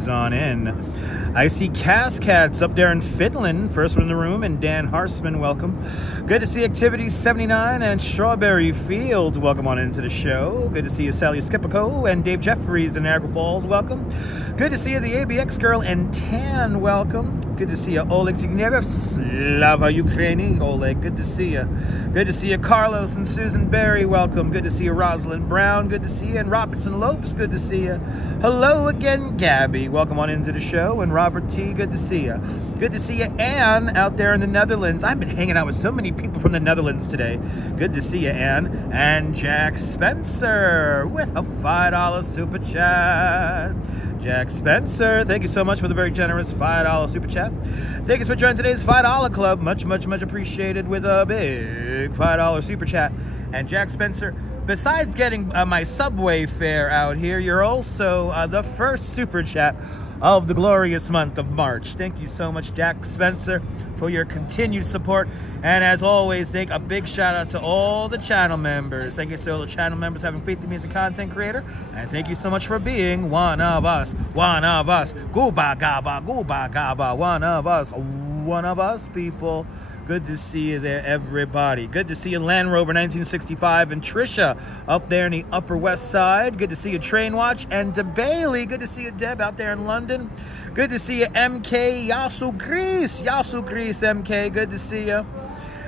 moves on in. I see Cascats up there in Finland, first one in the room, and Dan Harsman, welcome. Good to see Activity 79 and Strawberry Fields, welcome on into the show. Good to see you, Sally Skipico and Dave Jeffries in Niagara Falls, welcome. Good to see you, the ABX Girl and Tan, welcome. Good to see you, Oleg Zygnev, Slava Ukraini, Oleg, good to see you. Good to see you, Carlos and Susan Berry, welcome. Good to see you, Rosalind Brown, good to see you, and Robertson Lopes, good to see you. Hello again, Gabby, welcome on into the show, and Robert T, good to see you. Good to see you, Anne, out there in the Netherlands. I've been hanging out with so many people from the Netherlands today. Good to see you, Anne. And Jack Spencer with a $5 super chat. Jack Spencer, thank you so much for the very generous $5 super chat. Thank you for joining today's $5 club. Much, much, much appreciated with a big $5 super chat. And Jack Spencer, besides getting my subway fare out here, you're also the first super chat of the glorious month of March. Thank you so much, Jack Spencer, for your continued support. And as always, a big shout out to all the channel members. Thank you to all the channel members having faith in me as a content creator. And thank you so much for being one of us. One of us. Gooba gaba, gooba gaba. One of us. One of us, people. Good to see you there, everybody. Good to see you, Land Rover 1965 and Trisha up there in the Upper West Side. Good to see you, Train Watch and DeBailey. Good to see you, Deb, out there in London. Good to see you, MK Yasu Grease. Yasu Grease, MK. Good to see you.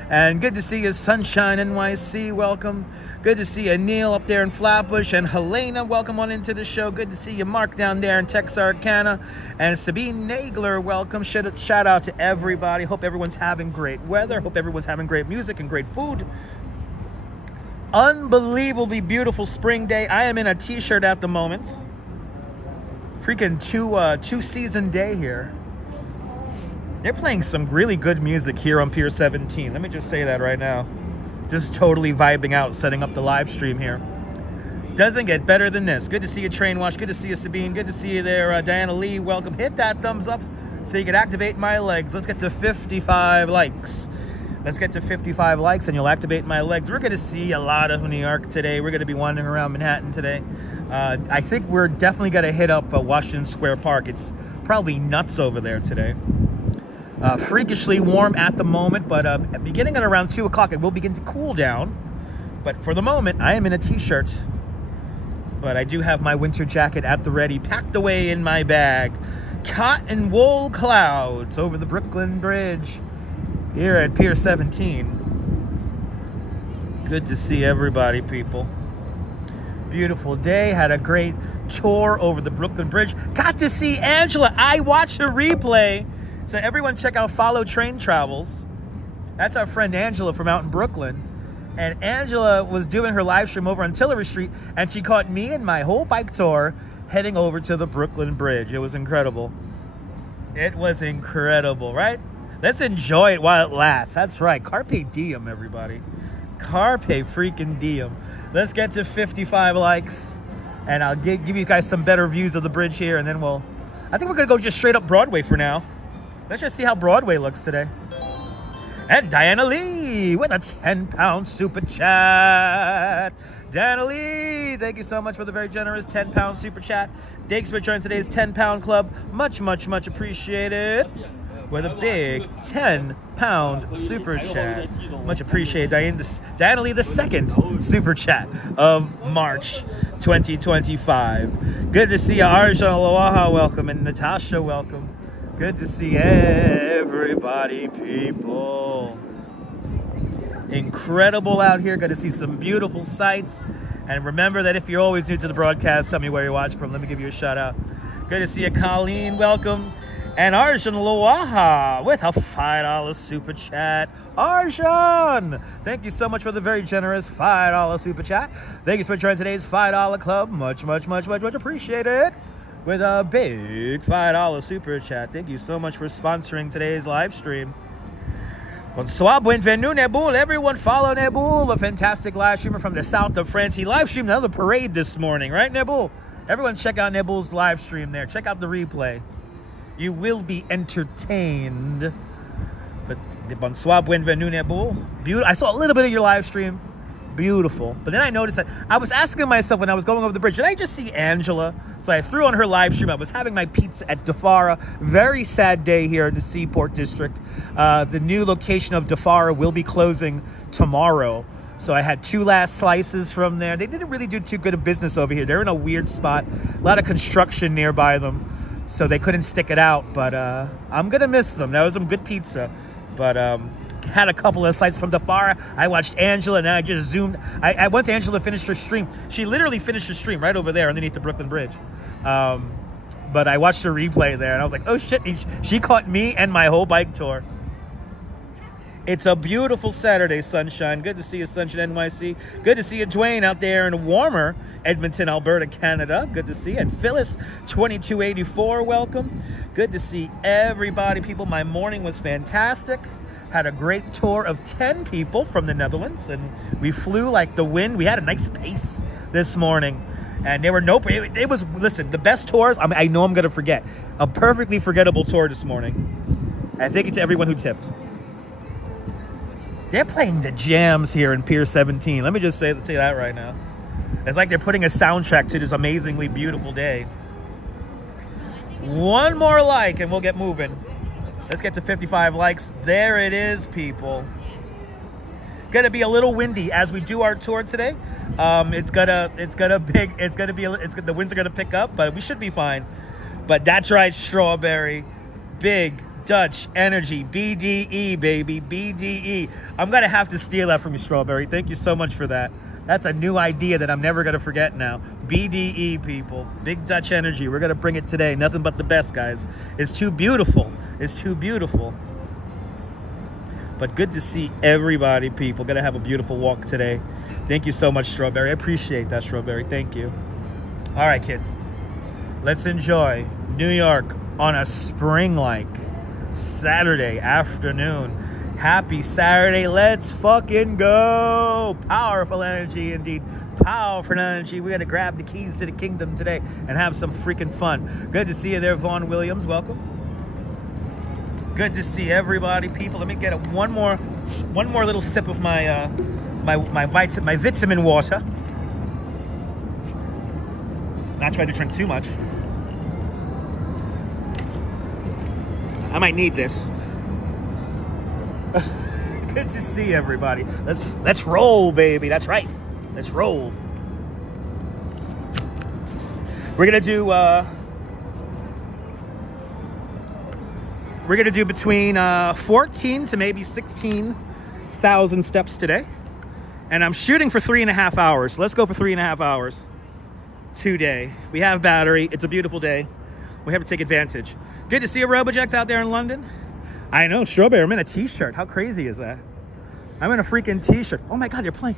And good to see you, Sunshine NYC. Welcome. Good to see you, Neil, up there in Flatbush. And Helena, welcome on into the show. Good to see you, Mark, down there in Texarkana. And Sabine Nagler, welcome. Shout out to everybody. Hope everyone's having great weather. Hope everyone's having great music and great food. Unbelievably beautiful spring day. I am in a t-shirt at the moment. Freaking two-season day here. They're playing some really good music here on Pier 17. Let me just say that right now. Just totally vibing out, setting up the live stream here. Doesn't get better than this. Good to see you, Train Wash. Good to see you, Sabine. Good to see you there, Diana Lee. Welcome. Hit that thumbs up so you can activate my legs. Let's get to 55 likes. Let's get to 55 likes and you'll activate my legs. We're going to see a lot of New York today. We're going to be wandering around Manhattan today. I think we're definitely going to hit up Washington Square Park. It's probably nuts over there today. Freakishly warm at the moment, but beginning at around 2 o'clock, it will begin to cool down. But for the moment, I am in a t-shirt. But I do have my winter jacket at the ready, packed away in my bag. Cotton wool clouds over the Brooklyn Bridge here at Pier 17. Good to see everybody, people. Beautiful day. Had a great tour over the Brooklyn Bridge. Got to see Angela. I watched a replay. So everyone check out Follow Train Travels. That's our friend Angela from out in Brooklyn. And Angela was doing her live stream over on Tillery Street, and she caught me and my whole bike tour heading over to the Brooklyn Bridge. It was incredible. It was incredible, right? Let's enjoy it while it lasts. That's right. Carpe diem, everybody. Carpe freaking diem. Let's get to 55 likes, and I'll give you guys some better views of the bridge here, and then I think we're going to go just straight up Broadway for now. Let's just see how Broadway looks today. And Diana Lee with a 10-pound super chat. Diana Lee, thank you so much for the very generous 10-pound super chat. Thanks for joining today's 10-pound club. Much, much, much appreciated. With a big 10-pound super chat. Much appreciated. Diana Lee, the second super chat of March 2025. Good to see you, Arjun Aloha, welcome. And Natasha, welcome. Good to see everybody, people. Incredible out here. Good to see some beautiful sights. And remember that if you're always new to the broadcast, tell me where you're watching from. Let me give you a shout out. Good to see you, Colleen. Welcome. And Arjun Loaha with a $5 super chat. Arjun! Thank you so much for the very generous $5 super chat. Thank you for joining today's $5 club. Much, much, much, much, much appreciated. With a big $5 super chat. Thank you so much for sponsoring today's live stream. Bonsoir, bienvenue, Neboul. Everyone follow Neboul, a fantastic live streamer from the south of France. He live streamed another parade this morning, right, Neboul? Everyone check out Neboul's live stream there. Check out the replay. You will be entertained. But bonsoir, bienvenue, Neboul. Beautiful. I saw a little bit of your live stream. Beautiful. But then I noticed that I was asking myself when I was going over the bridge, did I just see Angela? So I threw on her live stream. I was having my pizza at DeFara. Very sad day here in the Seaport district. The new location of DeFara will be closing tomorrow. So I had 2 last slices from there. They didn't really do too good of business over here. They're in a weird spot. A lot of construction nearby them. So they couldn't stick it out. But I'm going to miss them. That was some good pizza. But had a couple of slices from DeFara. I watched Angela, and then I just zoomed. Once Angela finished her stream, she literally finished her stream right over there underneath the Brooklyn Bridge. But I watched her replay there, and I was like, oh shit, she caught me and my whole bike tour. It's a beautiful Saturday, sunshine. Good to see you, Sunshine NYC. Good to see you, Dwayne, out there in warmer Edmonton, Alberta, Canada. Good to see you. And Phyllis, 2284, welcome. Good to see everybody, people. My morning was fantastic. Had a great tour of 10 people from the Netherlands, and we flew like the wind. We had a nice pace this morning, and there were it was, listen, the best tours, I know I'm going to forget. A perfectly forgettable tour this morning. I thank you to everyone who tipped. They're playing the jams here in Pier 17. Let me just tell you that right now. It's like they're putting a soundtrack to this amazingly beautiful day. One more like and we'll get moving. Let's get to 55 likes. There it is, people. Gonna be a little windy as we do our tour today. The winds are gonna pick up, but we should be fine. But that's right, Strawberry. Big Dutch energy, BDE, baby, BDE. I'm gonna have to steal that from you, Strawberry. Thank you so much for that. That's a new idea that I'm never gonna forget now. BDE, people. Big Dutch energy. We're gonna bring it today. Nothing but the best, guys. It's too beautiful. It's too beautiful. But good to see everybody, people. Gonna have a beautiful walk today. Thank you so much, Strawberry. I appreciate that, Strawberry. Thank you. All right, kids. Let's enjoy New York on a spring-like Saturday afternoon. Happy Saturday. Let's fucking go. Powerful energy indeed. Powerful energy. We're going to grab the keys to the kingdom today and have some freaking fun. Good to see you there, Vaughn Williams. Welcome. Good to see everybody, people. Let me get one more little sip of my vitamin water. Not trying to drink too much. I might need this. Good to see everybody. Let's roll, baby. That's right. Let's roll. We're gonna do between 14 to maybe 16,000 steps today, and I'm shooting for 3.5 hours. Let's go for 3.5 hours today. We have battery. It's a beautiful day. We have to take advantage. Good to see you, Robojacks, out there in London. I know, Strawberry. I'm in a t-shirt. How crazy is that? I'm in a freaking t-shirt. Oh my God, they're playing.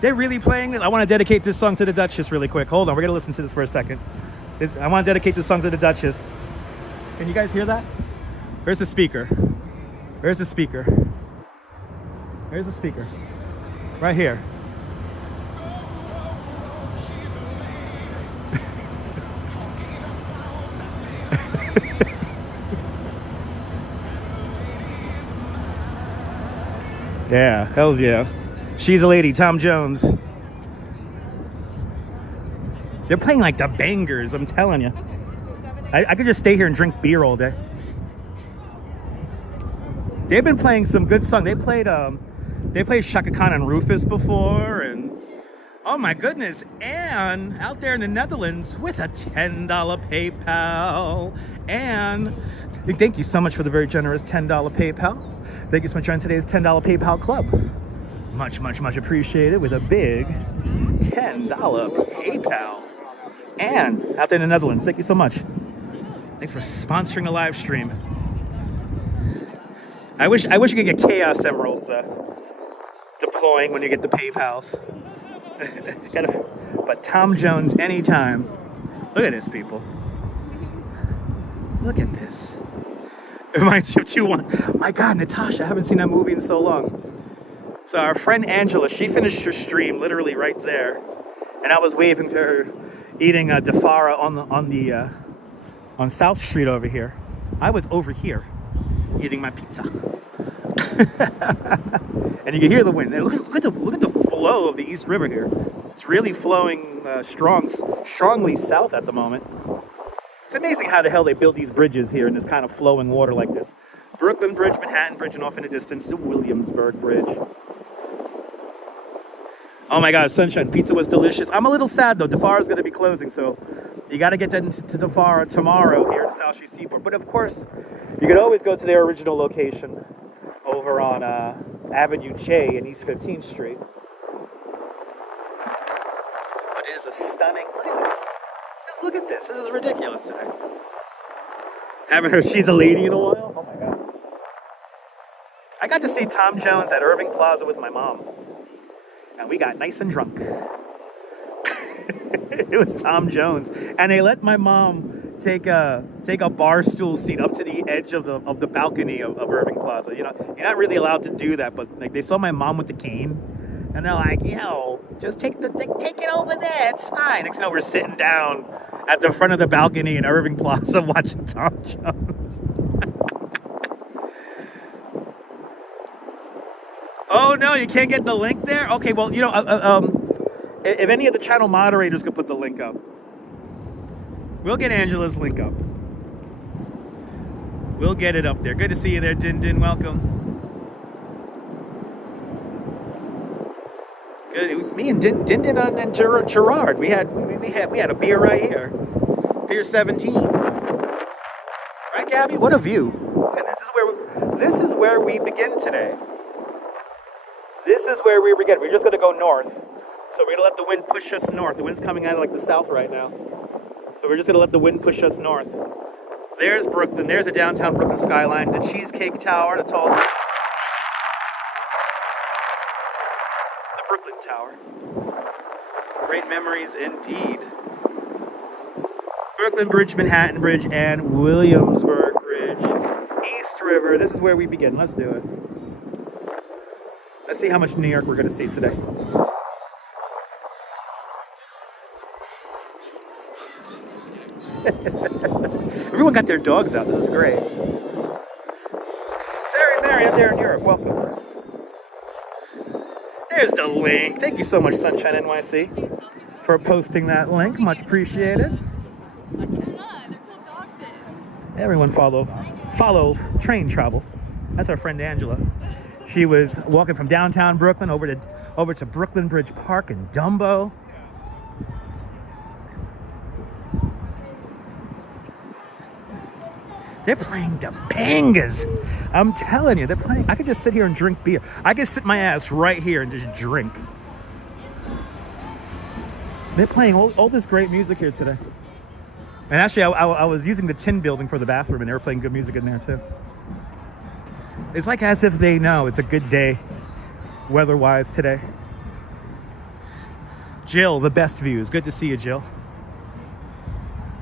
They're really playing this. I want to dedicate this song to the Duchess really quick. Hold on, we're gonna listen to this for a second. I want to dedicate this song to the Duchess. Can you guys hear that? Where's the speaker? Where's the speaker? Where's the speaker? Right here. Yeah, hells yeah. She's a lady, Tom Jones. They're playing like the bangers, I'm telling you. I could just stay here and drink beer all day. They've been playing some good songs. They played Shaka Khan and Rufus before, and oh my goodness, Anne out there in the Netherlands with a $10 PayPal. And thank you so much for the very generous $10 PayPal. Thank you so much for joining today's $10 PayPal club. Much, much, much appreciated with a big $10 PayPal. And out there in the Netherlands, thank you so much. Thanks for sponsoring a live stream. I wish you could get Chaos Emeralds deploying when you get the PayPals. But Tom Jones anytime. Look at this, people. Look at this. It reminds you of 2-1. My God, Natasha, I haven't seen that movie in so long. So our friend Angela, she finished her stream literally right there, and I was waving to her, eating DeFara on South Street over here. I was over here eating my pizza, and you can hear the wind. And look at the flow of the East River here. It's really flowing strongly south at the moment. It's amazing how the hell they build these bridges here in this kind of flowing water like this. Brooklyn Bridge, Manhattan Bridge, and off in the distance, the Williamsburg Bridge. Oh my God, Sunshine Pizza was delicious. I'm a little sad though. DeFar is going to be closing, so you got to get to DeFar tomorrow here in South Street Seaport. But of course, you could always go to their original location over on Avenue J in East 15th Street. But it is a stunning. Look at this. Just look at this. This is ridiculous today. Haven't heard She's a Lady in a while. Oh my God. I got to see Tom Jones at Irving Plaza with my mom. And we got nice and drunk. It was Tom Jones. And they let my mom take a bar stool seat up to the edge of the balcony of Irving Plaza. You know, you're not really allowed to do that, but like they saw my mom with the cane. And they're like, yo, just take it over there. It's fine. Next thing you know, we're sitting down at the front of the balcony in Irving Plaza watching Tom Jones. Oh no, you can't get the link there? Okay, well, you know, if any of the channel moderators could put the link up. We'll get Angela's link up. We'll get it up there. Good to see you there, Din. Welcome. Good. Me and Din and Gerard. We had a beer right here. Pier 17. Right, Gabby? What a view. And this is where we begin today. This is where we begin. We're just going to go north. So we're going to let the wind push us north. The wind's coming out of like the south right now. So we're just going to let the wind push us north. There's Brooklyn. There's a downtown Brooklyn skyline. The Cheesecake Tower, the tallest. The Brooklyn Tower. Great memories indeed. Brooklyn Bridge, Manhattan Bridge, and Williamsburg Bridge. East River. This is where we begin. Let's do it. Let's see how much New York we're going to see today. Everyone got their dogs out. This is great. Sarah Mary out there in Europe. Welcome. There's the link. Thank you so much, Sunshine NYC, for posting that link. Much appreciated. Everyone follow Train Travels. That's our friend Angela. She was walking from downtown Brooklyn over to Brooklyn Bridge Park in Dumbo. They're playing the bangers. I'm telling you, they're playing. I could just sit here and drink beer. I could sit my ass right here and just drink. They're playing all this great music here today. And actually, I was using the Tin Building for the bathroom, and they were playing good music in there too. It's like as if they know it's a good day, weather-wise today. Jill, the best views. Good to see you, Jill.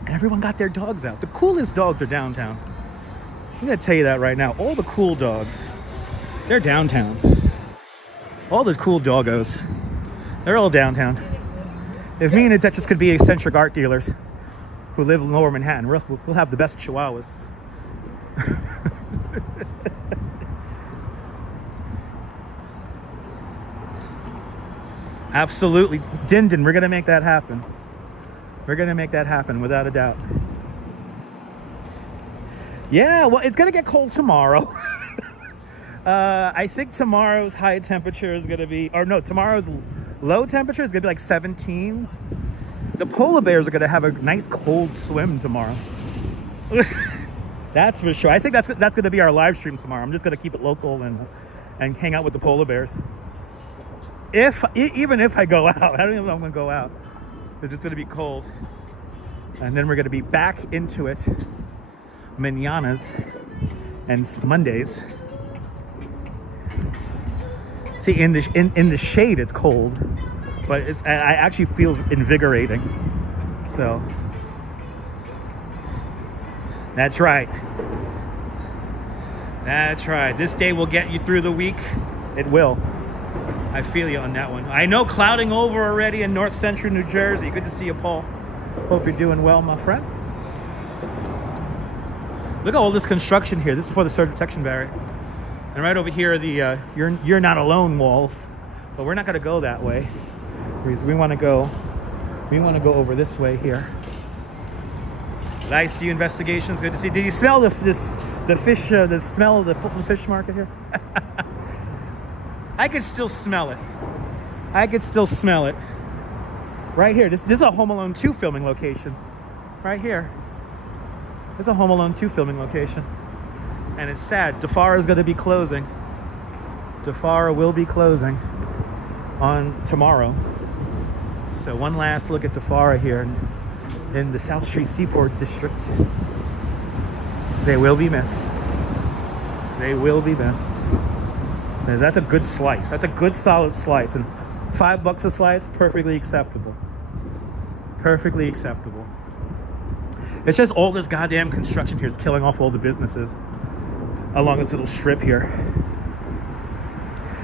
And everyone got their dogs out. The coolest dogs are downtown. I'm gonna tell you that right now. All the cool dogs, they're downtown. All the cool doggos, they're all downtown. If me and the Duchess could be eccentric art dealers who live in Lower Manhattan, we'll have the best chihuahuas. Absolutely. Din, we're going to make that happen. We're going to make that happen without a doubt. Yeah, well, it's going to get cold tomorrow. I think tomorrow's high temperature is going to be, or no, tomorrow's low temperature is going to be like 17. The polar bears are going to have a nice cold swim tomorrow. That's for sure. I think that's going to be our live stream tomorrow. I'm just going to keep it local and hang out with the polar bears. Even if I go out, I don't even know if I'm going to go out because it's going to be cold. And then we're going to be back into it mananas and Mondays. See, in the shade it's cold, but I actually feel invigorating. So that's right. That's right. This day will get you through the week. It will. I feel you on that one. I know clouding over already in north central New Jersey. Good to see you, Paul. Hope you're doing well, my friend. Look at all this construction here. This is for the surge protection barrier. And right over here are the You're Not Alone walls. But we're not going to go that way. Because we want to go over this way here. ICU investigations, good to see. Did you smell the smell of the fish market here? I could still smell it. Right here. This is a Home Alone 2 filming location. Right here. This is a Home Alone 2 filming location. And it's sad. DeFara is going to be closing. DeFara will be closing on tomorrow. So one last look at DeFara here in the South Street Seaport district. They will be missed. They will be missed. And that's a good slice. That's a good solid slice. And $5 a slice, perfectly acceptable. Perfectly acceptable. It's just all this goddamn construction here is killing off all the businesses along this little strip here.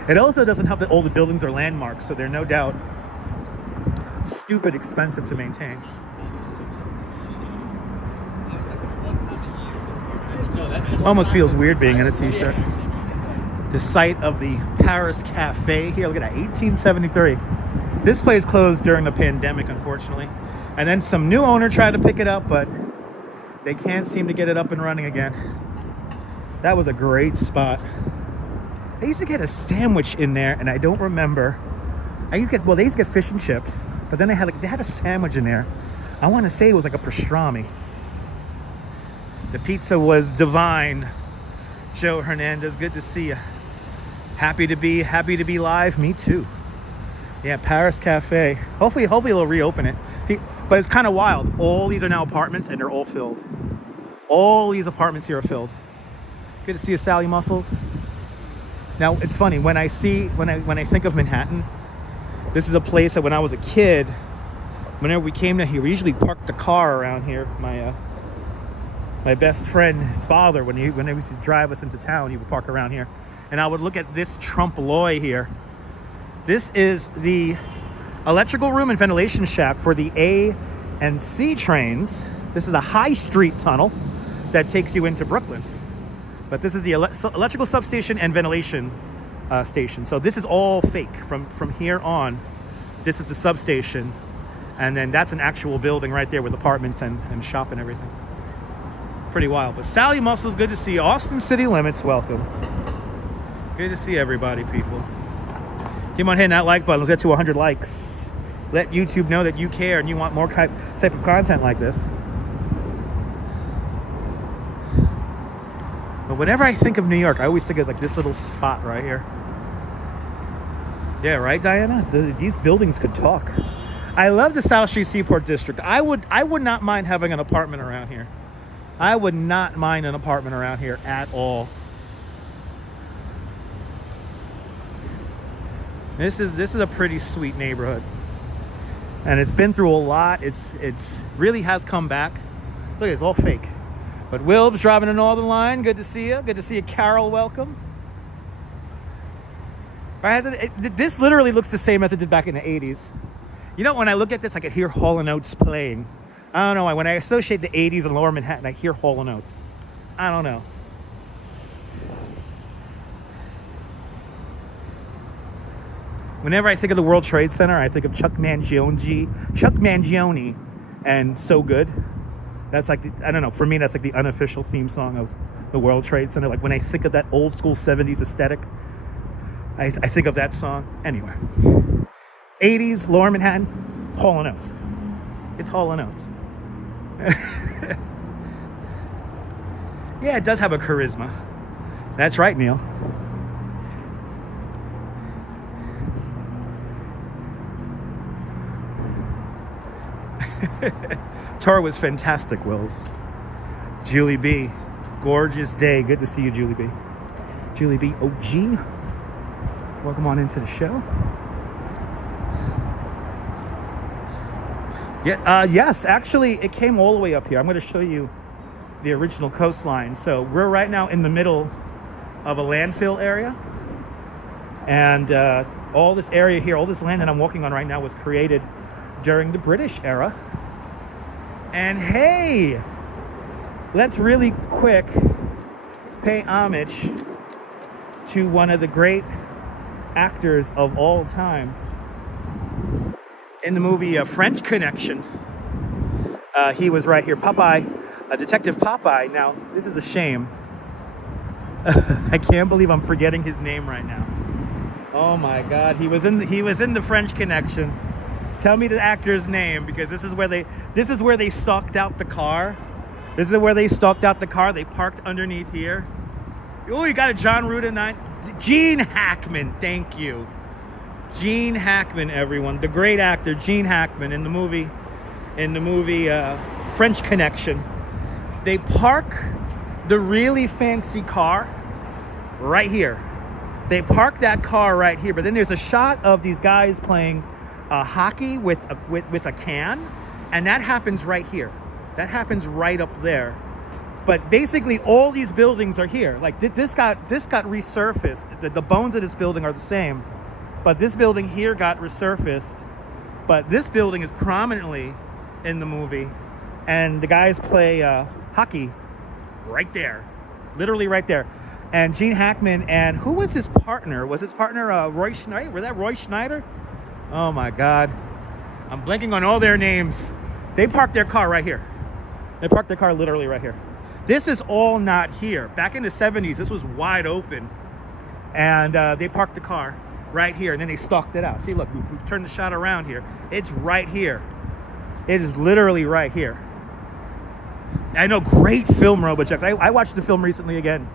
It also doesn't help that all the buildings are landmarks, so they're no doubt stupid expensive to maintain. Almost feels weird being in a t-shirt. The site of the Paris Cafe here. Look at that, 1873. This place closed during the pandemic, unfortunately. And then some new owner tried to pick it up, but they can't seem to get it up and running again. That was a great spot. I used to get a sandwich in there, and I don't remember. They used to get fish and chips, but then they had a sandwich in there. I want to say it was like a pastrami. The pizza was divine. Joe Hernandez, good to see you. Happy to be live. Me too. Yeah, Paris Cafe. Hopefully they'll reopen it. But it's kind of wild. All these are now apartments, and they're all filled. All these apartments here are filled. Good to see you, Sally Muscles. Now it's funny when I think of Manhattan. This is a place that when I was a kid, whenever we came to here, we usually parked the car around here. My best friend, his father, when he used to drive us into town, he would park around here. And I would look at this trompe-l'oeil here. This is the electrical room and ventilation shack for the A and C trains. This is a high street tunnel that takes you into Brooklyn. But this is the electrical substation and ventilation station. So this is all fake from here on. This is the substation. And then that's an actual building right there with apartments and shop and everything. Pretty wild. But Sally Muscles, good to see you. Austin City Limits, welcome. Good to see everybody, people. Keep on hitting that like button. Let's get to 100 likes. Let YouTube know that you care and you want more type of content like this. But whenever I think of New York, I always think of like this little spot right here. Yeah, right, Diana? These buildings could talk. I love the South Street Seaport District. I would not mind having an apartment around here. I would not mind an apartment around here at all. This is a pretty sweet neighborhood. And it's been through a lot. It's really has come back. Look, it's all fake. But Wilb's driving the Northern Line. Good to see you. Good to see you, Carol. Welcome. This literally looks the same as it did back in the 80s. You know, when I look at this, I could hear Hall & Oates playing. I don't know. When I associate the 80s and Lower Manhattan, I hear Hall & Oates. I don't know. Whenever I think of the World Trade Center, I think of Chuck Mangione, and So Good. That's like, I don't know, for me, that's like the unofficial theme song of the World Trade Center. Like when I think of that old school 70s aesthetic, I think of that song. Anyway, 80s, Lower Manhattan, Hall & Oates. It's Hall & Oates. Yeah, it does have a charisma. That's right, Neil. Tour was fantastic, Wills. Julie B, gorgeous day. Good to see you, Julie B. Julie B, OG. Welcome on into the show. Yeah, yes, actually, it came all the way up here. I'm going to show you the original coastline. So we're right now in the middle of a landfill area. And all this area here, all this land that I'm walking on right now was created during the British era. And hey, let's really quick pay homage to one of the great actors of all time. In the movie French Connection, he was right here. Popeye, Detective Popeye. Now, this is a shame. I can't believe I'm forgetting his name right now. Oh my God, he was in the French Connection. Tell me the actor's name, because this is where they stalked out the car. This is where they stalked out the car. They parked underneath here. Oh, you got a John Ruda 9. Gene Hackman, thank you. Gene Hackman, everyone. The great actor, Gene Hackman, in the movie French Connection. They park the really fancy car right here. They park that car right here, but then there's a shot of these guys playing hockey with a can, and that happens right here. That happens right up there. But basically, all these buildings are here. Like this got resurfaced. The bones of this building are the same, but this building here got resurfaced. But this building is prominently in the movie, and the guys play hockey right there, literally right there. And Gene Hackman, and who was his partner? Was his partner Roy Schneider? Was that Roy Schneider? Oh my God, I'm blanking on all their names. They parked their car right here. They parked their car literally right here. This is all not here. Back in the 70s, this was wide open. And they parked the car right here, and then they stalked it out. See, look, we've turned the shot around here. It's right here. It is literally right here. I know, great film, RoboJux. I watched the film recently again,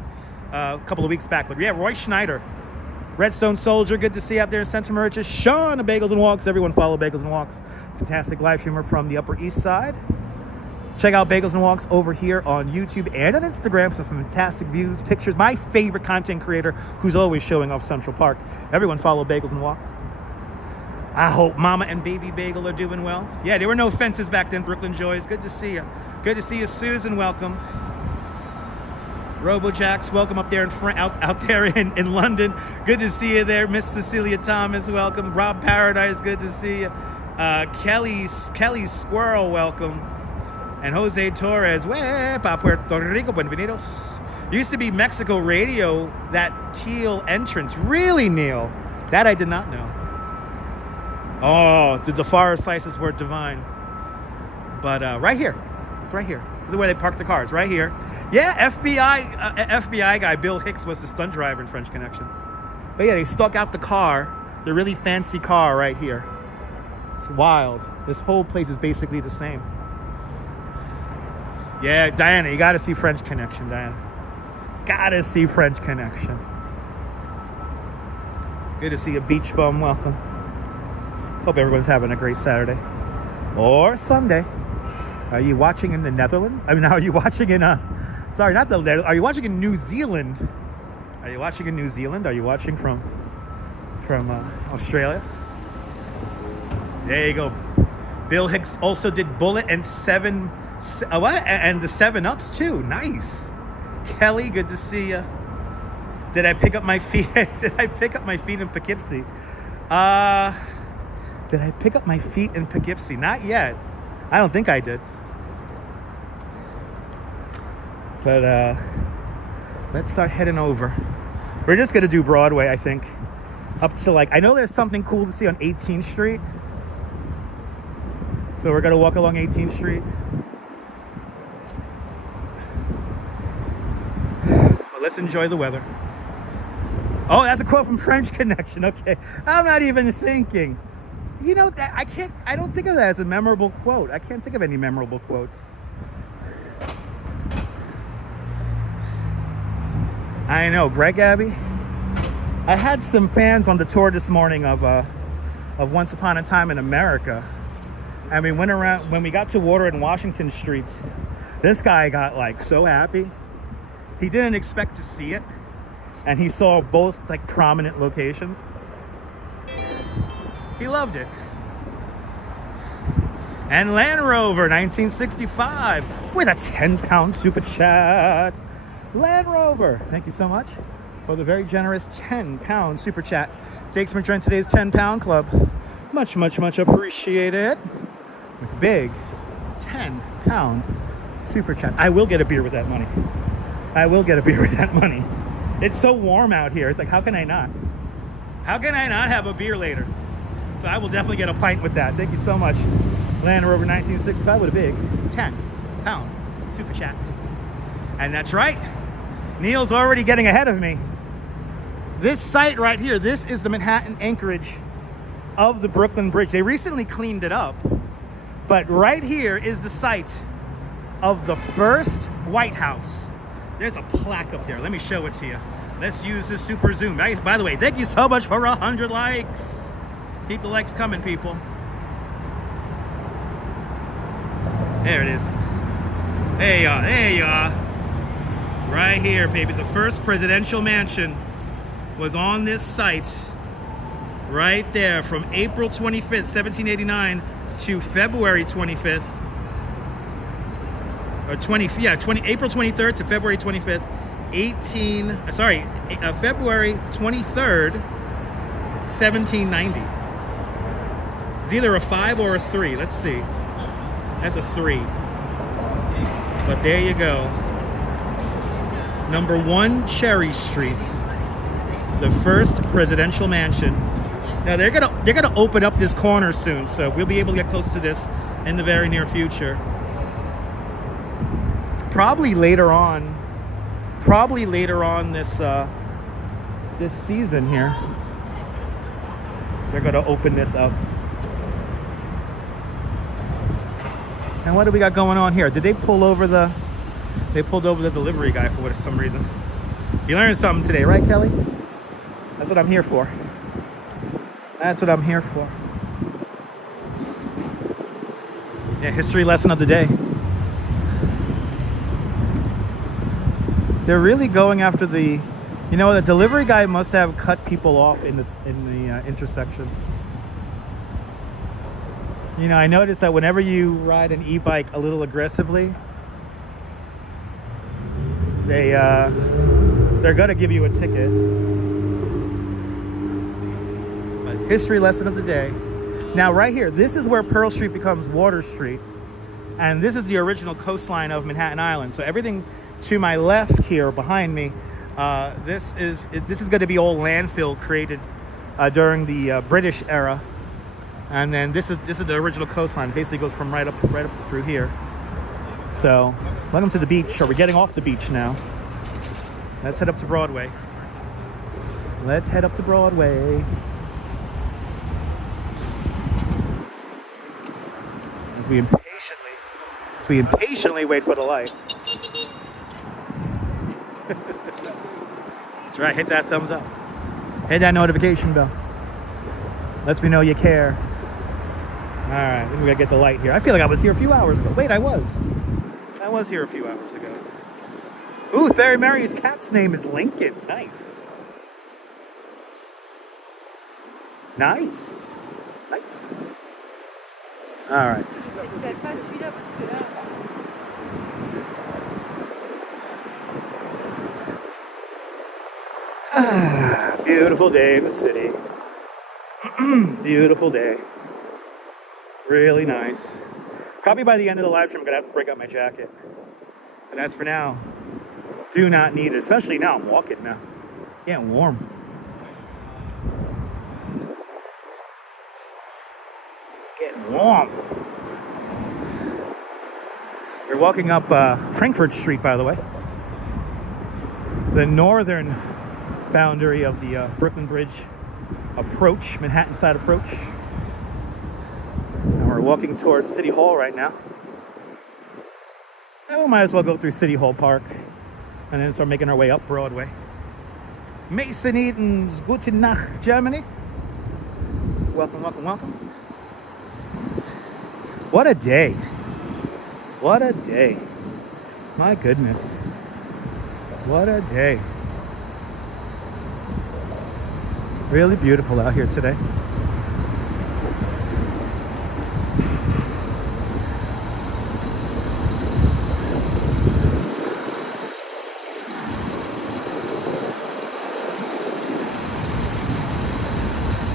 a couple of weeks back. But yeah, Roy Schneider, Redstone Soldier, good to see you out there in Santa Maria. Sean of Bagels and Walks. Everyone follow Bagels and Walks. Fantastic live streamer from the Upper East Side. Check out Bagels and Walks over here on YouTube and on Instagram. Some fantastic views, pictures. My favorite content creator who's always showing off Central Park. Everyone follow Bagels and Walks. I hope Mama and Baby Bagel are doing well. Yeah, there were no fences back then, Brooklyn Joys. Good to see you. Good to see you, Susan. Welcome. RoboJax, welcome up there out there in London. Good to see you there. Miss Cecilia Thomas, welcome. Rob Paradise, good to see you. Kelly Squirrel, welcome. And Jose Torres, pa Puerto Rico, bienvenidos. Used to be Mexico Radio, that teal entrance. Really, Neil? That I did not know. Oh, the Defara slices were divine. But right here. It's right here. This is where they park the cars, right here. Yeah, FBI guy Bill Hicks was the stunt driver in French Connection. But yeah, they stuck out the car, the really fancy car right here. It's wild. This whole place is basically the same. Yeah, Diana, you got to see French Connection, Diana. Got to see French Connection. Good to see you, Beach Bum. Welcome. Hope everyone's having a great Saturday or Sunday. Are you watching in the Netherlands? I mean, are you watching in sorry, not the Netherlands. Are you watching in New Zealand? Are you watching in New Zealand? Are you watching from Australia? There you go. Bill Hicks also did Bullet and and the 7-Ups too. Nice. Kelly, good to see you. Did I pick up my feet? Did I pick up my feet in Poughkeepsie? Did I pick up my feet in Poughkeepsie? Not yet. I don't think I did. But let's start heading over. We're just gonna do Broadway, I think. Up to I know there's something cool to see on 18th Street. So we're gonna walk along 18th Street. But let's enjoy the weather. Oh, that's a quote from French Connection. Okay, I'm not even thinking. You know, I don't think of that as a memorable quote. I can't think of any memorable quotes. I know, Greg Abbey. I had some fans on the tour this morning of Once Upon a Time in America. And we went around, when we got to Water and Washington streets, this guy got so happy. He didn't expect to see it. And he saw both prominent locations. He loved it. And Land Rover 1965 with a 10-pound super chat. Land Rover, thank you so much for the very generous 10-pound super chat. Thanks for joining today's 10-pound club. Much, much, much appreciated. With big 10-pound super chat. I will get a beer with that money. I will get a beer with that money. It's so warm out here. It's how can I not? How can I not have a beer later? So I will definitely get a pint with that. Thank you so much. Land Rover 1965 with a big 10-pound super chat. And that's right. Neil's already getting ahead of me. This site right here, this is the Manhattan anchorage of the Brooklyn Bridge. They recently cleaned it up, but right here is the site of the first White House. There's a plaque up there. Let me show it to you. Let's use this super zoom. Nice. By the way, thank you so much for 100 likes. Keep the likes coming, people. There it is. There you are. There you are. Right here, baby. The first presidential mansion was on this site. Right there, from April 25th, 1789 to February 25th. Or April 23rd to February 25th, February 23rd, 1790. It's either a 5 or a 3. Let's see. That's a 3. But there you go. Number 1 Cherry Street. The first presidential mansion. Now they're gonna open up this corner soon, so we'll be able to get close to this in the very near future. Probably later on this this season here. They're gonna open this up. And what do we got going on here? Did they pull over the delivery guy for some reason? You learned something today, right, Kelly? That's what I'm here for. That's what I'm here for. Yeah, history lesson of the day. They're really going after the delivery guy must have cut people off in the intersection. I noticed that whenever you ride an e-bike a little aggressively, they're gonna give you a ticket. But history lesson of the day. Now right here, this is where Pearl Street becomes Water Street, and this is the original coastline of Manhattan Island. So everything to my left here, behind me, this is going to be old landfill created during the British era. And then this is the original coastline. It basically goes from right up through here. So, welcome to the beach. Or we're getting off the beach now. Let's head up to Broadway. Let's head up to Broadway. As we impatiently wait for the light. That's right. Hit that thumbs up. Hit that notification bell. Lets me know you care. All right, we gotta get the light here. I feel like I was here a few hours ago. Wait, I was here a few hours ago. Ooh, Fairy Mary's cat's name is Lincoln. Nice. Nice. Nice. All right. Beautiful day in the city. Beautiful day. Really nice. Probably by the end of the live stream, I'm gonna have to break out my jacket. But as for now, do not need it. Especially now I'm walking now. Getting warm. Getting warm. We're walking up Frankfurt Street, by the way. The northern boundary of the Brooklyn Bridge approach, Manhattan side approach. And we're walking towards City Hall right now. And we might as well go through City Hall Park and then start making our way up Broadway. Mason Eden's Guten Nacht, Germany. Welcome, welcome, welcome. What a day. What a day. My goodness. What a day. Really beautiful out here today.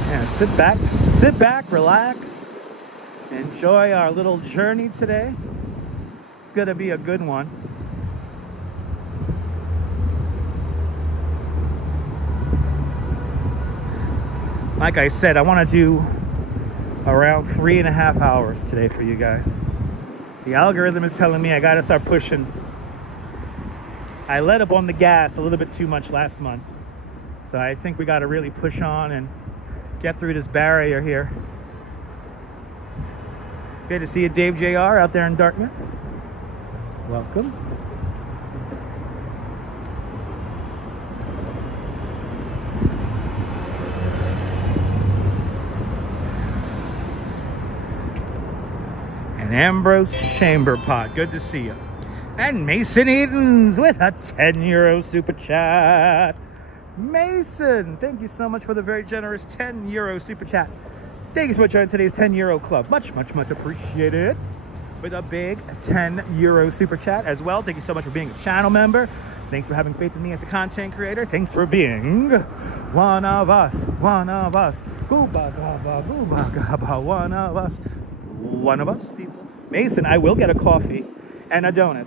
Yeah, sit back, relax, enjoy our little journey today. It's gonna be a good one. Like I said, I want to do around 3.5 hours today for you guys. The algorithm is telling me I got to start pushing. I let up on the gas a little bit too much last month. So I think we got to really push on and get through this barrier here. Good to see you, Dave JR, out there in Dartmouth. Welcome. And Ambrose Chamberpot, good to see you. And Mason Edens with a €10 super chat. Mason, thank you so much for the very generous €10 super chat. Thank you so much for today's €10 club. Much appreciated. With a big €10 super chat as well. Thank you so much for being a channel member. Thanks for having faith in me as a content creator. Thanks for being one of us. One of us. Gooba-gaba, gooba-gaba, one of us. One of us, people. Mason, I will get a coffee and a donut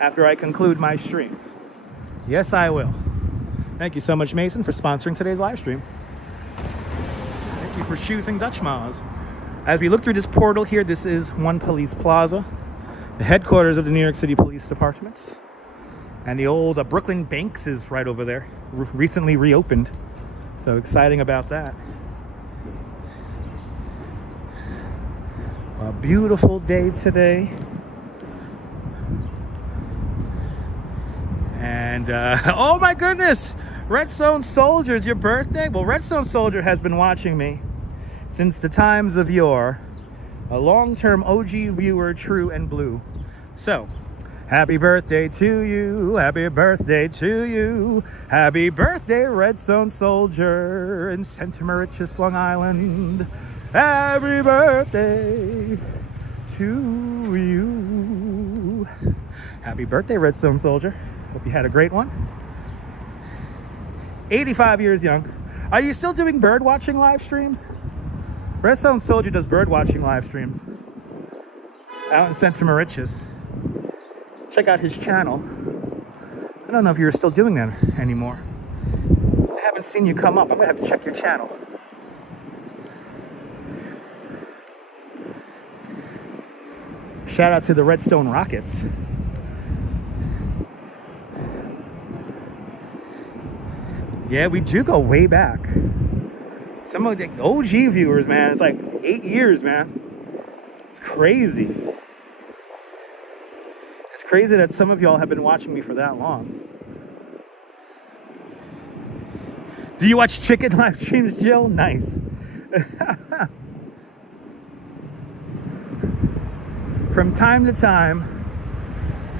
after I conclude my stream. Yes, I will. Thank you so much, Mason, for sponsoring today's live stream. Thank you for choosing Dutch Mars. As we look through this portal here, this is One Police Plaza, the headquarters of the New York City Police Department. And the old Brooklyn Banks is right over there, recently reopened. So exciting about that. A beautiful day today. And, oh my goodness, Redstone Soldier, it's your birthday? Well, Redstone Soldier has been watching me since the times of yore. A long-term OG viewer, true and blue. So, happy birthday to you, happy birthday to you. Happy birthday, Redstone Soldier in St. Mauritius, Long Island. Happy birthday to you. Happy birthday, Redstone Soldier. Hope you had a great one. 85 years young. Are you still doing bird watching live streams? Redstone Soldier does bird watching live streams out in St. Mauritius. Check out his channel. I don't know if you're still doing that anymore. I haven't seen you come up. I'm gonna have to check your channel. Shout out to the Redstone Rockets. Yeah, we do go way back. Some of the OG viewers, man, it's like 8 years, man. It's crazy. It's crazy that some of y'all have been watching me for that long. Do you watch chicken live streams, Jill? Nice. From time to time,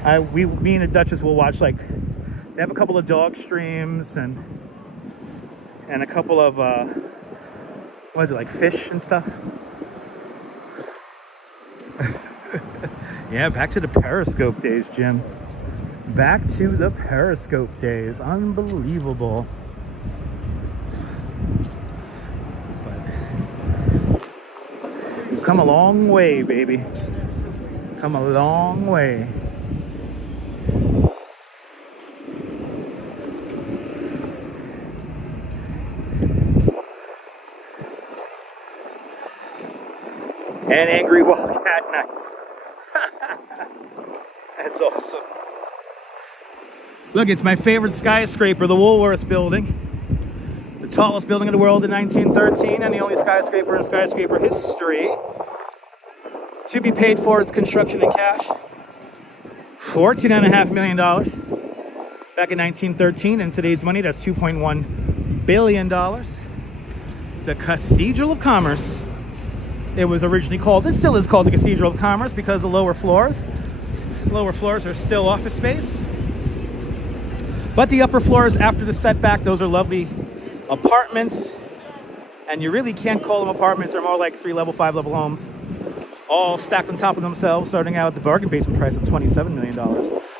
me and the Duchess will watch, like, they have a couple of dog streams and a couple of, what is it, like fish and stuff? Yeah, back to the Periscope days, Jim. Back to the Periscope days. Unbelievable. But we've come a long way, baby. Come a long way. And Angry Wildcat, nice. That's awesome. Look, it's my favorite skyscraper, the Woolworth building. The tallest building in the world in 1913 and the only skyscraper in skyscraper history to be paid for its construction in cash. $14.5 million back in 1913. In today's money, that's $2.1 billion. The Cathedral of Commerce. It was originally called, it still is called the Cathedral of Commerce because the lower floors are still office space. But the upper floors after the setback, those are lovely apartments. And you really can't call them apartments. They're more like 3-level, 5-level homes, all stacked on top of themselves, starting out at the bargain basement price of $27 million.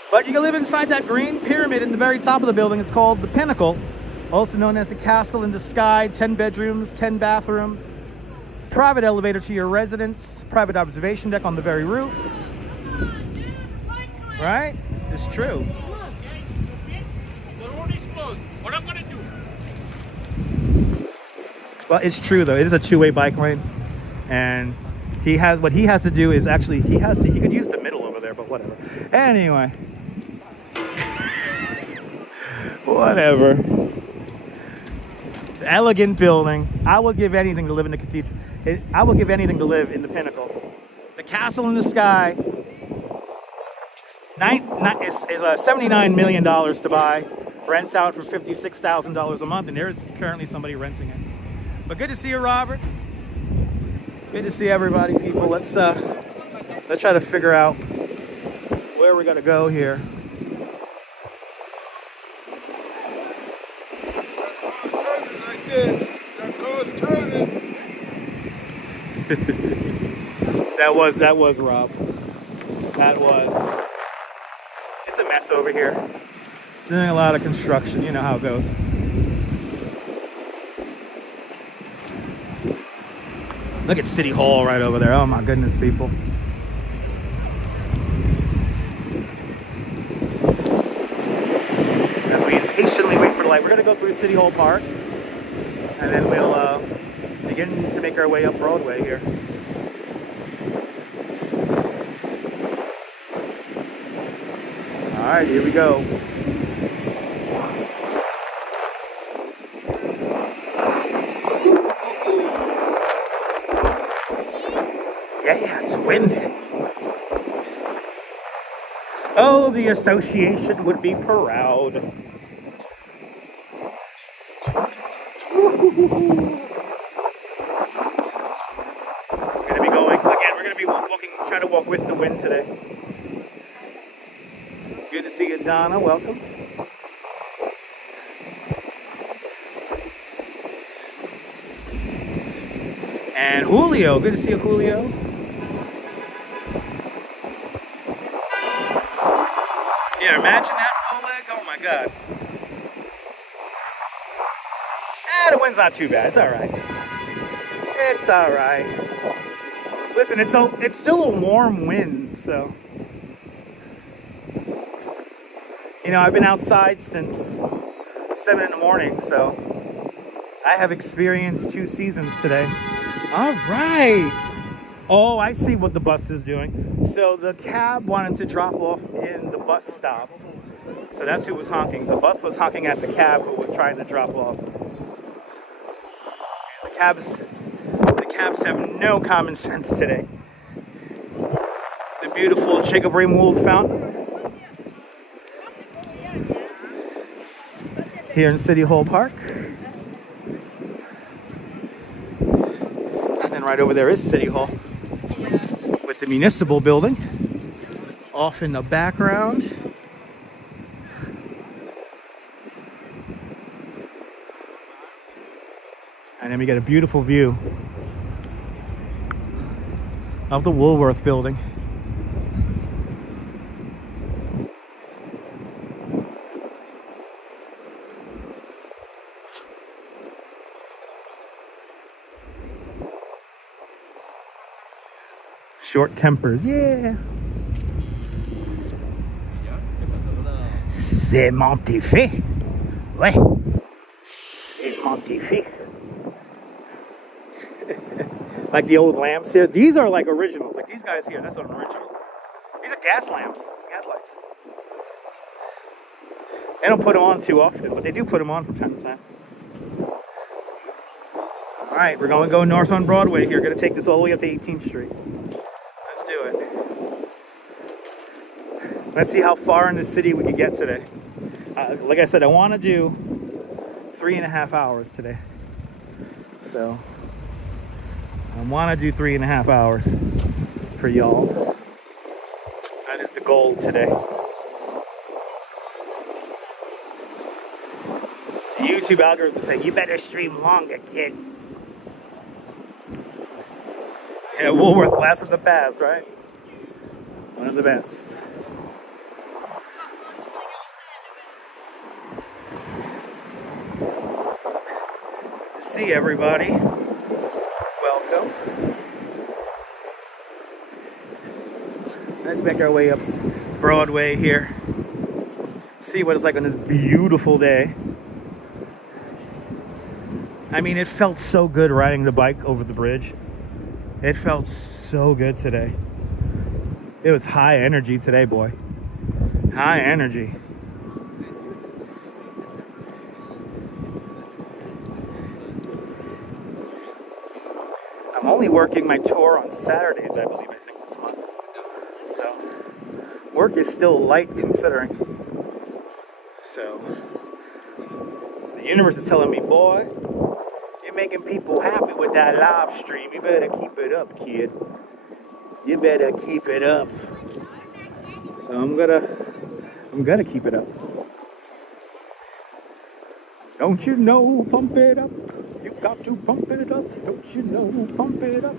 But you can live inside that green pyramid in the very top of the building. It's called the Pinnacle, also known as the Castle in the Sky. 10 bedrooms, 10 bathrooms. Private elevator to your residence, private observation deck on the very roof. Right? It's true. The road is closed. What am I going to do? Well, it's true though. It is a two-way bike lane, and what he has to do is actually he could use the middle over there, but whatever. Anyway, whatever. Elegant building. I would give anything to live in the cathedral. I would give anything to live in the Pinnacle. The castle in the sky. It's $79 million to buy. Rents out for $56,000 a month, and there's currently somebody renting it. But good to see you, Robert. Good to see everybody, people. Let's try to figure out where we're gonna go here. That was Rob. It's a mess over here. Doing a lot of construction, you know how it goes. Look at City Hall right over there. Oh my goodness, people. As we impatiently wait for the light, we're gonna go through City Hall Park, and then we'll begin to make our way up Broadway here. All right, here we go. Yeah, it's windy. Oh, the association would be proud. Try to walk with the wind today. Good to see you, Donna. Welcome. And Julio. Good to see you, Julio. Yeah, imagine that, Oleg. Oh my God. The wind's not too bad. It's all right. It's all right. Listen, it's still a warm wind, so. You know, I've been outside since 7 in the morning, so I have experienced 2 seasons today. All right. Oh, I see what the bus is doing. So the cab wanted to drop off in the bus stop. So that's who was honking. The bus was honking at the cab who was trying to drop off. The cabs have no common sense today. The beautiful Jacob Ringwald fountain here in City Hall Park. And then right over there is City Hall with the municipal building off in the background. And then we get a beautiful view of the Woolworth building. Short tempers, yeah. C'est magnifique. Ouais. C'est magnifique. Like the old lamps here. These are like originals. Like these guys here, that's an original. These are gas lamps, gas lights. They don't put them on too often, but they do put them on from time to time. All right, we're going to go north on Broadway here. Going to take this all the way up to 18th Street. Let's do it. Let's see how far in the city we can get today. Like I said, I want to do 3.5 hours today. So I want to do 3.5 hours for y'all. That is the goal today. The YouTube algorithm saying, you better stream longer, kid. Yeah, Woolworth, blast of the past, right? One of the best. Good to see everybody. Welcome. Let's make our way up Broadway here. See what it's like on this beautiful day. I mean, it felt so good riding the bike over the bridge. It felt so good today. It was high energy today, boy. High energy. I'm only working my tour on Saturdays, I believe, this month. So, work is still light considering. So, the universe is telling me, boy, you're making people happy with that live stream. You better keep it up, kid. You better keep it up. So I'm gonna keep it up. Don't you know, pump it up. You got to pump it up. Don't you know, pump it up.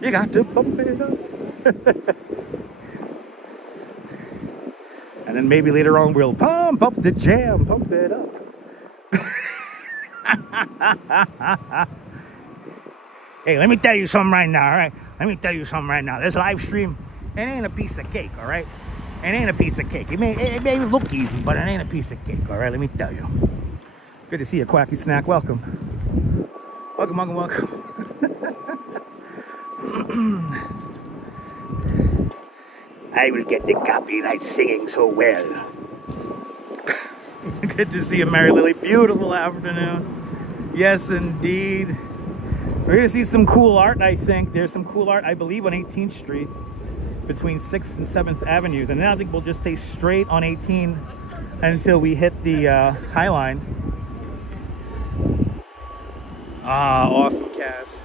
You got to pump it up. And then maybe later on we'll pump up the jam, pump it up. Hey, let me tell you something right now, all right? Let me tell you something right now. This live stream, it ain't a piece of cake, all right? It ain't a piece of cake. It may look easy, but it ain't a piece of cake, all right? Let me tell you. Good to see you, Quacky Snack. Welcome. Welcome, welcome, welcome. I will get the copyright singing so well. Good to see you, Mary Lily. Beautiful afternoon. Yes, indeed. We're going to see some cool art, I think. There's some cool art, I believe, on 18th Street between 6th and 7th Avenues. And then I think we'll just stay straight on 18 until we hit the High Line. Ah, awesome, Kaz.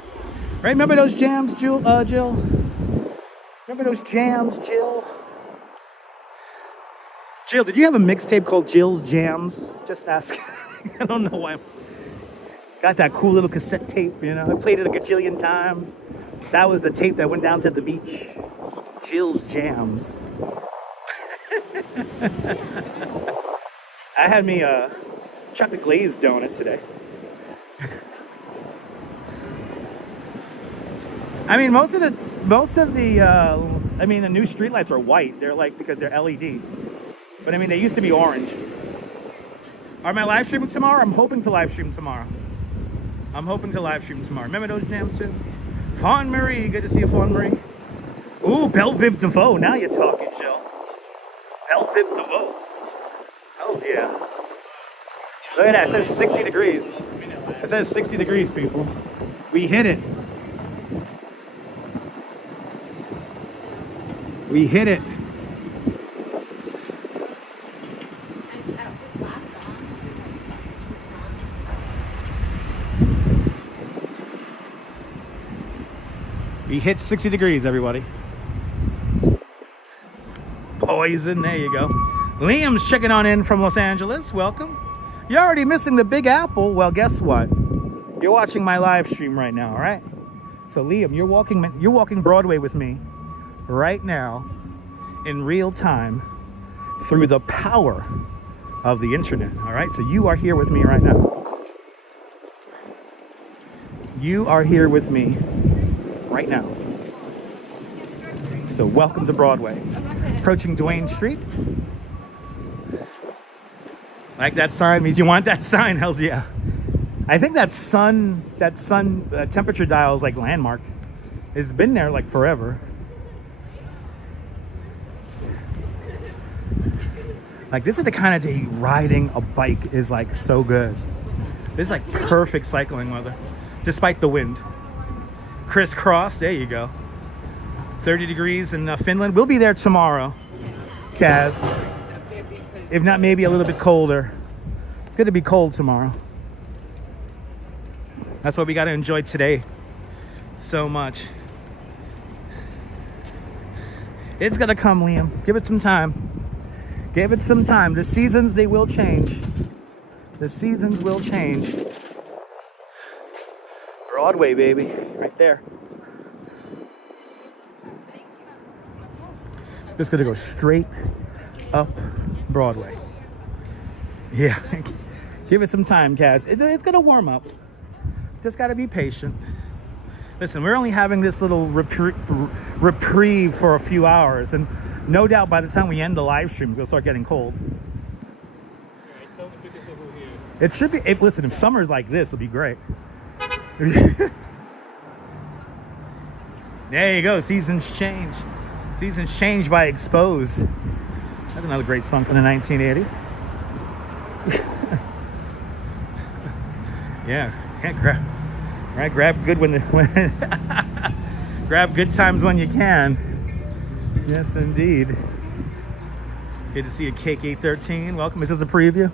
Right, remember those jams, Jill? Remember those jams, Jill? Jill, did you have a mixtape called Jill's Jams? Just ask. I don't know why I'm... Got that cool little cassette tape, you know. I played it a gajillion times. That was the tape that went down to the beach. Jill's Jams. I had me a chocolate glazed donut today. I mean, most of the the new streetlights are white. They're like, because they're LED. But I mean, they used to be orange. Are my live streaming tomorrow? I'm hoping to live stream tomorrow. Remember those jams too? Fawn Marie, good to see you, Fawn Marie. Ooh, Belviv DeVoe. Now you're talking, Jill. Belviv DeVoe. Hells yeah. Look at that. It says 60 degrees. It says 60 degrees, people. We hit it. We hit it. We hit 60 degrees, everybody. Poison, there you go. Liam's checking on in from Los Angeles. Welcome. You're already missing the Big Apple. Well, guess what? You're watching my live stream right now, all right? So, Liam, you're walking Broadway with me right now in real time through the power of the internet, all right? So you are here with me right now. You are here with me right now. So welcome to Broadway. Approaching Duane Street. Like that sign means you want that sign, hells yeah. I think that sun temperature dial is like landmarked. It's been there like forever. Like this is the kind of day riding a bike is like so good. This is like perfect cycling weather, despite the wind. Crisscross, there you go. 30 degrees in Finland. We'll be there tomorrow, Kaz. If not, maybe a little bit colder. It's going to be cold tomorrow. That's what we got to enjoy today so much. It's going to come, Liam. Give it some time. Give it some time. The seasons, they will change. The seasons will change. Broadway, baby. Right there. Just gonna go straight up Broadway. Yeah. Give it some time, Kaz. It's gonna warm up. Just gotta be patient. Listen, we're only having this little reprieve for a few hours, and no doubt by the time we end the live stream, it's gonna start getting cold. It should be. If summer's like this, it'll be great. There you go. Seasons change. Seasons change by Expose. That's another great song from the 1980s. Yeah, grab good when grab good times when you can. Yes, indeed. Good to see you, Cake 813. Welcome. Is this a preview?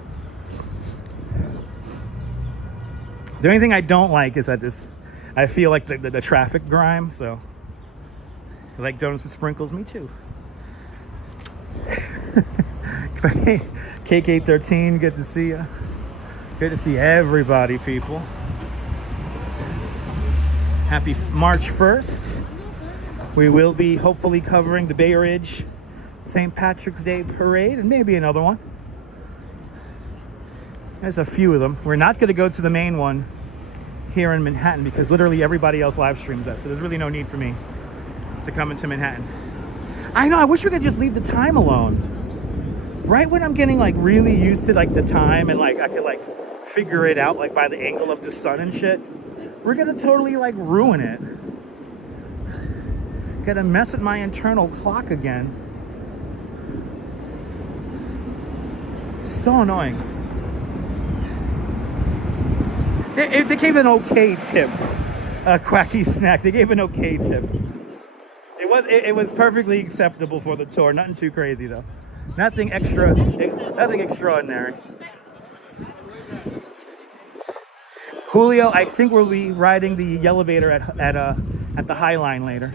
The only thing I don't like is that I feel like the traffic grime. So, I like donuts with sprinkles. Me too. Cake 813. Good to see you. Good to see everybody, people. Happy March 1st. We will be hopefully covering the Bay Ridge St. Patrick's Day Parade and maybe another one. There's a few of them. We're not going to go to the main one here in Manhattan because literally everybody else live streams that. So there's really no need for me to come into Manhattan. I know, I wish we could just leave the time alone. Right when I'm getting like really used to like the time and like I could like figure it out like by the angle of the sun and shit, we're gonna totally like ruin it. Gotta mess with my internal clock again. So annoying. They gave an okay tip. Quacky Snack. They gave an okay tip. It was perfectly acceptable for the tour. Nothing too crazy though. Nothing extraordinary. Julio, I think we'll be riding the elevator at the High Line later.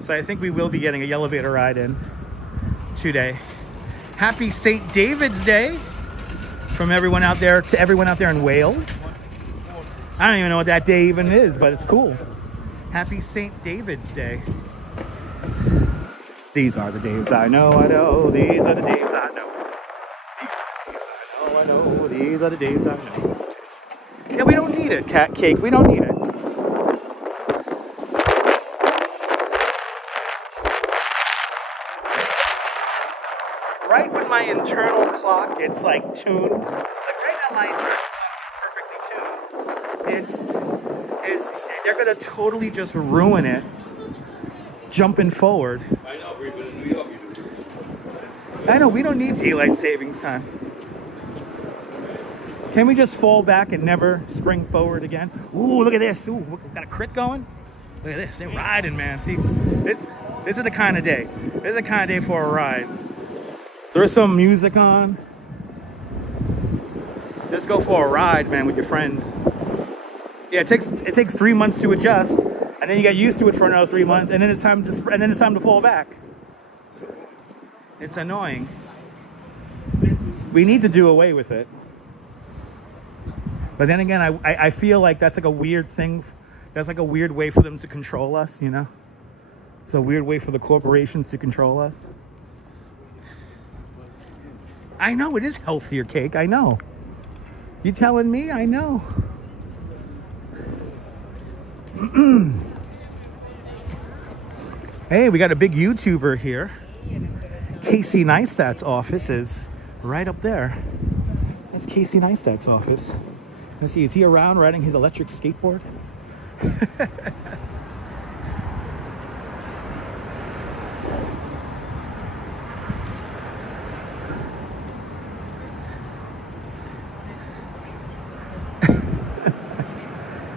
So I think we will be getting a elevator ride in today. Happy St. David's Day from everyone out there to everyone out there in Wales. I don't even know what that day even is, but it's cool. Happy St. David's Day. These are the Daves I know. These are the Daves I know. These are the Daves I know. These are the Daves I know. Yeah, we don't need it, Cat Cake. We don't need it. Right when my internal clock gets like tuned, like right now my internal clock is perfectly tuned. They're gonna totally just ruin it, jumping forward. I know, but in New York you do. I know, we don't need daylight savings time. Can we just fall back and never spring forward again? Ooh, look at this. Ooh, we got a crit going. Look at this. They're riding, man. See, this is the kind of day. This is the kind of day for a ride. Throw some music on. Just go for a ride, man, with your friends. Yeah, it takes 3 months to adjust, and then you get used to it for another 3 months, and then it's time to fall back. It's annoying. We need to do away with it. But then again, I feel like that's like a weird thing. That's like a weird way for them to control us, you know? It's a weird way for the corporations to control us. I know, it is healthier, Cake. I know. You telling me? I know. Hey, we got a big YouTuber here. Casey Neistat's office is right up there. That's Casey Neistat's office. Let's see, is he around riding his electric skateboard?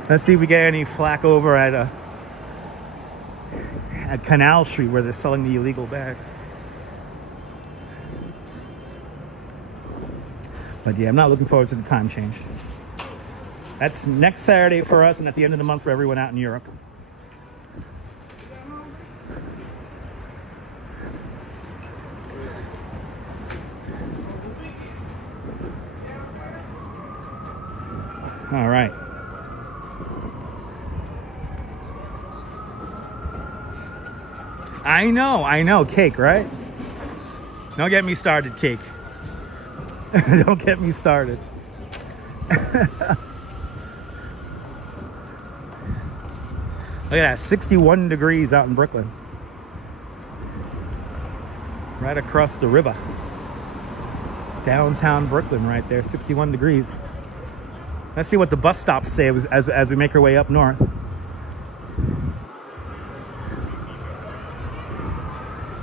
Let's see if we get any flack over at Canal Street where they're selling the illegal bags. But yeah, I'm not looking forward to the time change. That's next Saturday for us and at the end of the month for everyone out in Europe. All right. I know, Cake, right? Don't get me started, Cake. Don't get me started. Look at that, 61 degrees out in Brooklyn. Right across the river. Downtown Brooklyn right there, 61 degrees. Let's see what the bus stops say as we make our way up north. And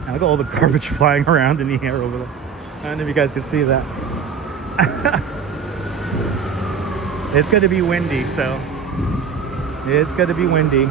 look at all the garbage flying around in the air over there. I don't know if you guys can see that. It's going to be windy, so it's going to be windy.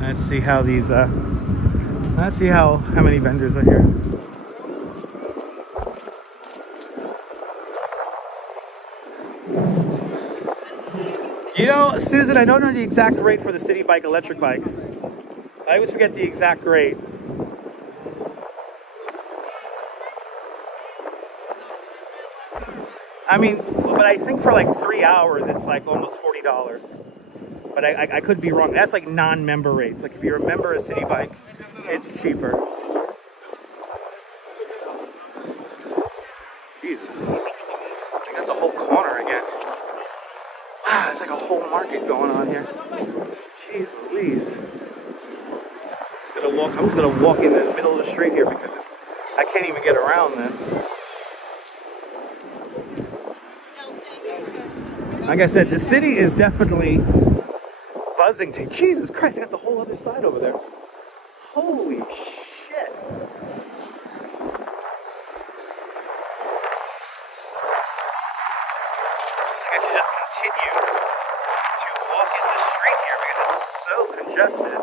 Let's see how these let's see how many vendors are here. You know, Susan, I don't know the exact rate for the city bike electric bikes. I always forget the exact rate. I mean, but I think for like 3 hours, it's like almost $40. But I could be wrong. That's like non-member rates. Like if you're a member of City Bike, it's cheaper. Jesus. I got the whole corner again. Wow, it's like a whole market going on here. Jeez Louise. I'm just gonna walk in the middle of the street here because I can't even get around this. Like I said, the city is definitely buzzing. Jesus Christ, I got the whole other side over there. Holy shit. I should just continue to walk in the street here because it's so congested.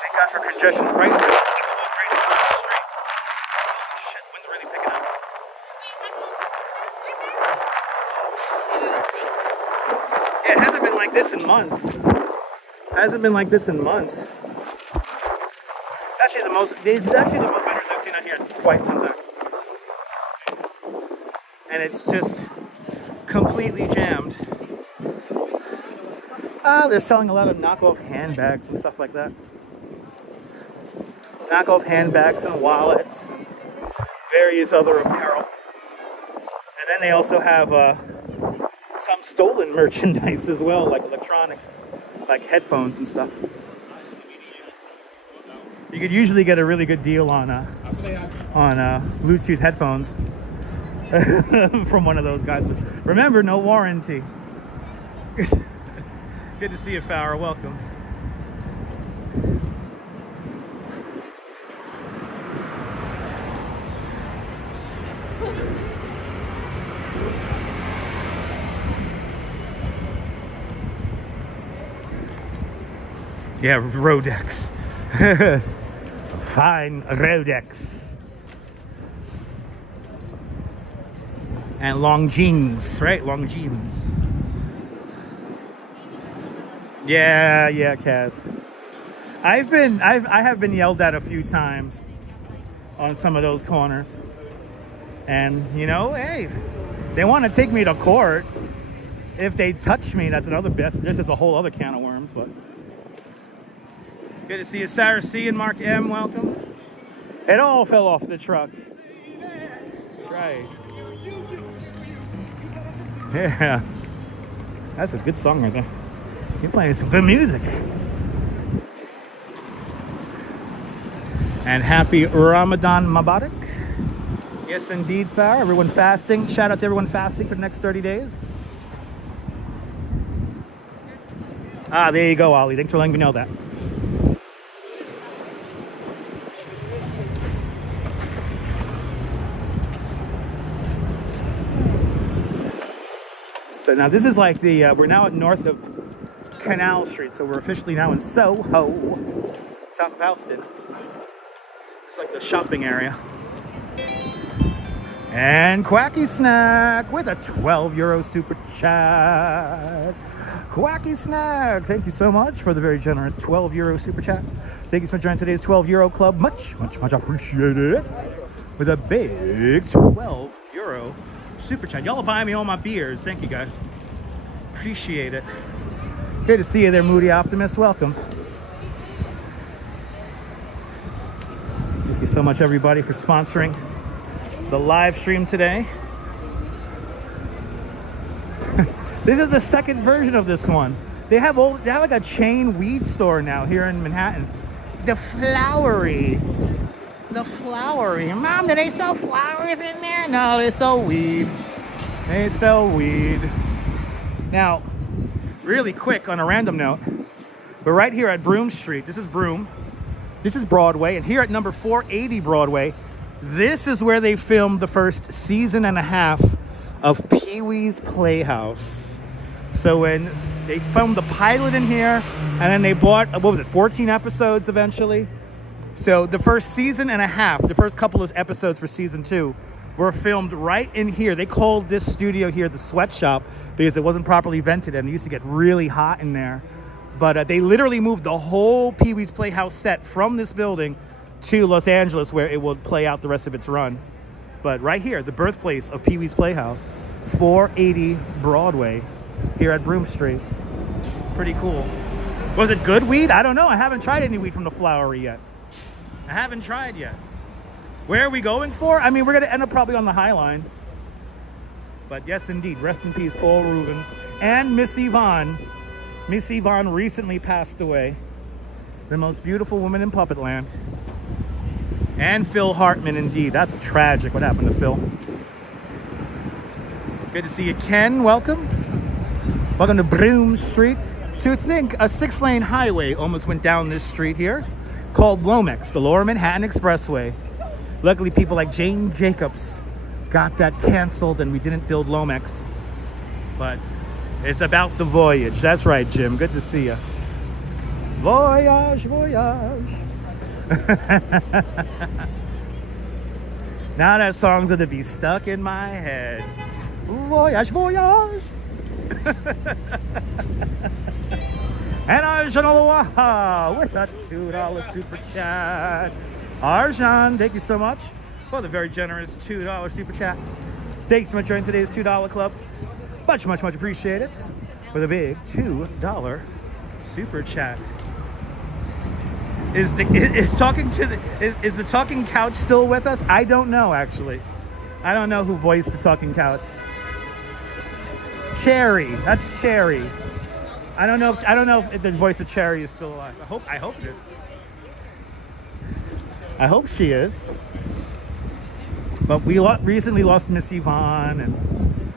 Thank God for congestion pricing. It hasn't been like this in months. Hasn't been like this in months. It's actually the most vendors I've seen out here in quite some time. And it's just completely jammed. They're selling a lot of knockoff handbags and stuff like that. Knockoff handbags and wallets, and various other apparel. And then they also have some stolen merchandise as well, like electronics, like headphones and stuff. You could usually get a really good deal on Bluetooth headphones from one of those guys. But remember, no warranty. Good to see you, Farrah. Welcome. Yeah, Rodex. Fine Rodex. And long jeans, right? Long jeans. Yeah, Kaz. I have been yelled at a few times on some of those corners. And, you know, hey, they want to take me to court. If they touch me, that's another best. This is a whole other can of worms, but. Good to see you, Sarah C. and Mark M. Welcome. It all fell off the truck. Right. Yeah. That's a good song right there. You're playing some good music. And happy Ramadan Mubarak. Yes, indeed, Farah. Everyone fasting. Shout out to everyone fasting for the next 30 days. There you go, Ollie. Thanks for letting me know that. So now this is like we're now north of Canal Street, so we're officially now in SoHo, south of Houston. It's like the shopping area. And Quacky Snack with a €12 super chat. Quacky Snack, thank you so much for the very generous €12 super chat. Thank you for joining today's €12 club. Much appreciated. With a big €12 super chat. Y'all are buying me all my beers. Thank you guys. Appreciate it. Great to see you there, Moody Optimist. Welcome. Thank you so much, everybody, for sponsoring the live stream today. This is the second version of this one. They have like a chain weed store now here in Manhattan. The Flowery. Mom, do they sell flowers in there? No, they sell weed. Now, really quick on a random note, we're right here at Broome Street. This is Broome. This is Broadway. And here at number 480 Broadway, this is where they filmed the first season and a half of Pee-wee's Playhouse. So when they filmed the pilot in here, and then they bought, 14 episodes eventually? So the first season and a half, the first couple of episodes for season 2 were filmed right in here. They called this studio here the sweatshop because it wasn't properly vented and it used to get really hot in there. But they literally moved the whole Pee-wee's Playhouse set from this building to Los Angeles where it will play out the rest of its run. But right here, the birthplace of Pee-wee's Playhouse, 480 Broadway, here at Broome Street. Pretty cool. Was it good weed? I don't know. I haven't tried any weed from the Flowery yet. I haven't tried yet. Where are we going for? I mean, we're going to end up probably on the High Line. But yes, indeed. Rest in peace, Paul Rubens. And Miss Yvonne. Miss Yvonne recently passed away. The most beautiful woman in Puppetland. And Phil Hartman, indeed. That's tragic what happened to Phil. Good to see you, Ken. Welcome. Welcome to Broome Street. To think a 6-lane highway almost went down this street here called Lomex, the Lower Manhattan Expressway. Luckily, people like Jane Jacobs got that canceled and we didn't build Lomex. But it's about the voyage. That's right, Jim. Good to see you. Voyage, voyage. Now that song's gonna be stuck in my head. Voyage, voyage. And Arjan Aloha with a $2 super chat. Arjan, thank you so much for the very generous $2 super chat. Thanks so much for joining today's $2 club. Much appreciated. With a big $2 super chat. Is the talking couch still with us? I don't know, actually. I don't know who voiced the talking couch. Cherry. That's Cherry. I don't know if the voice of Cherry is still alive. I hope it is. I hope she is. But we recently lost Miss Yvonne, and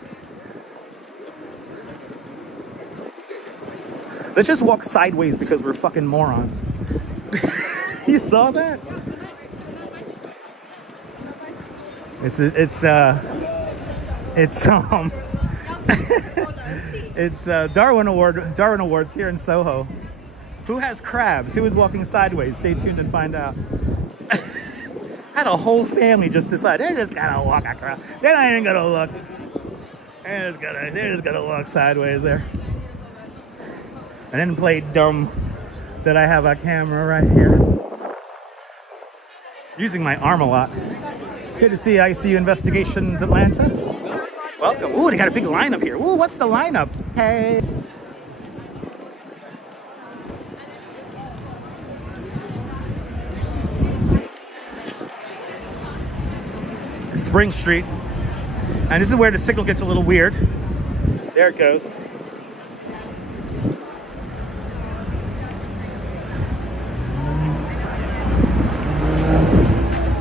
let's just walk sideways because we're fucking morons. You saw that? It's Darwin Awards here in Soho. Who has crabs? Who is walking sideways? Stay tuned and find out. Had a whole family just decide they're just gonna walk across. They're not even gonna look. They're just gonna walk sideways there. And then play dumb that I have a camera right here. Using my arm a lot. Good to see ICU Investigations Atlanta. Welcome. Ooh, they got a big lineup here. Ooh, what's the lineup? Hey. Spring Street. And this is where the signal gets a little weird. There it goes.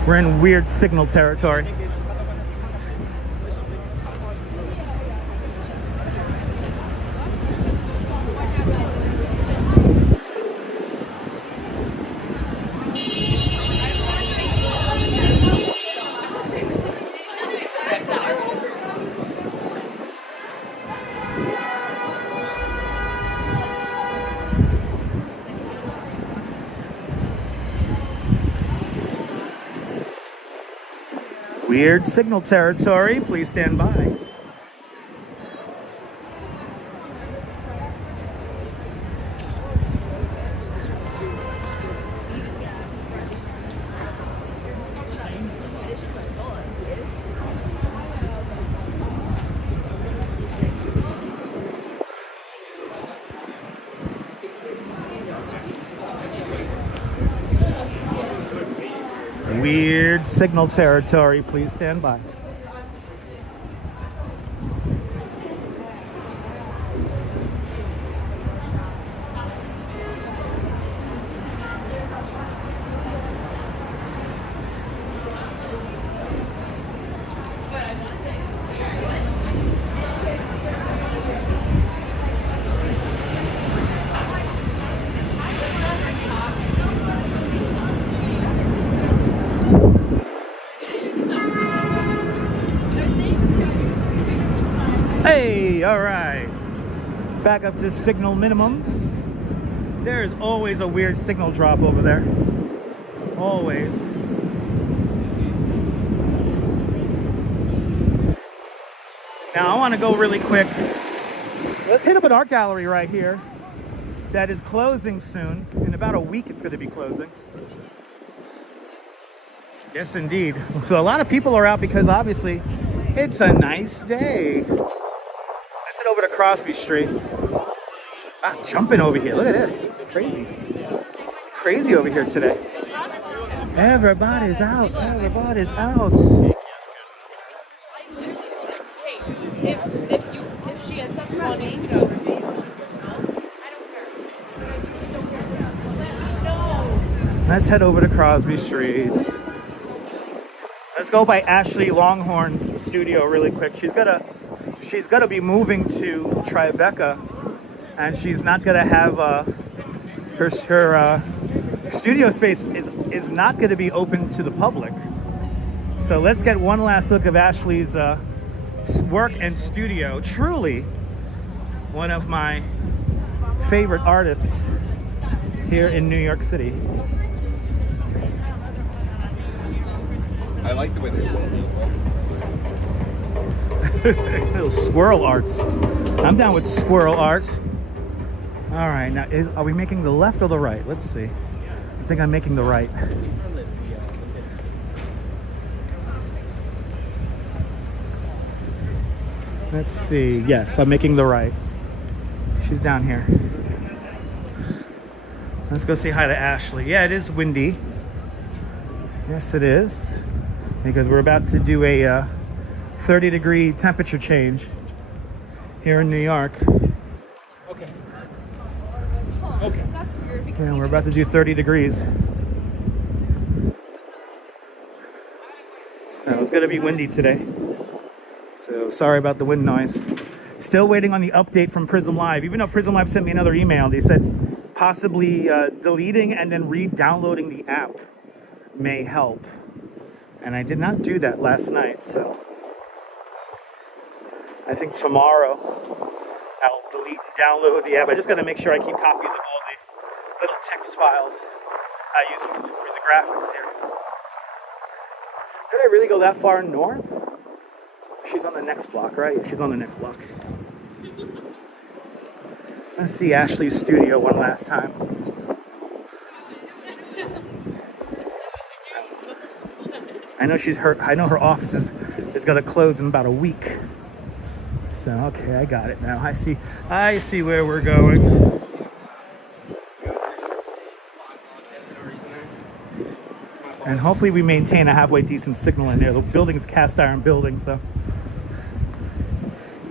We're in weird signal territory. Weird signal territory. Please stand by. weird signal territory. Please stand by. Hey, all right. Back up to signal minimums. There's always a weird signal drop over there. Always. Now I want to go really quick. Let's hit up an art gallery right here that is closing soon. In about a week it's going to be closing. Yes, indeed. So a lot of people are out because obviously it's a nice day. Let's head over to Crosby Street. Ah, jumping over here. Look at this. Crazy. Crazy over here today. Everybody's out. Everybody's out. If she ends up running, Let's head over to Crosby Street. Let's go by Ashley Longhorn's studio really quick. She's gonna be moving to Tribeca, and she's not gonna have her studio space is not gonna be open to the public. So let's get one last look of Ashley's work and studio. Truly one of my favorite artists here in New York City. I like the way they look. Little squirrel arts. I'm down with squirrel art. All right, now are we making the left or the right? Let's see. I think I'm making the right. Let's see. Yes, I'm making the right. She's down here. Let's go say hi to Ashley. Yeah, it is windy. Yes, it is. Because we're about to do a 30-degree temperature change here in New York. Okay. Okay. that's weird because Yeah, we're about to do 30 degrees. So it's going to be windy today. So sorry about the wind noise. Still waiting on the update from Prism Live. Even though Prism Live sent me another email, they said possibly deleting and then re-downloading the app may help. And I did not do that last night, so I think tomorrow I'll delete and download the app. I just got to make sure I keep copies of all the little text files I use for the graphics here. Did I really go that far north? She's on the next block, right? Yeah, she's on the next block. Let's see Ashley's studio one last time. I know her office is gonna close in about a week. So okay, I got it now. I see where we're going. And hopefully we maintain a halfway decent signal in there. The building's a cast iron building, so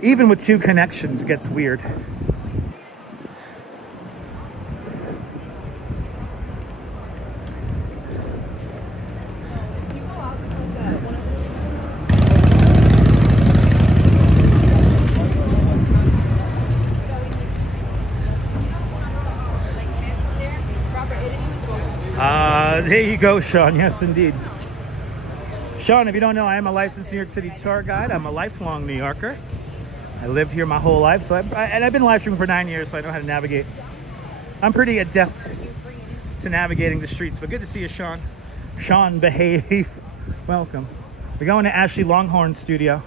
even with two connections, it gets weird. There you go, Sean. Yes, indeed. Sean, if you don't know, I am a licensed New York City tour guide. I'm a lifelong New Yorker. I lived here my whole life, so I've been live streaming for 9 years, so I know how to navigate. I'm pretty adept to navigating the streets, but good to see you, Sean. Sean, behave. Welcome. We're going to Ashley Longhorn's studio,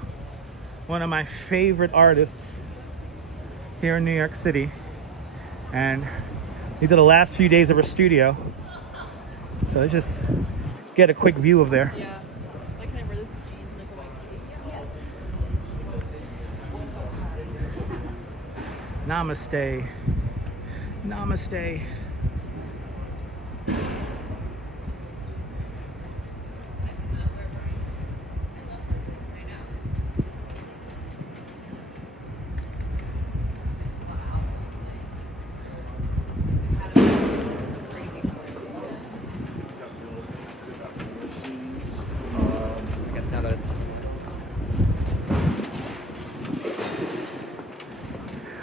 one of my favorite artists here in New York City. And these are the last few days of her studio. So let's just get a quick view of there. yeah. Like, can I wear this jeans like a Namaste. Namaste.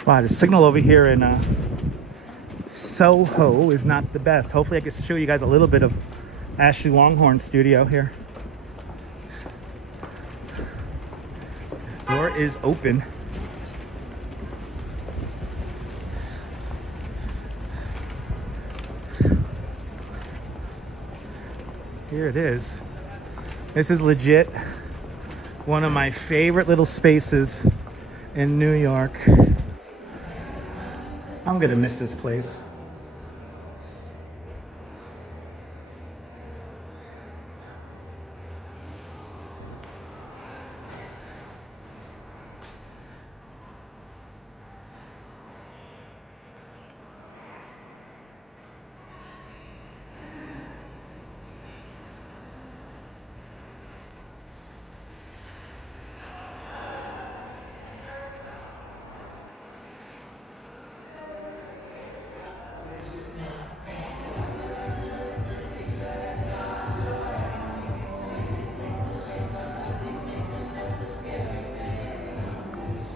Wow, the signal over here in SoHo is not the best. Hopefully I can show you guys a little bit of Ashley Longhorn's studio here. Door is open. Here it is. This is legit one of my favorite little spaces in New York. I'm gonna miss this place.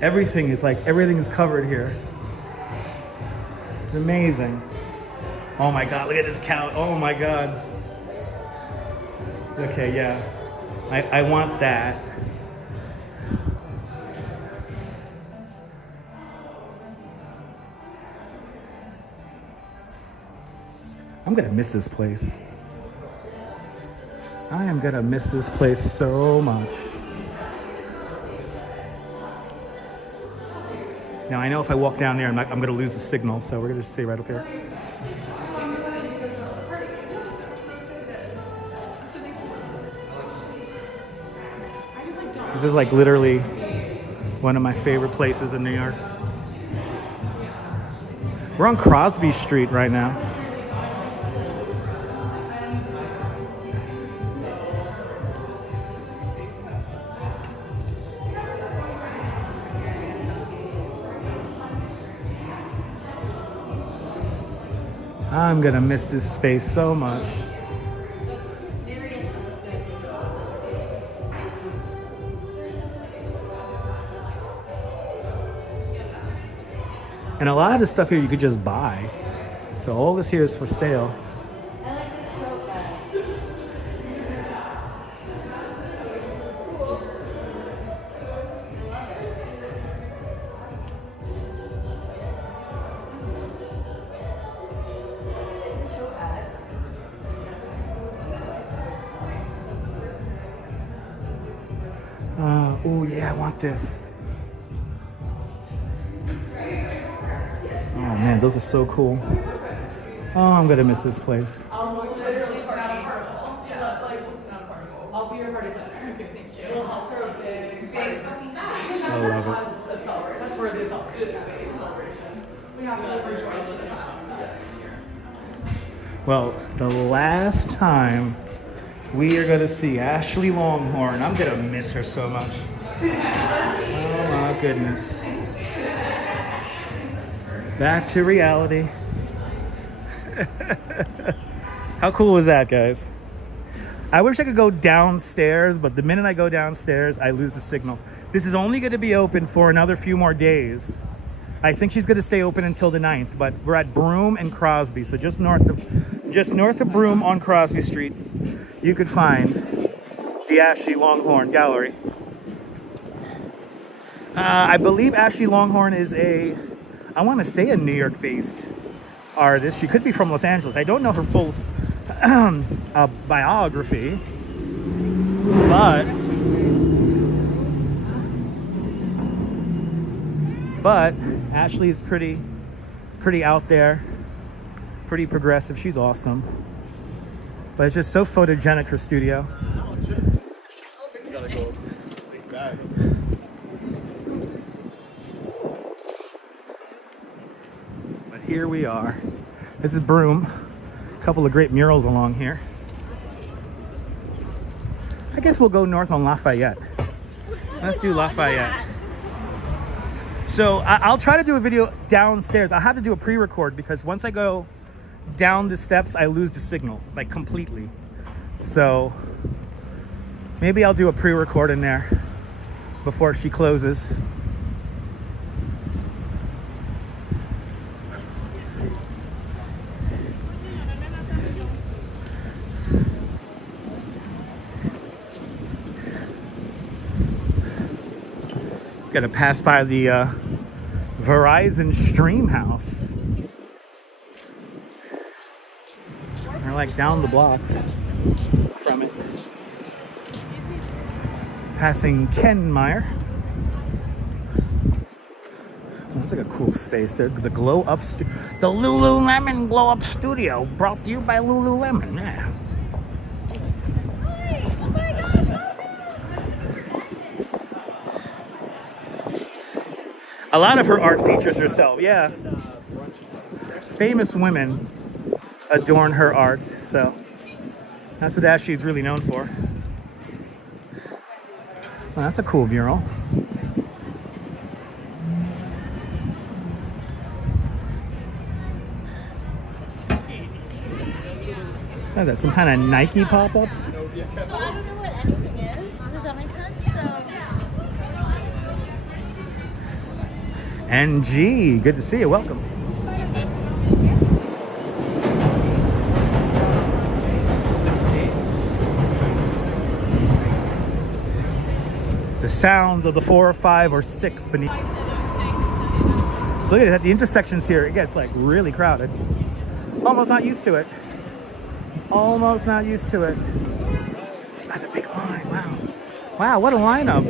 Everything is covered here. It's amazing. Oh my God, look at this couch. Oh my God. Okay, yeah. I want that. I'm gonna miss this place. I am gonna miss this place so much. Now I know if I walk down there, I'm going to lose the signal, so we're going to stay right up here. This is like literally one of my favorite places in New York. We're on Crosby Street right now. I'm gonna miss this space so much. And a lot of the stuff here you could just buy. So all this here is for sale. Oh yeah, I want this. Oh man, those are so cool. Oh, I'm gonna miss this place. I'll literally start a particle. Yeah, like not a particle. I'll be your party planner. Okay, thank you. We'll help her big fucking bag. I love it. That's where the celebration. We have to rejoice with it. Well, the last time we are gonna see Ashley Longhorn, I'm gonna miss her so much. Oh my goodness. Back to reality. How cool was that, guys? I wish I could go downstairs, but the minute I go downstairs, I lose the signal. This is only gonna be open for another few more days. I think she's gonna stay open until the 9th, but we're at Broome and Crosby, so just north of Broome on Crosby Street, you could find the Ashley Longhorn Gallery. I believe Ashley Longhorn is I want to say a New York-based artist. She could be from Los Angeles. I don't know her full biography, but Ashley is pretty out there, pretty progressive. She's awesome, but it's just so photogenic, her studio. But here we are. This is Broome. A couple of great murals along here. I guess we'll go north on Lafayette. Let's do Lafayette. So I'll try to do a video downstairs. I have to do a pre-record because once I go down the steps, I lose the signal, like completely. So maybe I'll do a pre-record in there before she closes. Gotta pass by the Verizon Stream House. They're like down the block from it. Passing Ken Meyer. That's like a cool space there. The Glow Up the Lululemon Glow Up Studio, brought to you by Lululemon. Yeah. Hi! Oh my gosh! A lot of her art features herself. Yeah. Famous women adorn her art, so that's what Ashley's really known for. Well, that's a cool mural. What is that, some kind of Nike pop-up? So I don't know what anything is. Does that make sense? So NG, good to see you. Welcome. The sounds of the 4 or 5 or 6 beneath. Look at it at the intersections here. It gets like really crowded. Almost not used to it. Almost not used to it. That's a big line. Wow. Wow, what a lineup.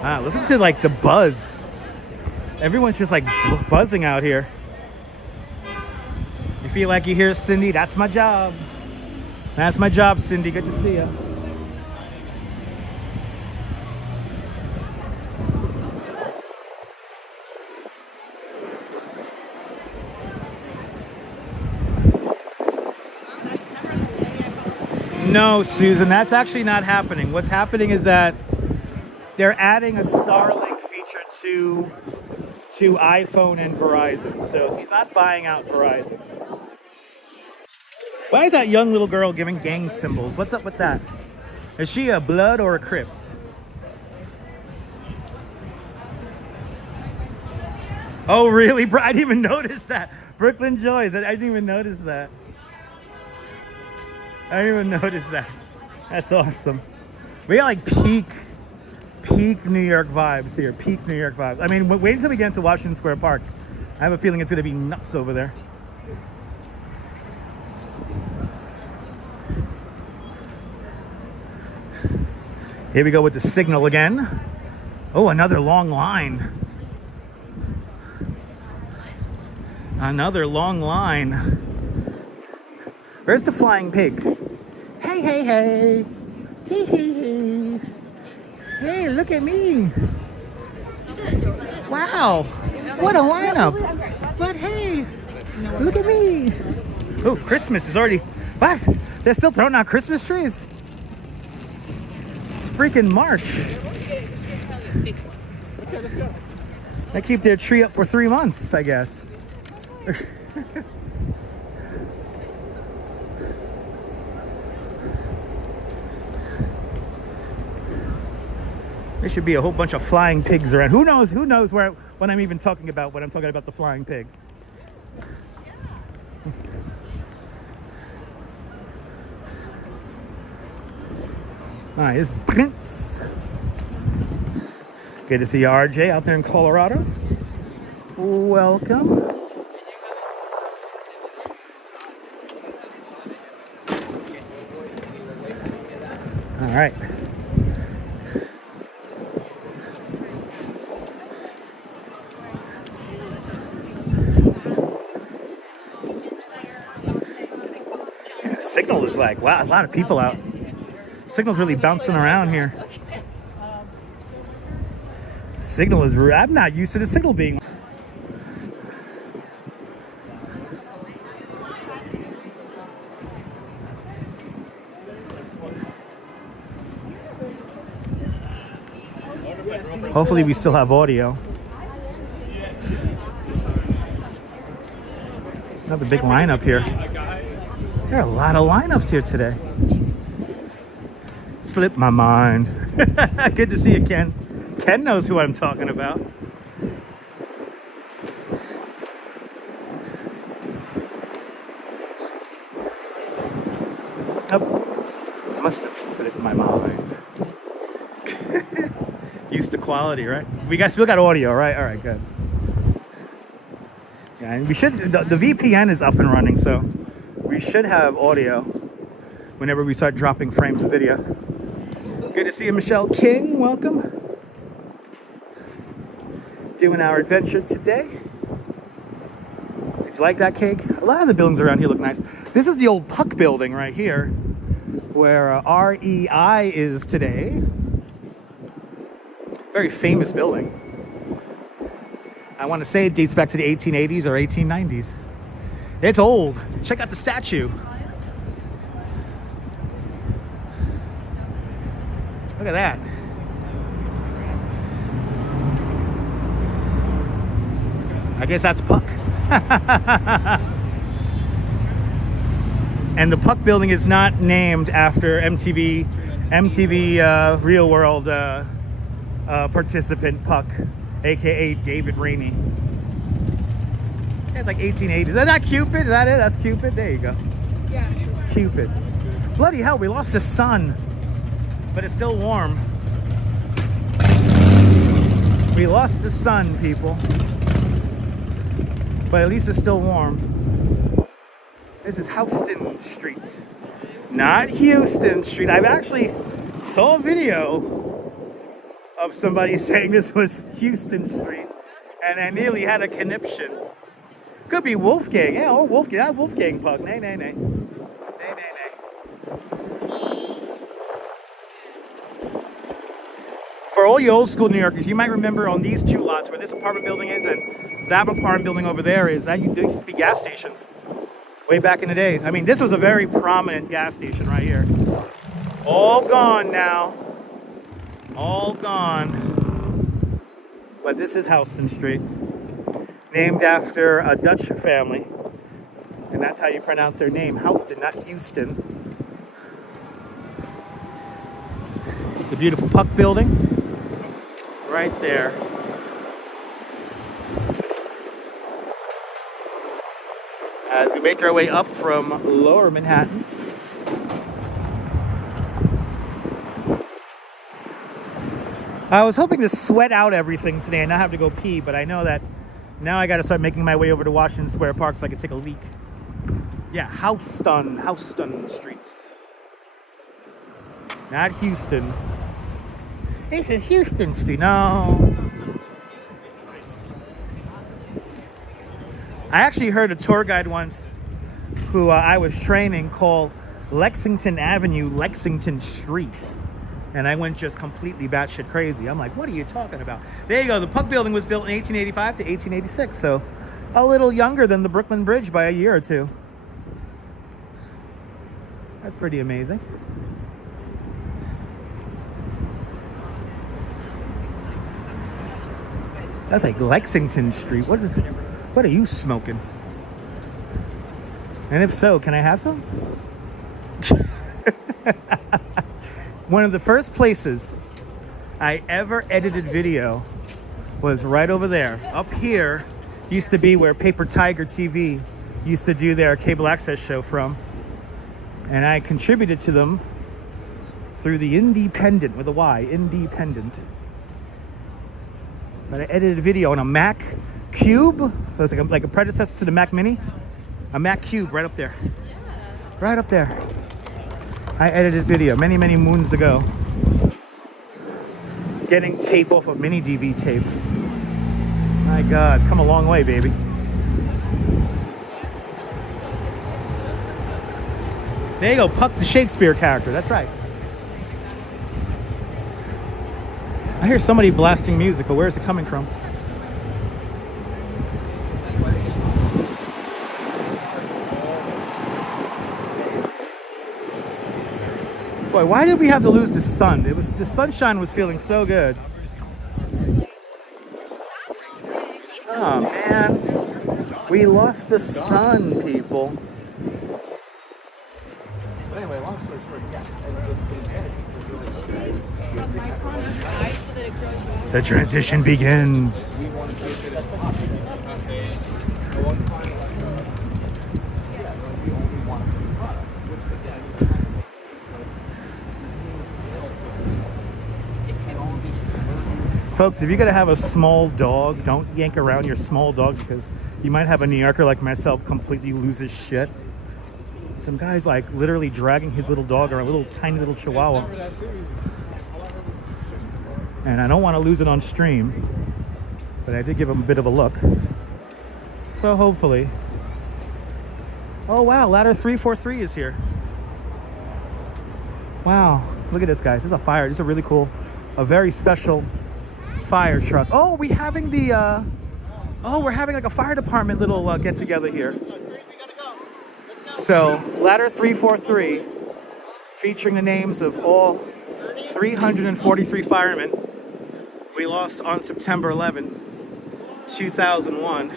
Wow, listen to like the buzz. Everyone's just like buzzing out here. You feel like you hear Cindy? That's my job. That's my job, Cindy. Good to see you. No, Susan, that's actually not happening. What's happening is that they're adding a Starlink feature to iPhone and Verizon. So he's not buying out Verizon. Why is that young little girl giving gang symbols? What's up with that? Is she a blood or a crypt? Oh, really? I didn't even notice that. Brooklyn Joyce, I didn't even notice that. I didn't even notice that. That's awesome. We got like peak New York vibes here. Peak New York vibes. I mean, wait until we get into Washington Square Park. I have a feeling it's going to be nuts over there. Here we go with the signal again. Oh, another long line. Another long line. Where's the flying pig? Hey, hey, hey. Hey, hey, hey. Hey, look at me. Wow. What a lineup. But hey, look at me. Oh, Christmas is already... What? They're still throwing out Christmas trees? It's freaking March. Okay, let's go. They keep their tree up for 3 months, I guess. There should be a whole bunch of flying pigs around. Who knows where what I'm even talking about when I'm talking about the flying pig. All right, this is Prince. Good to see you, RJ, out there in Colorado. Welcome. All right. Yeah, Signal is like, wow, a lot of people out. Signal's really bouncing around here. Signal is, I'm not used to the Signal being. Hopefully we still have audio. Another big lineup here. There are a lot of lineups here today. Slipped my mind. Good to see you, Ken. Ken knows who I'm talking about. Oh, must have slipped my mind. Used to quality, right? We guys still got audio, right? All right, good. Yeah, and we should. The VPN is up and running, so we should have audio whenever we start dropping frames of video. Good to see you, Michelle King. Welcome. Doing our adventure today. Did you like that cake? A lot of the buildings around here look nice. This is the old Puck building right here, where REI is today. Very famous building. I want to say it dates back to the 1880s or 1890s. It's old. Check out the statue. Look at that. I guess that's Puck. And the Puck building is not named after MTV Real World participant Puck, aka David Rainey. It's like 1880s. Is that Cupid? Is that it? That's Cupid? There you go. Yeah. It's Cupid. Bloody hell, we lost the sun. But it's still warm. We lost the sun, people. But at least it's still warm. This is Houston Street, not Houston Street. I've actually saw a video of somebody saying this was Houston Street, and I nearly had a conniption. Could be Wolfgang, yeah, or Wolfgang, not Wolfgang Puck. Nay, nay, nay. Nay, nay, nay. For all you old school New Yorkers, you might remember on these two lots where this apartment building is and that apartment building over there is, that used to be gas stations way back in the days. I mean, this was a very prominent gas station right here. All gone now. All gone. But this is Houston Street, named after a Dutch family. And that's how you pronounce their name, Houston, not Houston. The beautiful Puck building, right there. As we make our way up from Lower Manhattan. I was hoping to sweat out everything today and not have to go pee, but I know that now I got to start making my way over to Washington Square Park so I can take a leak. Yeah, Houston Streets. Not Houston. This is Houston Street. No. I actually heard a tour guide once who I was training call Lexington Avenue Lexington Street. And I went just completely batshit crazy. I'm like, what are you talking about? There you go. The Puck building was built in 1885 to 1886. So a little younger than the Brooklyn Bridge by a year or two. That's pretty amazing. That's like Lexington Street. What are you smoking? And if so, can I have some? One of the first places I ever edited video was right over there. Up here used to be where Paper Tiger TV used to do their cable access show from. And I contributed to them through the Independent, with a Y, Independent. But I edited a video on a Mac Cube. It was like a predecessor to the Mac Mini. A Mac Cube right up there. Right up there. I edited video many, many moons ago. Getting tape off of mini DV tape. My God, come a long way, baby. There you go, Puck the Shakespeare character, that's right. I hear somebody blasting music, but where is it coming from? Boy, why did we have to lose the sun? The sunshine was feeling so good. Oh man, we lost the sun, people. Anyway, long story short, yes, the transition begins. Folks, if you're gonna have a small dog, don't yank around your small dog, because you might have a New Yorker like myself completely lose his shit. Some guy's like literally dragging his little dog, or a little tiny little chihuahua. And I don't want to lose it on stream, but I did give him a bit of a look. So hopefully. Oh wow, ladder 343 is here. Wow, look at this, guys. This is a fire. This is a really cool, a very special fire truck. Oh, we're having the we're having like a fire department little get together here. So ladder 343, featuring the names of all 343 firemen we lost on September 11, 2001.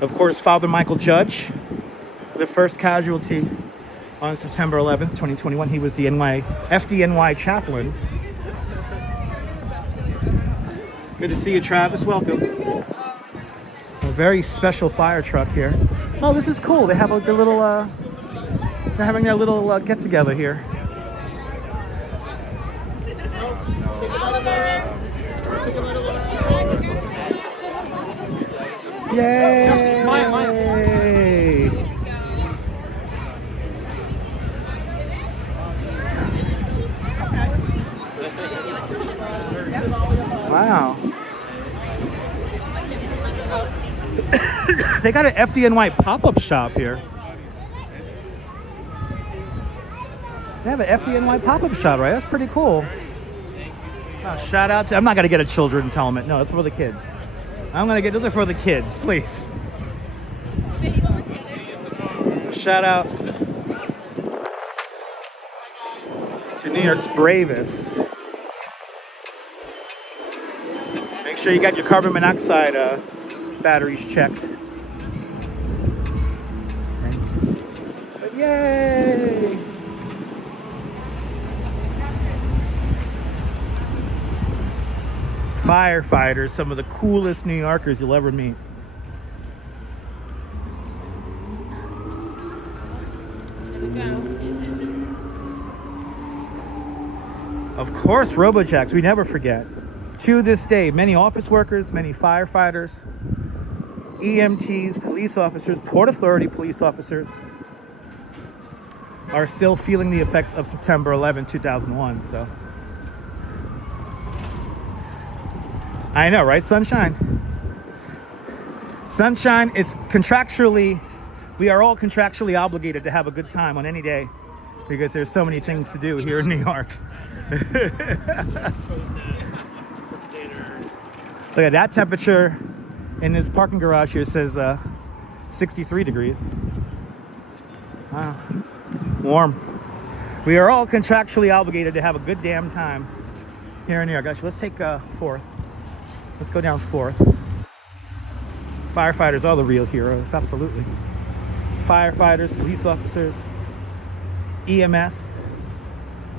Of course, Father Michael Judge, the first casualty on September 11th, 2021. He was the FDNY chaplain. Good to see you, Travis. Welcome. A very special fire truck here. Oh, this is cool. They have like a little, they're having their little get together here. Yay! Wow. They got an FDNY pop-up shop here. They have an FDNY pop-up shop, right? That's pretty cool. Oh, shout out to... I'm not going to get a children's helmet. No, it's for the kids. I'm going to get... Those are for the kids, please. Shout out to New York's bravest. Make sure you got your carbon monoxide batteries checked. But yay! Firefighters, some of the coolest New Yorkers you'll ever meet. Of course, Robojacks, we never forget. To this day, many office workers, many firefighters, EMTs, police officers, Port Authority police officers are still feeling the effects of September 11, 2001. So, I know, right? Sunshine. Sunshine, it's contractually, we are all contractually obligated to have a good time on any day because there's so many things to do here in New York. Look at that temperature in this parking garage here. Says 63 degrees. Wow. Warm. We are all contractually obligated to have a good damn time here in New York. Actually, let's take 4th. Let's go down 4th. Firefighters are the real heroes, absolutely. Firefighters, police officers, EMS,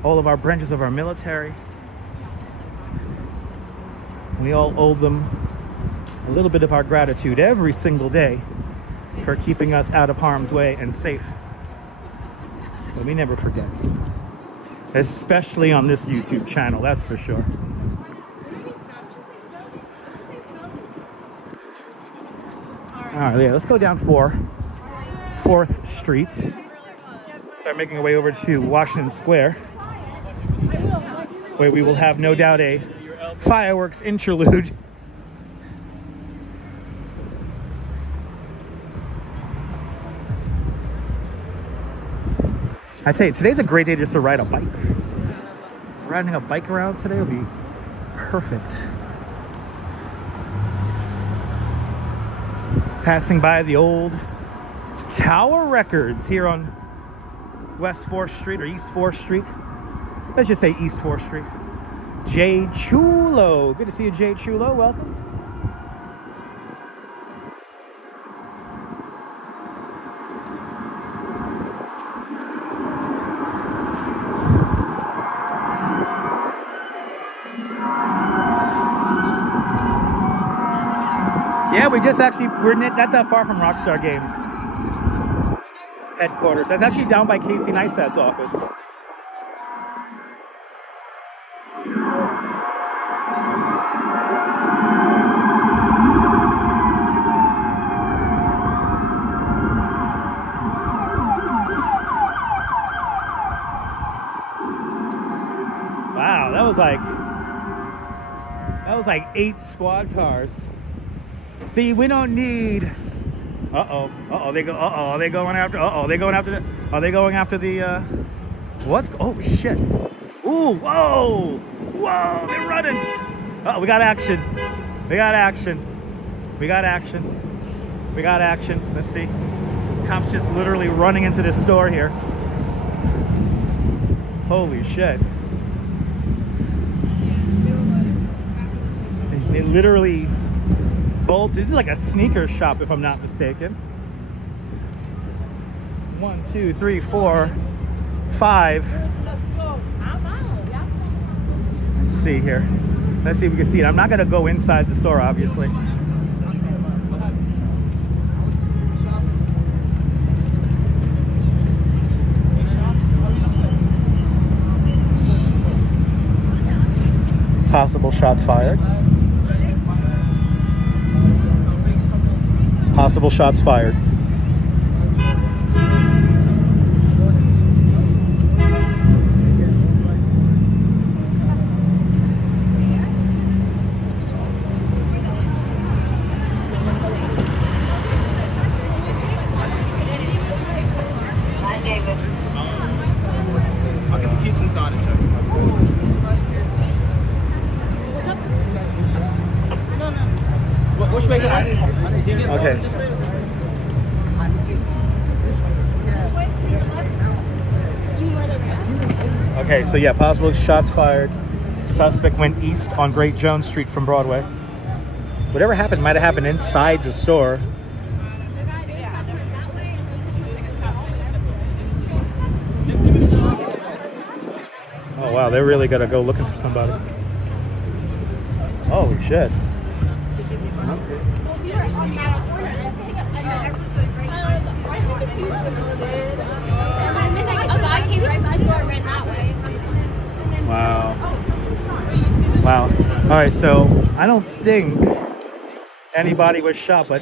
all of our branches of our military. We all owe them a little bit of our gratitude every single day for keeping us out of harm's way and safe. But we never forget. Especially on this YouTube channel, that's for sure. All right, yeah, let's go down 4th Street. Start making our way over to Washington Square, where we will have no doubt a fireworks interlude. I tell you, today's a great day just to ride a bike. Riding a bike around today would be perfect. Passing by the old Tower Records here on West 4th Street or East 4th Street. Let's just say East 4th Street. Jay Chulo. Good to see you, Jay Chulo. Welcome. Yeah, we're not that far from Rockstar Games headquarters. That's actually down by Casey Neistat's office. was like 8 squad cars. See, we don't need. Are they going after? Are they going after the? What's? Oh shit! Ooh, whoa, they're running. We got action. Let's see. Cops just literally running into this store here. Holy shit. They literally bolt. This is like a sneaker shop, if I'm not mistaken. 1, 2, 3, 4, 5. Let's see here. Let's see if we can see it. I'm not going to go inside the store, obviously. Possible shots fired. Possible shots fired. I'll get the keys inside and check. Which way can I? Okay. Okay, so yeah, possible shots fired. Suspect went east on Great Jones Street from Broadway. Whatever happened might have happened inside the store. Oh wow, they're really gonna go looking for somebody. Holy shit. A guy came right from the store and ran that way. Wow. All right, so I don't think anybody was shot, but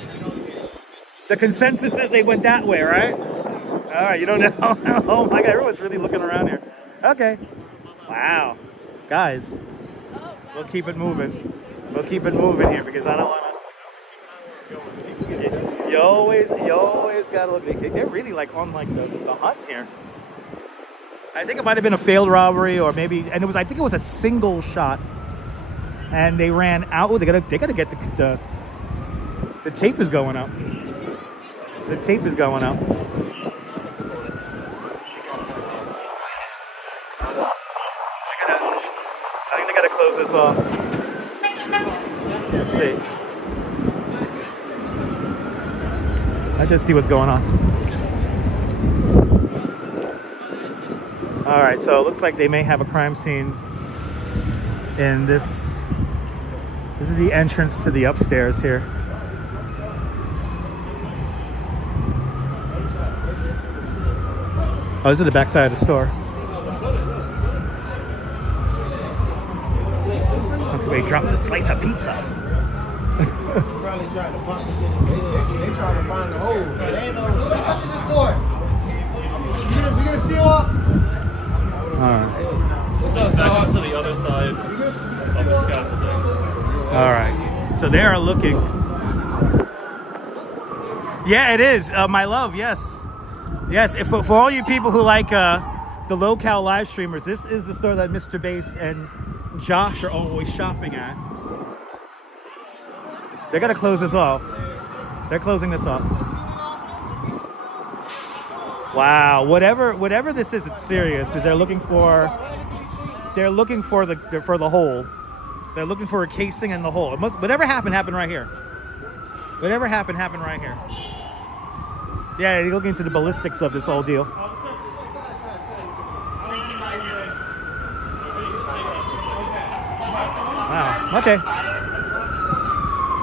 the consensus is they went that way, right? All right, you don't know. Oh my God, everyone's really looking around here. Okay. Wow. Guys, we'll keep it moving. We'll keep it moving here because I don't want to. You always gotta look. They're really like on like the hunt here. I think it might have been a failed robbery, or maybe, and it was. I think it was a single shot, and they ran out. Oh, they gotta get the tape is going up. The tape is going up. I think they gotta close this off. Let's see. Let's just see what's going on. All right, so it looks like they may have a crime scene in this. This is the entrance to the upstairs here. Oh, this is the back side of the store. Looks like they dropped a slice of pizza. Probably tried to pop this in his head. They trying to find the hole. It ain't no shit. What's in this door? We gonna seal off? Alright. Let's back up to the other side of the scaffolding. Alright. So they are looking. Yeah, it is. My love, yes. Yes, if, for all you people who like the low-cal live streamers, this is the store that Mr. Based and Josh are always shopping at. They're gonna close this off. They're closing this off. Wow, whatever this is, it's serious because they're looking for the hole. They're looking for a casing in the hole. It must, whatever happened right here. Whatever happened right here. Yeah, they're looking into the ballistics of this whole deal. Wow. Okay.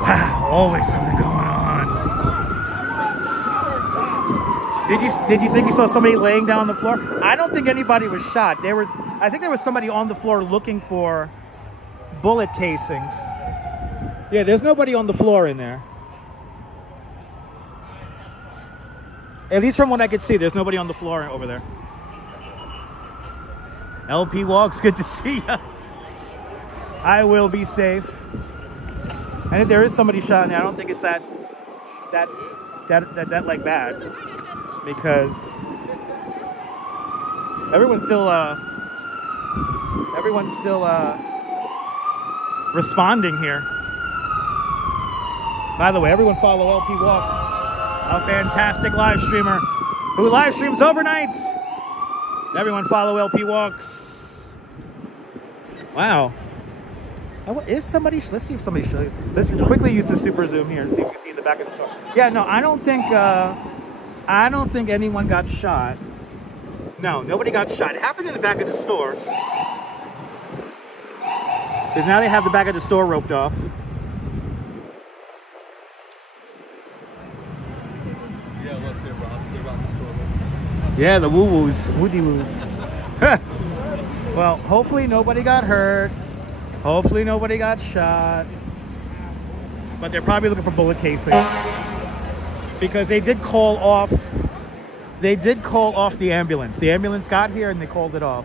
Wow, always something going on. Did you think you saw somebody laying down on the floor? I don't think anybody was shot. I think there was somebody on the floor looking for bullet casings. Yeah, there's nobody on the floor in there. At least from what I could see, there's nobody on the floor over there. LP Walks, good to see ya. I will be safe. And if there is somebody shot in there, I don't think it's that like bad, because everyone's still responding here. By the way, everyone follow LP Walks, a fantastic live streamer who live streams overnight. Everyone follow LP Walks. Wow. Is somebody? Let's see if somebody should. Let's quickly use the super zoom here and see if we can see the back of the store. Yeah, no, I don't think anyone got shot. No, nobody got shot. It happened in the back of the store. Because now they have the back of the store roped off. Yeah, look, they robbed the store. Yeah, the woo-woos. Woody-woos. Well, hopefully nobody got hurt. Hopefully nobody got shot. But they're probably looking for bullet casings. Because they did call off the ambulance. The ambulance got here and they called it off.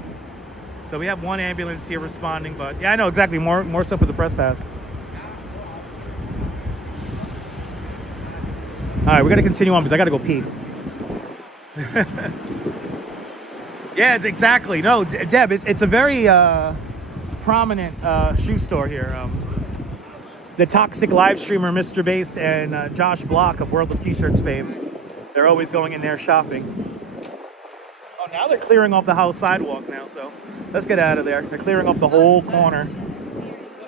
So we have one ambulance here responding, but yeah, I know exactly. More stuff with the press pass. All right, we're gonna continue on because I gotta go pee. Yeah, it's exactly. No, Deb, it's a very prominent shoe store here. The toxic live streamer Mr. Based and Josh Block of World of T-Shirts fame. They're always going in there shopping. Oh, now they're clearing off the house sidewalk now, so let's get out of there. They're clearing off the whole corner.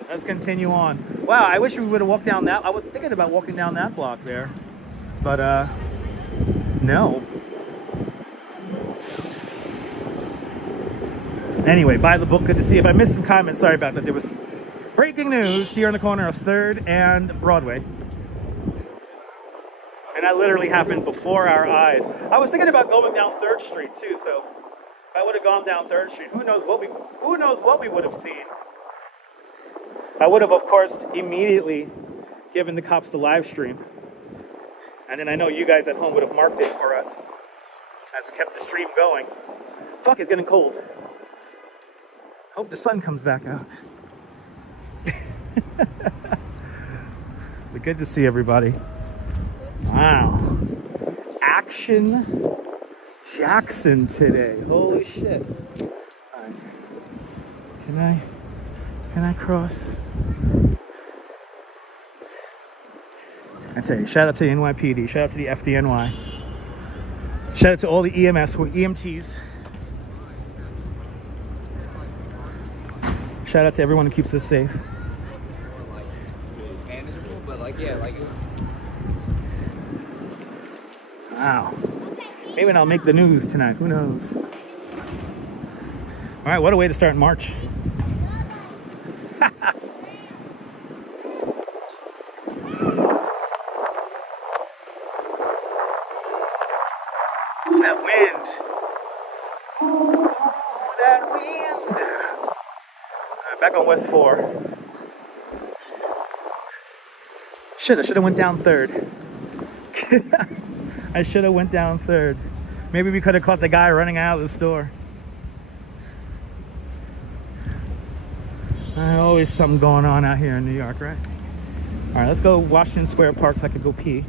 Let's continue on. Wow, I wish we would have walked down that. I was thinking about walking down that block there, but no. Anyway, buy the book. Good to see. If I missed some comments, sorry about that. There was breaking news here on the corner of 3rd and Broadway. And that literally happened before our eyes. I was thinking about going down 3rd Street too, so if I would have gone down 3rd Street, who knows what we would have seen. I would have, of course, immediately given the cops the live stream. And then I know you guys at home would have marked it for us as we kept the stream going. Fuck, it's getting cold. Hope the sun comes back out. But good to see everybody. Wow. Action Jackson today. Holy shit. All right. Can I cross? I tell you, shout out to the NYPD, shout out to the FDNY. Shout out to all the EMTs. Shout out to everyone who keeps us safe. Wow. Maybe I'll make the news tonight. Who knows? All right, what a way to start March. Ooh, that wind. Ooh, that wind. All right, back on West 4. I should have went down 3rd. I should have went down 3rd. Maybe we could have caught the guy running out of the store. Always something going on out here in New York, right? All right, let's go Washington Square Park so I could go pee.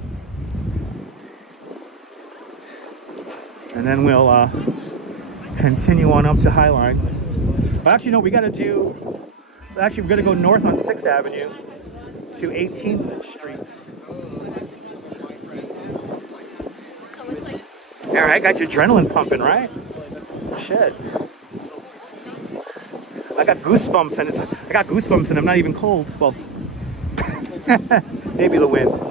And then we'll continue on up to Highline. But actually, no, we got to do... Actually, we're going to go north on 6th Avenue to 18th Street. All right, got your adrenaline pumping, right? Shit. I got goosebumps and I'm not even cold. Well, maybe the wind. I know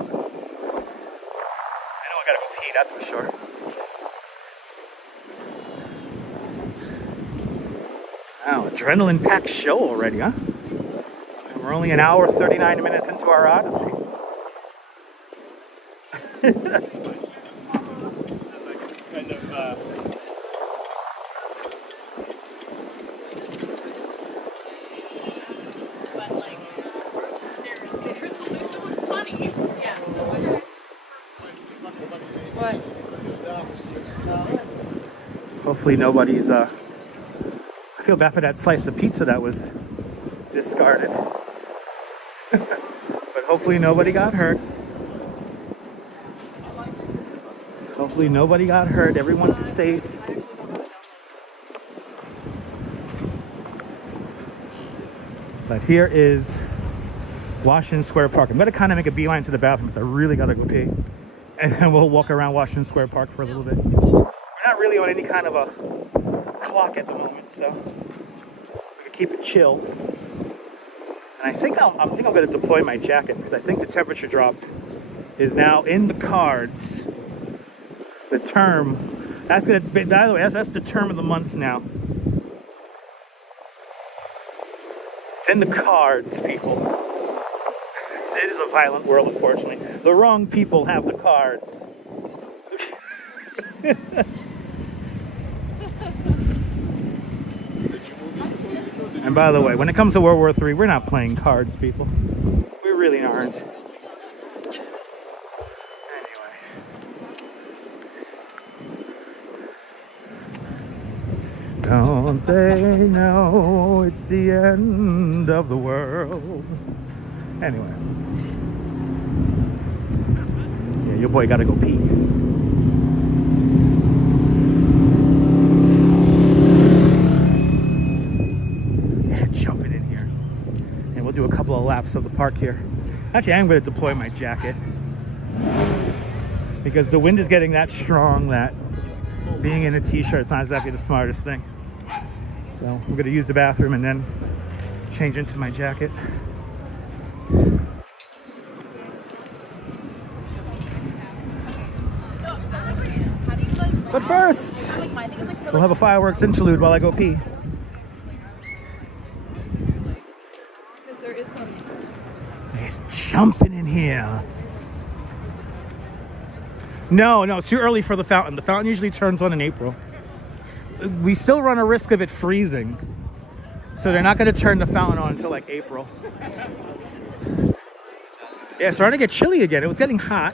I gotta go pee, that's for sure. Wow, adrenaline-packed show already, huh? We're only an hour, 39 minutes into our odyssey. Hopefully nobody's, I feel bad for that slice of pizza that was discarded. But hopefully nobody got hurt. Hopefully nobody got hurt. Everyone's safe. But here is Washington Square Park. I'm going to kind of make a beeline to the bathroom because I really got to go pee. And then we'll walk around Washington Square Park for a little bit. We're not really on any kind of a clock at the moment, so we can keep it chill. And I think I'm going to deploy my jacket because I think the temperature drop is now in the cards. The term, that's going to be, by the way, that's the term of the month now. It's in the cards, people. It is a violent world, unfortunately. The wrong people have the cards. And by the way, when it comes to World War III, we're not playing cards, people. We really aren't. Anyway. Don't they know it's the end of the world? Anyway. Yeah, your boy gotta go pee. Yeah, jumping in here. And we'll do a couple of laps of the park here. Actually, I'm gonna deploy my jacket. Because the wind is getting that strong that being in a t-shirt is not exactly the smartest thing. So I'm gonna use the bathroom and then change into my jacket. But first, we'll have a fireworks interlude while I go pee. He's jumping in here. No, it's too early for the fountain. The fountain usually turns on in April. We still run a risk of it freezing. So they're not going to turn the fountain on until like April. Yeah, it's starting to get chilly again. It was getting hot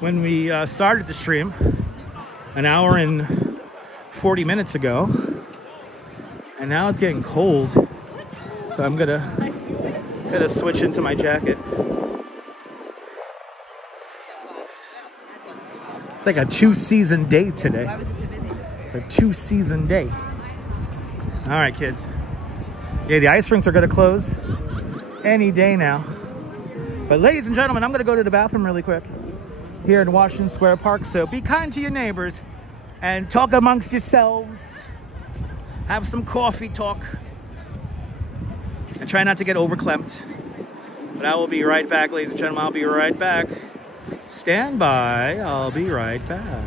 when we started the stream an hour and 40 minutes ago. And now it's getting cold. So I'm gonna switch into my jacket. It's like a 2-season day today. Why was it so busy? It's a 2-season day. All right, kids. Yeah, the ice rinks are gonna close any day now. But ladies and gentlemen, I'm gonna go to the bathroom really quick here in Washington Square Park. So be kind to your neighbors and talk amongst yourselves. Have some coffee talk. And try not to get overclamped. But I will be right back, ladies and gentlemen. I'll be right back. Stand by. I'll be right back.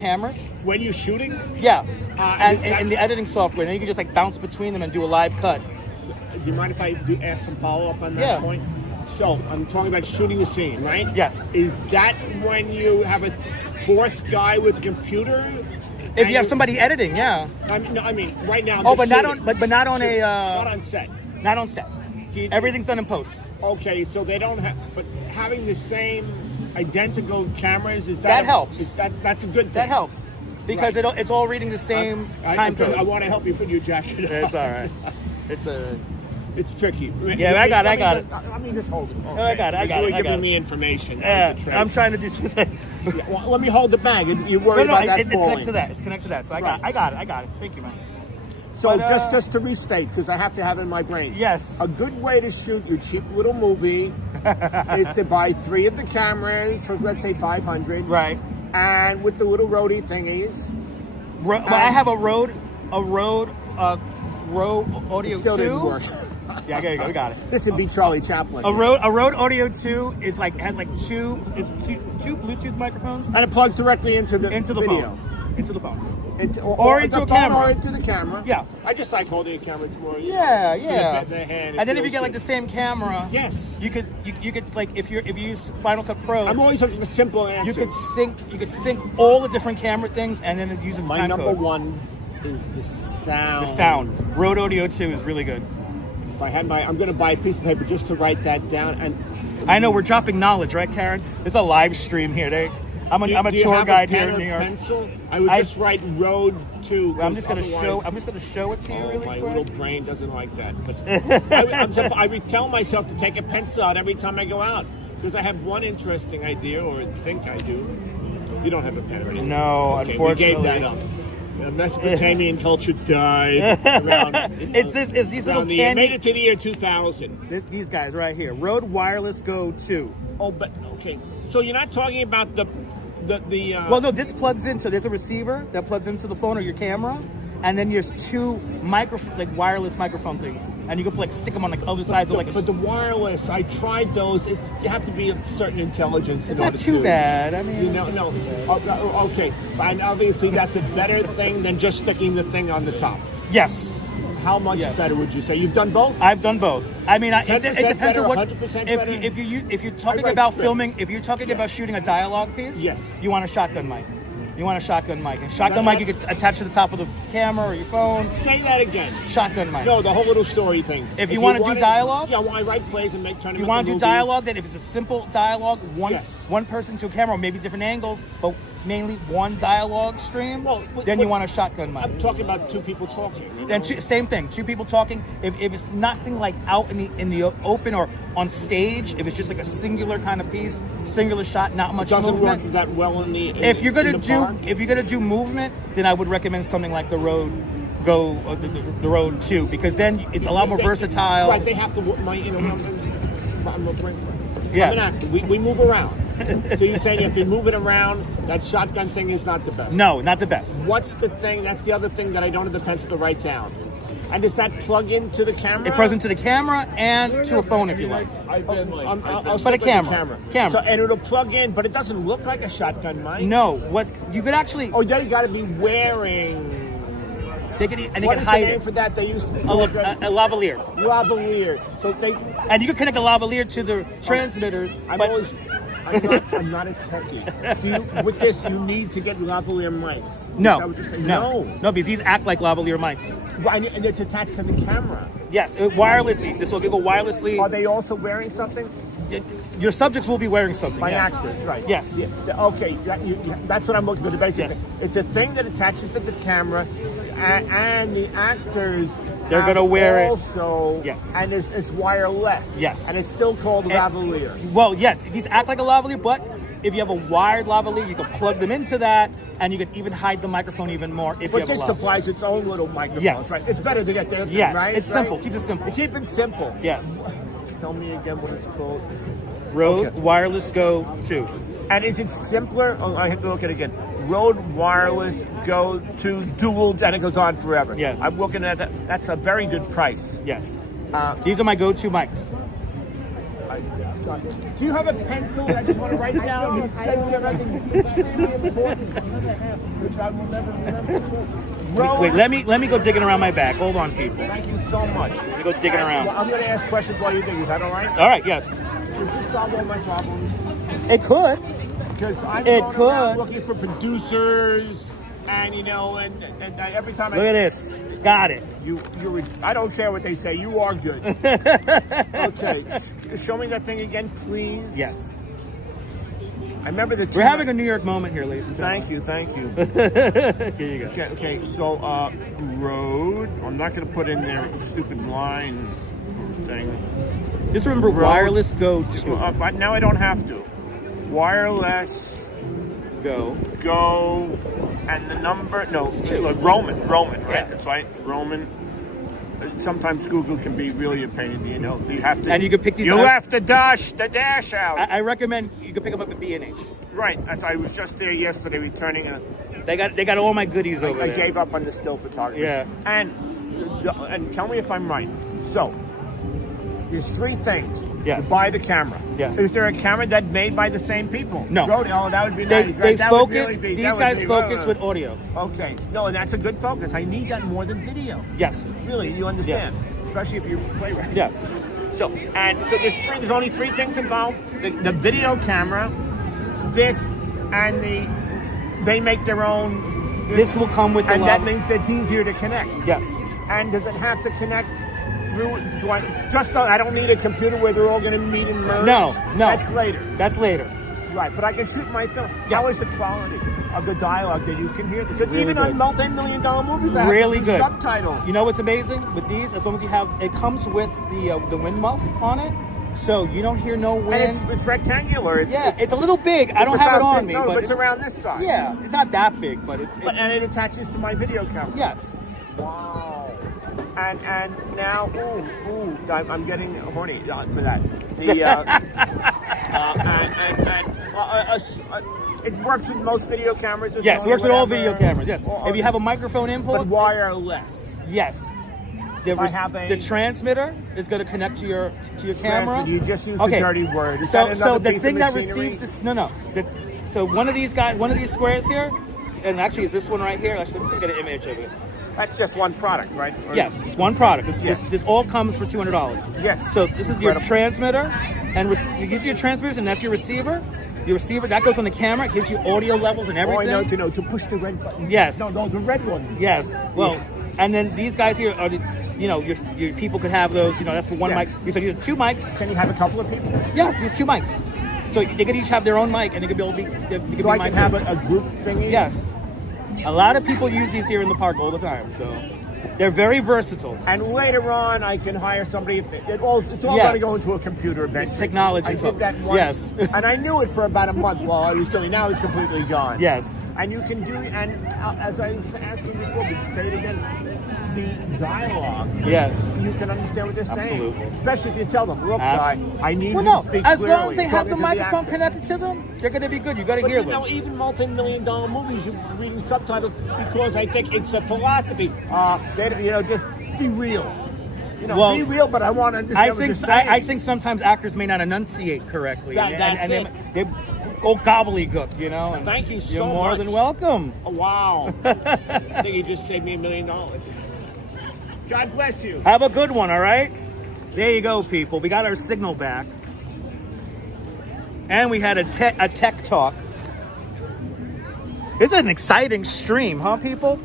Cameras When you're shooting, yeah, and the editing software, and you can just like bounce between them and do a live cut. do you mind if I ask some follow-up on that Yeah. point? So, I'm talking about shooting the scene, right? Yes. Is that when you have a fourth guy with a computer? If you have somebody editing, yeah. I mean, right now. Oh, they're but not shooting. on, but not on a, Not on set. not on set. See, Everything's done in post. Okay, so they don't have, but having the same identical cameras, is that? That helps. That's a good thing. That helps because Right. it's all reading the same time code. I want to help you put your jacket on. It's all right. It's tricky. Yeah, I got it. Let me just hold it. Okay. I got it. You're really giving me information. Yeah, on the I'm trying to do something. Yeah, well, let me hold the bag. You worry about that it's falling. connected to that. It's connected to that. So I got it. Thank you, man. So But, just to restate, because I have to have it in my brain. Yes. A good way to shoot your cheap little movie is to buy 3 of the cameras for, let's say, $500. Right. And with the little roadie thingies. Well, I have a Rode Audio It still 2. didn't work. Yeah, I got it. This would be Charlie Chaplin. A Rode Audio 2 has two Bluetooth microphones And it plugs directly into the into the video. phone. Into the phone. Or into the a phone camera. Or into the camera. Yeah. I just like holding a camera. It's more. Yeah, to yeah. the hand, And then if you feels get like good. the same camera, Yes. you could like if you use Final Cut Pro, I'm always looking for simple answers. you could sync all the different camera things and then it uses the My time number code. one is the sound. The sound. Rode Audio 2 is really good. If I had I'm going to buy a piece of paper just to write that down. And I know we're dropping knowledge, right, Karen? It's a live stream here. I'm a do you tour have guide a pen here in or New York. Pencil? I would just write Road 2. I'm just gonna otherwise- show it to you Oh, really my quick. little brain doesn't like that. But I would tell myself to take a pencil out every time I go out because I have one interesting idea, or think I do. You don't have a pen, right? No, okay, unfortunately. we gave that up. Mesopotamian culture died around. It's these little It made it to the year 2000. These guys right here. Rode Wireless Go 2. Oh, but okay. So you're not talking about the. Well, no, this plugs in. So there's a receiver that plugs into the phone or your camera, and then there's two wireless microphone things, and you can stick them on the other sides of like a. But the wireless, I tried those. You have to be of certain intelligence. It's not too bad. I mean, no. Okay, and obviously that's a better thing than just sticking the thing on the top. Yes. How much better would you say? You've done both? I've done both. I mean, it 10% depends better, on what. 100% better? If you're talking I write about scripts. filming, if you're talking about shooting a dialogue piece, Yes. you want a shotgun mic. And shotgun mic you could attach to the top of the camera or your phone. Say that again. Shotgun mic. No, the whole little story thing. If you want to do dialogue, yeah, well, I write plays and turn them if you into want to do movies. dialogue, then if it's a simple dialogue, Yes. one person to a camera, or maybe different angles, but mainly one dialogue stream, Well, then you want a shotgun mic. I'm talking about two people talking. You know? Then same thing, two people talking. If it's nothing like out in the open or on stage, if it's just like a singular kind of piece, singular shot, not much Doesn't movement. work that well in the. If you're in gonna do movement, then I would recommend something like the Rode Go, the Rode 2, because then it's a lot more versatile. Right, they have to. I'm Yeah. an actor. We move around. So you're saying if you're moving around, that shotgun thing is not the best? No, not the best. What's the thing? That's the other thing that I don't have the pencil to write down. And does that plug into the camera? It plugs into the camera and to a phone if you like. I'll But a stick with the camera. Camera. So, and it'll plug in, but it doesn't look like a shotgun mic. No, you could actually. Oh, then you got to be wearing. They What can is the hide name it. for that? They used to A lavalier. lavalier. So they. And you can connect a lavalier to the transmitters. I'm not a techie. With this, you need to get lavalier mics. No, because these act like lavalier mics. And it's attached to the camera. Yes, wirelessly. This will go wirelessly. Are they also wearing something? Your subjects will be wearing something. My yes. actors, right? Yes. Yeah, okay, that's what I'm looking for. The basic Yes. thing. It's a thing that attaches to the camera, and the actors. They're gonna wear it. Also, Yes. And it's wireless. Yes. And it's still called lavalier. Well, yes, these act like a lavalier, but if you have a wired lavalier, you can plug them into that, and you can even hide the microphone even more if you But have this a lavalier. supplies its own little microphones, Yes. right? It's better to get their thing, Yes, right? it's simple. Keep it simple. Keep it simple. Yes. Tell me again what it's called. Rode Okay. Wireless Go 2. And is it simpler? Oh, I have to look at it again. Rode Wireless Go to dual, and it goes on forever. Yes. I'm looking at that. That's a very good price. Yes. These are my go-to mics. Do you have a pencil? I just want to write down. You said everything extremely important, which I will never remember. Wait, let me go digging around my bag. Hold on, people. Thank you so much. Let me go digging around. Well, I'm going to ask questions while you dig. Is that all right? All right, yes. Does this solve all my problems? It could. Because I'm It going could. around looking for producers, and and every time Look at this. Got it. I don't care what they say. You are good. Okay, show me that thing again, please. Yes. I remember the. We're having a New York moment here, ladies and gentlemen. Thank you. Here you go. Okay. So, road. I'm not going to put in there a stupid line thing. Just remember Wireless Go 2. But now I don't have to. Wireless Go. and the number. No, look, Roman, right? Yeah. That's right, Roman. Sometimes Google can be really a pain in the you have to. And you can pick these You out. left the dash out. I recommend you can pick them up at B&H. Right. I was just there yesterday returning a. They got all my goodies over I there. gave up on the still photography. Yeah. And tell me if I'm right. So there's three things. Yes. to buy the camera. Yes. Is there a camera that's made by the same people? No. Oh, that would be They, nice. they right? That would focus. really be- These that would guys be- focus with audio. Okay. No, and that's a good focus. I need that more than video. Yes. Really, you understand? Especially if you play right. Yeah. So there's only three things involved: the video camera, this, and they make their own. This will come with the And that love. means it's easier to connect. Yes. And does it have to connect through? I don't need a computer where they're all going to meet and merge. No. That's later. That's later. Right, but I can shoot my film. Yes. How is the quality of the dialogue that you can hear? Because Really even good. on multi-million-dollar movies, I Really have to do good. subtitles. You know what's amazing with these? As long as you have, it comes with the wind muff on it, so you don't hear no wind. And it's rectangular. It's a little big. I don't have it on me, No, but it's around this size. Yeah, it's not that big, but it's And it attaches to my video camera. yes. Wow. And now, I'm getting horny for that. It works with most video cameras. Yes, it works with all video whatever. cameras. Yes. If you have a microphone But input, wireless. yes. The, I have a- the transmitter is going to connect to your camera. You just used Okay. the dirty word. Is So that another the piece thing of that machinery? receives this so one of these squares here, and actually is this one right here. Actually, let me see if I get an image of it. That's just one product, right? Or- Yes, it's one product. Yes. This all comes for $200. Yes. So this is your Incredible. transmitter, and you see your transmitters, and that's your receiver. Your receiver that goes on the camera, it gives you audio levels and everything. Oh, I know to push the red button. Yes. No, the red one. Yes. Well, and then these guys here are your people could have those. That's for one Yes. mic. So you have two mics. Can you have a couple of people? Yes, there's two mics. So they could each have their own mic, and they could be able to be. They could So be I can mic- have a group thingy? Yes. A lot of people use these here in the park all the time, so they're very versatile. And later on, I can hire somebody. It's all Yes. going to go into a computer eventually. It's technology I talk. did that once. Yes. And I knew it for about a month while I was doing it. Now it's completely gone. Yes. And you can do, and as I was asking before, but say it again, the dialogue. Yes. You can understand what they're saying. Absolutely. Especially if you tell them, look, Absolutely. I need Well, you no. to speak As clearly. long as they have the talking to microphone actor. connected to them, they're going to be good. You got to But hear you know, them. even multi-million-dollar movies, you're reading subtitles because I think it's a philosophy. Just be real. Well, be real, but I want to understand what you're saying. I think sometimes actors may not enunciate correctly. That's it. They go gobbledygook, and Thank you so you're more much. than welcome. Oh, wow. I think you just saved me $1 million. God bless you. Have a good one, all right? There you go, people. We got our signal back. And we had a tech talk. This is an exciting stream, huh, people?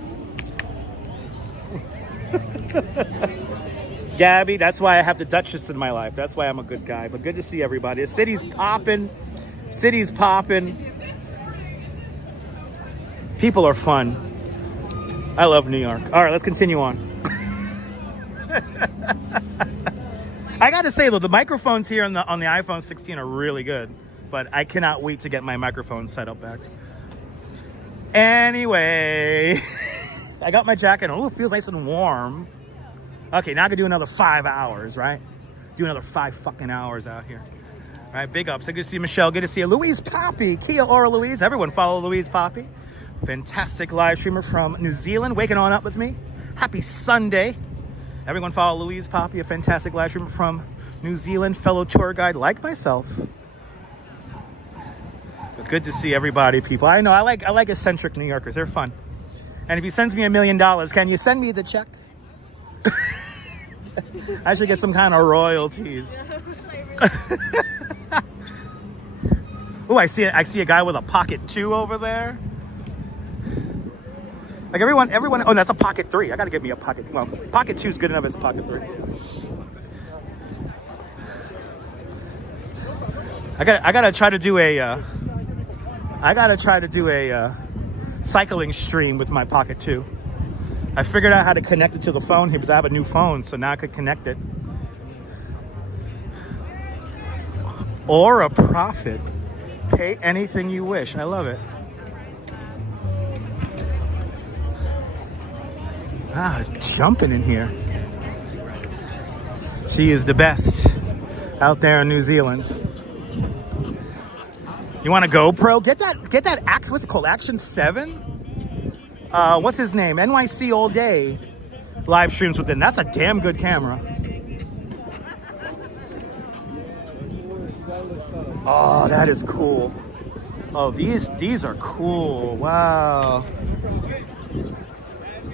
Gabby, that's why I have the Duchess in my life. That's why I'm a good guy. But good to see everybody. The city's popping. City's popping. People are fun. I love New York. All right, let's continue on. I got to say, though, the microphones here on the iPhone 16 are really good. But I cannot wait to get my microphone set up back. Anyway, I got my jacket on. Oh, it feels nice and warm. Okay, now I can do another 5 hours, right? Do another 5 fucking hours out here. All right, big ups. Good to see Michelle. Good to see you. Louise Poppy. Kia ora, Louise. Everyone follow Louise Poppy. Fantastic live streamer from New Zealand. Waking on up with me. Happy Sunday. Everyone follow Louise Poppy, a fantastic live streamer from New Zealand. Fellow tour guide like myself. But good to see everybody, people. I know, I like eccentric New Yorkers. They're fun. And if you send me $1 million, can you send me the check? I should get some kind of royalties. Oh, I see a guy with a Pocket 2 over there. Like everyone. Oh, that's a Pocket 3. I gotta get me a Pocket. Well, Pocket 2 is good enough as Pocket 3. I gotta try to do a cycling stream with my Pocket 2. I figured out how to connect it to the phone here because I have a new phone, so now I could connect it. Or a profit. Pay anything you wish. I love it. Jumping in here. She is the best out there in New Zealand. You want a GoPro? Get that what's it called? Action 7? What's his name? NYC all day. Live streams with him. That's a damn good camera. Oh, that is cool. Oh, these are cool. Wow.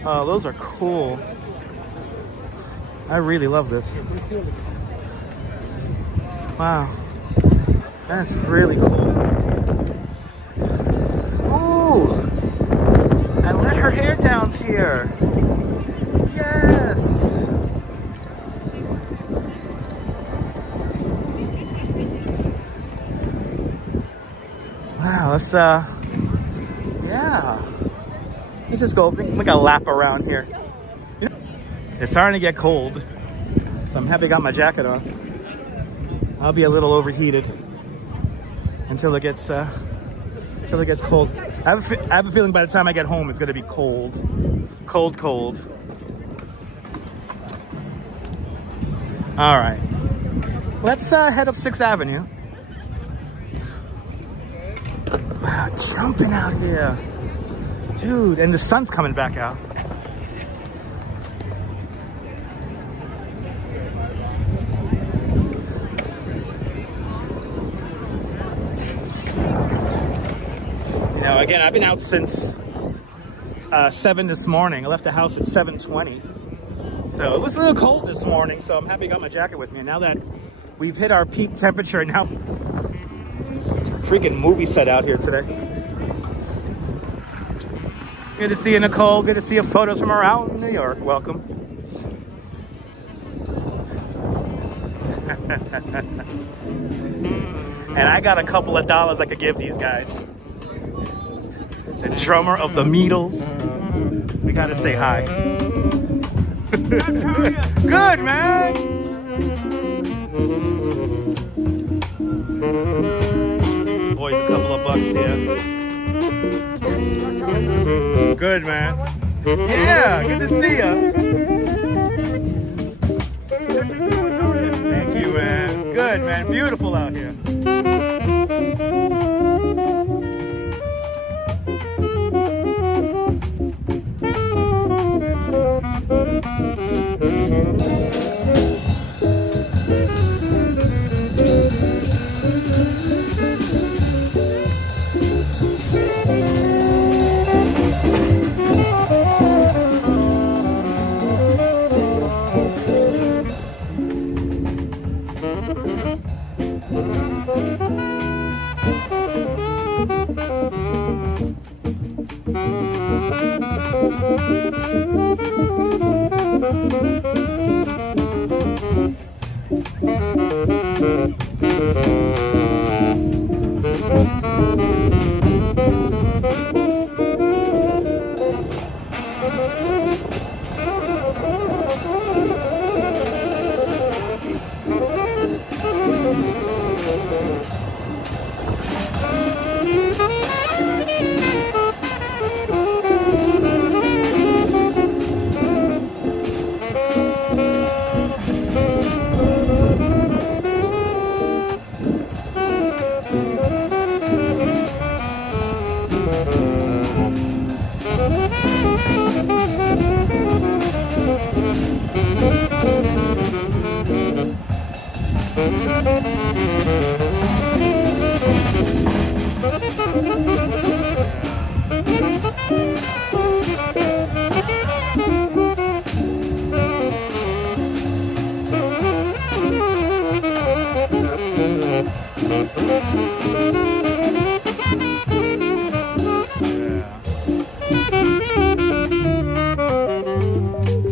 Oh, those are cool. I really love this. Wow. That's really cool. Ooh! And let her hair down's here. Yes! Wow, let's yeah. Let's just go make a lap around here. It's starting to get cold, so I'm happy I got my jacket on. I'll be a little overheated until it gets cold. I have a feeling by the time I get home, it's gonna be cold. Cold. All right, let's head up 6th Avenue. Wow, jumping out here. Dude, and the sun's coming back out. You know, again, I've been out since 7 this morning. I left the house at 7:20. So it was a little cold this morning, so I'm happy I got my jacket with me. And now that we've hit our peak temperature, now freaking movie set out here today. Good to see you, Nicole. Good to see you. Photos from around New York. Welcome. And I got a couple of dollars I could give these guys. The drummer of the Beatles. We gotta say hi. Good, man. Boys, a couple of bucks here. Good, man. Yeah, good to see you. Thank you, man. Good, man. Beautiful out here.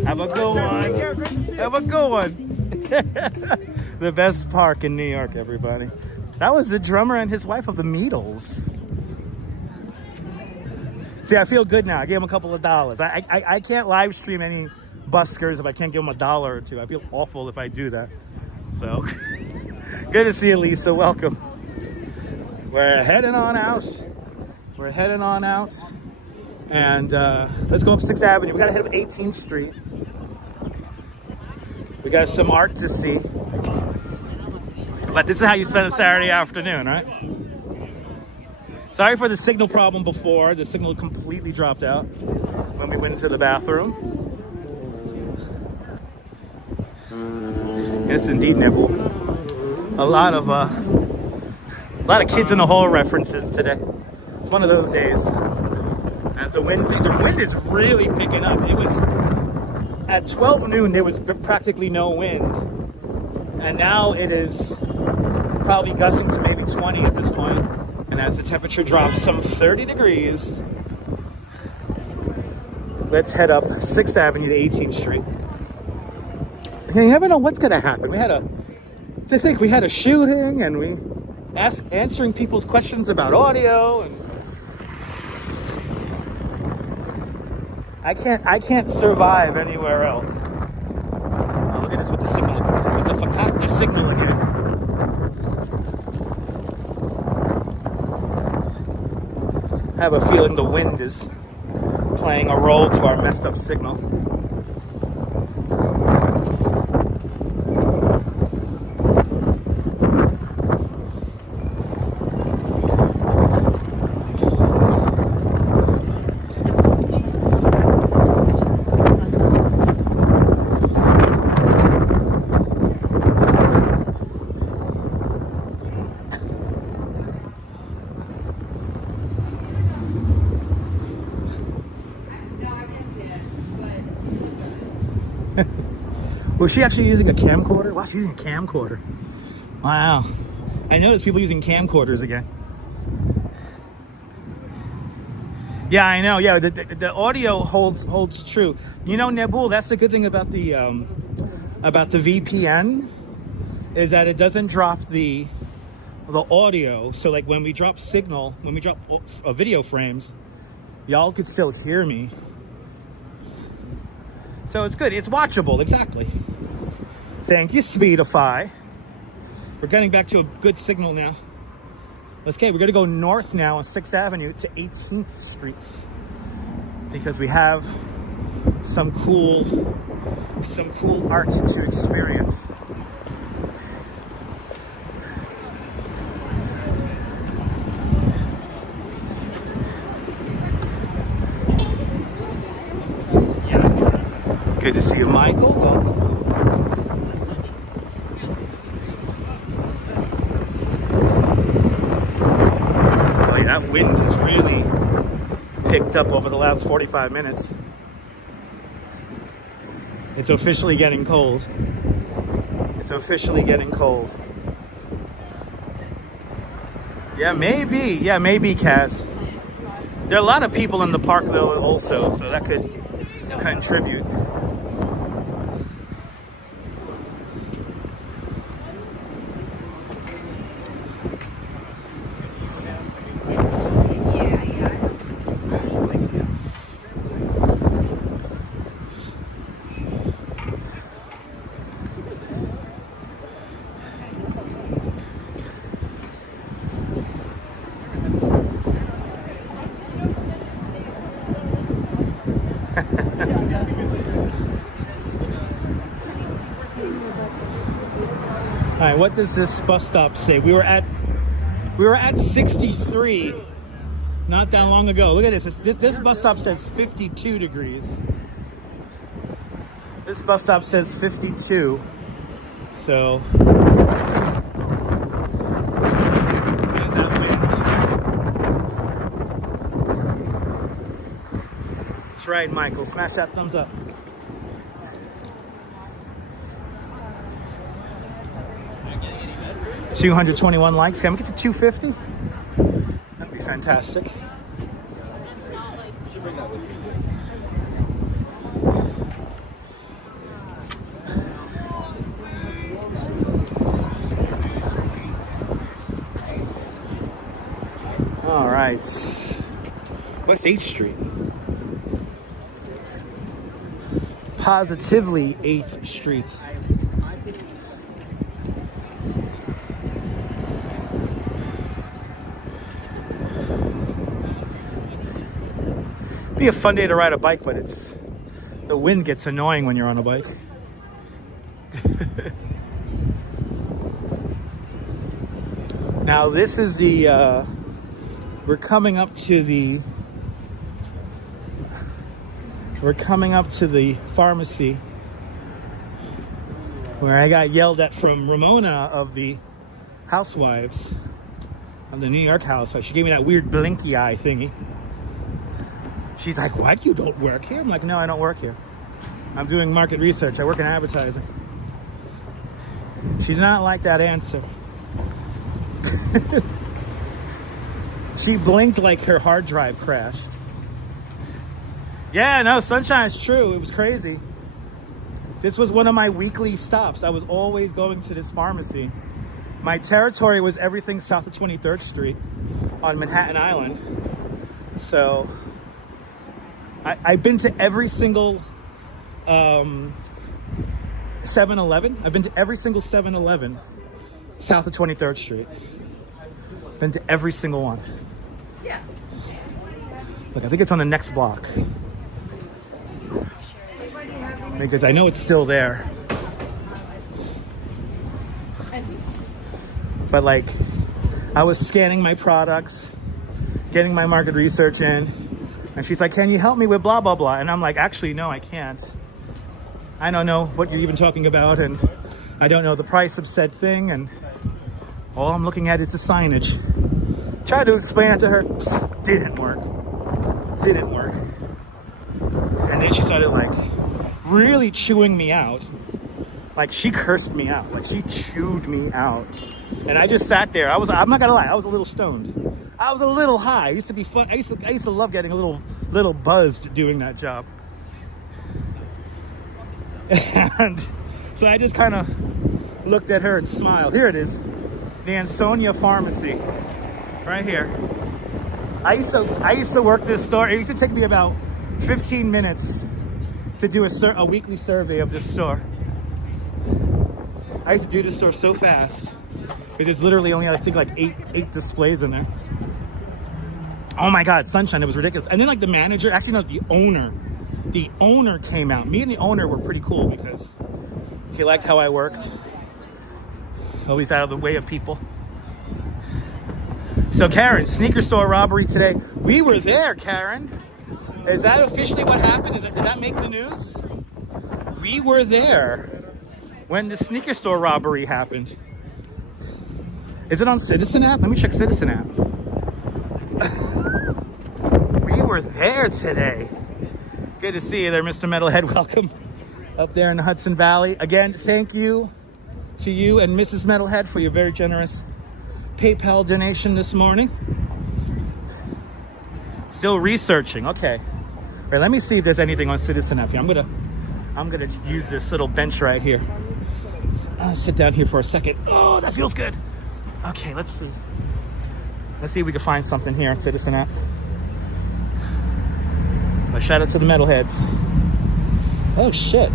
Have a good one. Have a good one. The best park in New York, everybody. That was the drummer and his wife of the Beatles. See, I feel good now. I gave him a couple of dollars. I can't live stream any buskers if I can't give them $1 or $2. I feel awful if I do that. So, good to see you, Lisa. Welcome. We're heading on out. We're heading on out. And let's go up 6th Avenue. We gotta head up 18th Street. We got some art to see. But this is how you spend a Saturday afternoon, right? Sorry for the signal problem before. The signal completely dropped out when we went into the bathroom. Yes, indeed, Nibble. A lot of lot of kids in the hall references today. It's one of those days. As the wind is really picking up. It was at 12 noon, there was practically no wind. And now it is probably gusting to maybe 20 at this point. And as the temperature drops some 30 degrees, let's head up 6th Avenue to 18th Street. You never know what's gonna happen. We had a shooting, and we answering people's questions about audio, and I can't survive anywhere else. Oh, look at this with the signal, with the signal again. I have a feeling the wind is playing a role to our messed up signal. Was she actually using a camcorder? Wow, she's using a camcorder. Wow. I noticed people using camcorders again. Yeah, I know. Yeah, the audio holds true. You know, Nebul, that's the good thing about the VPN, is that it doesn't drop the audio. So like when we drop signal, when we drop video frames, y'all could still hear me. So it's good. It's watchable. Exactly. Thank you, Speedify. We're getting back to a good signal now. Okay, we're going to go north now on 6th Avenue to 18th Street because we have some cool art to experience. Good to see you, Michael. Welcome. Oh yeah, that wind has really picked up over the last 45 minutes. It's officially getting cold. It's officially getting cold. Yeah, maybe. Yeah, maybe, Kaz. There are a lot of people in the park, though, also, so that could contribute. All right, what does this bus stop say? We were at 63 not that long ago. Look at this. This bus stop says 52 degrees. This bus stop says 52. So there's that wind. That's right, Michael. Smash that thumbs up. $221 likes. Can we get to 250? That'd be fantastic. All right. What's 8th Street? Positively 8th Street. Be a fun day to ride a bike, but the wind gets annoying when you're on a bike. Now this is the we're coming up to the pharmacy where I got yelled at from Ramona of the Housewives on the New York house. She gave me that weird blinky eye thingy. She's like, what? You don't work here? I'm like, no, I don't work here. I'm doing market research. I work in advertising. She did not like that answer. She blinked like her hard drive crashed. Yeah, no, Sunshine, it's true. It was crazy. This was one of my weekly stops. I was always going to this pharmacy. My territory was everything south of 23rd Street on Manhattan Island. So I've been to every single 7-Eleven. I've been to every single 7-Eleven south of 23rd Street. Been to every single one. Yeah. Look, I think it's on the next block. Because I know it's still there. But like, I was scanning my products, getting my market research in, and she's like, can you help me with blah, blah, blah? And I'm like, actually, no, I can't. I don't know what you're even talking about, and I don't know the price of said thing, and all I'm looking at is the signage. Tried to explain it to her, didn't work. Didn't work. And then she started like really chewing me out. Like she cursed me out. Like she chewed me out. And I just sat there. I'm not gonna lie, I was a little stoned. I was a little high. It used to be fun. I used to love getting a little buzzed doing that job. And so I just kind of looked at her and smiled. Here it is. The Ansonia Pharmacy. Right here. I used to work this store. It used to take me about 15 minutes to do a weekly survey of this store. I used to do this store so fast. Because it's literally only, I think, like eight displays in there. Oh my God, Sunshine, it was ridiculous. And then like the manager, actually no, the owner came out. Me and the owner were pretty cool because he liked how I worked. Always out of the way of people. So Karen, sneaker store robbery today. We were there, Karen. Is that officially what happened? Did that make the news? We were there when the sneaker store robbery happened. Is it on Citizen app? Let me check Citizen app. We were there today. Good to see you there, Mr. Metalhead. Welcome up there in the Hudson Valley. Again, thank you to you and Mrs. Metalhead for your very generous PayPal donation this morning. Still researching. Okay. All right, let me see if there's anything on Citizen app here. I'm gonna use this little bench right here. I'll sit down here for a second. Oh, that feels good. Okay, let's see. Let's see if we can find something here on Citizen app. But shout out to the metalheads. Oh shit.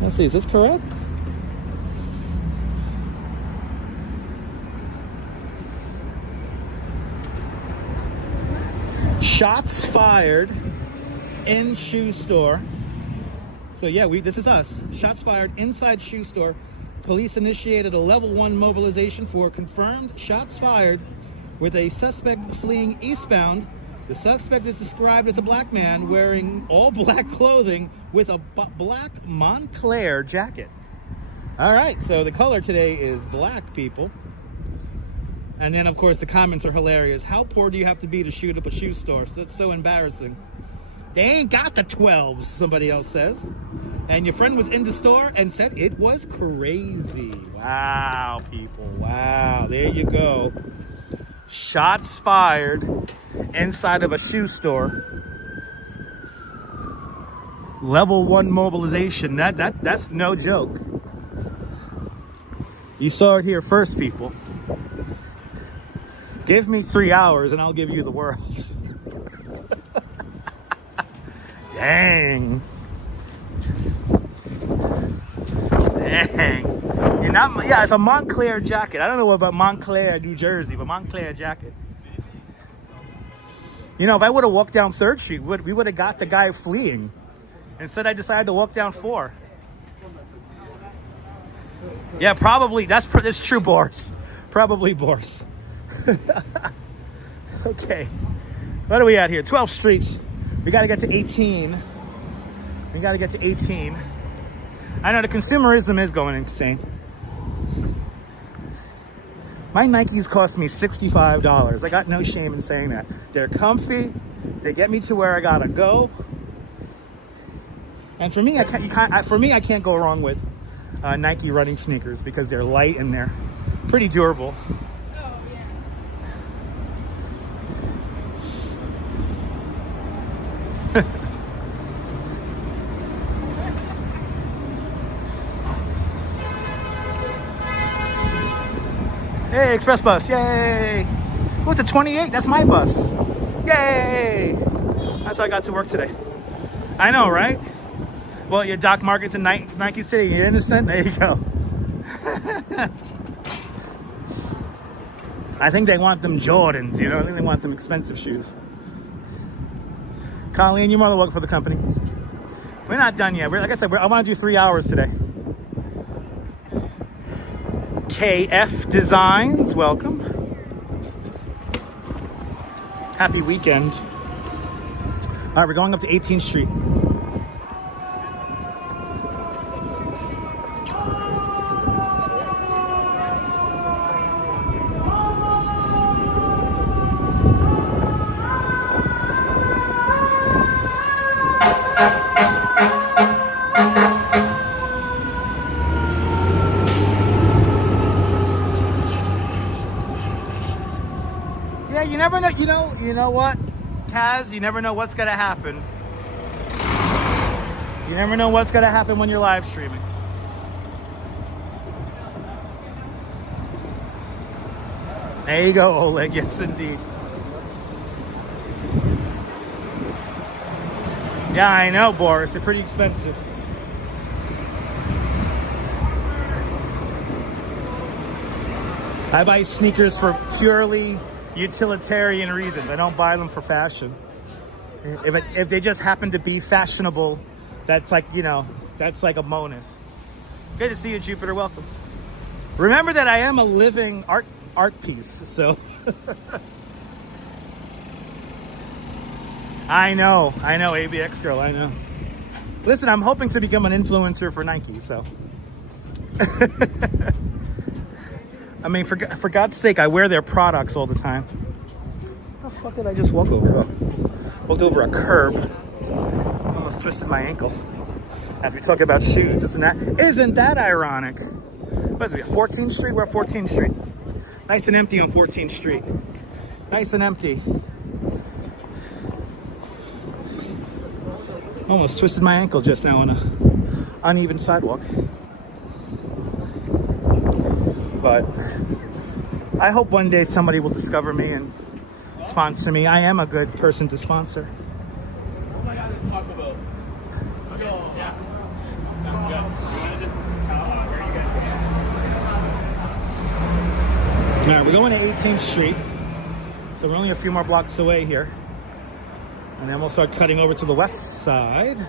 Let's see, is this correct? Shots fired in shoe store. So yeah, this is us. Shots fired inside shoe store. Police initiated a level 1 mobilization for confirmed shots fired with a suspect fleeing eastbound. The suspect is described as a black man wearing all black clothing with a black Montclair jacket. All right, so the color today is black, people. And then, of course, the comments are hilarious. How poor do you have to be to shoot up a shoe store? That's so embarrassing. They ain't got the 12s, somebody else says. And your friend was in the store and said it was crazy. Wow, people. Wow, there you go. Shots fired inside of a shoe store. Level 1 mobilization. That's no joke. You saw it here first, people. Give me 3 hours and I'll give you the world. Dang. Dang. Yeah, it's a Montclair jacket. I don't know about Montclair, New Jersey, but Montclair jacket. You know, if I would have walked down 3rd Street, we would have got the guy fleeing. Instead, I decided to walk down 4. Yeah, probably. That's true, Boris. Probably Boris. Okay. What are we at here? 12th Street. We got to get to 18. We got to get to 18. I know the consumerism is going insane. My Nikes cost me $65. I got no shame in saying that. They're comfy. They get me to where I gotta go. And for me, I can't go wrong with Nike running sneakers because they're light and they're pretty durable. Hey, express bus, yay! Look, the 28, that's my bus. Yay! That's how I got to work today. I know, right? Well, your Doc Martens and Nike City, you're innocent? There you go. I think they want them Jordans, you know? I think they want them expensive shoes. Colleen, you're more than welcome for the company. We're not done yet. Like I said, I want to do 3 hours today. KF Designs, welcome. Happy weekend. All right, we're going up to 18th Street. You never know, you know what, Kaz, you never know what's gonna happen. You never know what's gonna happen when you're live streaming. There you go, Oleg, yes indeed. Yeah, I know, Boris, they're pretty expensive. I buy sneakers for purely utilitarian reasons. I don't buy them for fashion. If they just happen to be fashionable, that's like, you know, that's like a bonus. Good to see you, Jupiter. Welcome. Remember that I am a living art piece, so. I know, ABX girl, I know. Listen, I'm hoping to become an influencer for Nike, so. I mean, for God's sake, I wear their products all the time. What the fuck did I just walk over? Walked over a curb. Almost twisted my ankle. As we talk about shoes, isn't that ironic? What is it, 14th Street? We're at 14th Street. Nice and empty on 14th Street. Nice and empty. Almost twisted my ankle just now on an uneven sidewalk. But I hope one day somebody will discover me and sponsor me. I am a good person to sponsor. Oh my God, it's Taco Bell. Yeah. Sounds good. You want to just tell where you guys All right, we're going to 18th Street. So we're only a few more blocks away here. And then we'll start cutting over to the west side.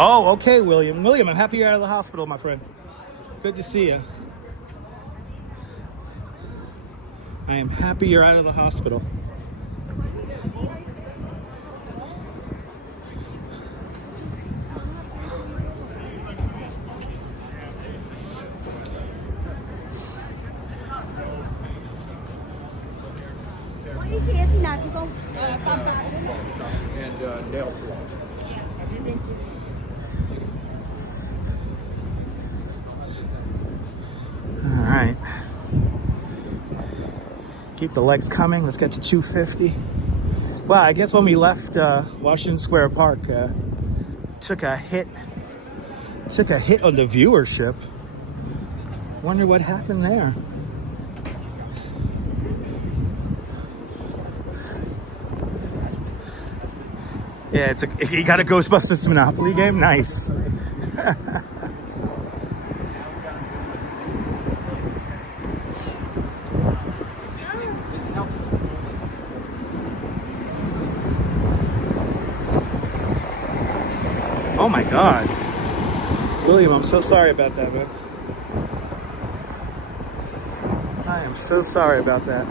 Oh, okay, William. William, I'm happy you're out of the hospital, my friend. Good to see you. I am happy you're out of the hospital. And nail salon. All right. Keep the legs coming. Let's get to 250. Well, I guess when we left Washington Square Park, took a hit on the viewership. Wonder what happened there. Yeah, you got a Ghostbusters Monopoly game? Nice. Oh my God. William, I'm so sorry about that, man. I am so sorry about that.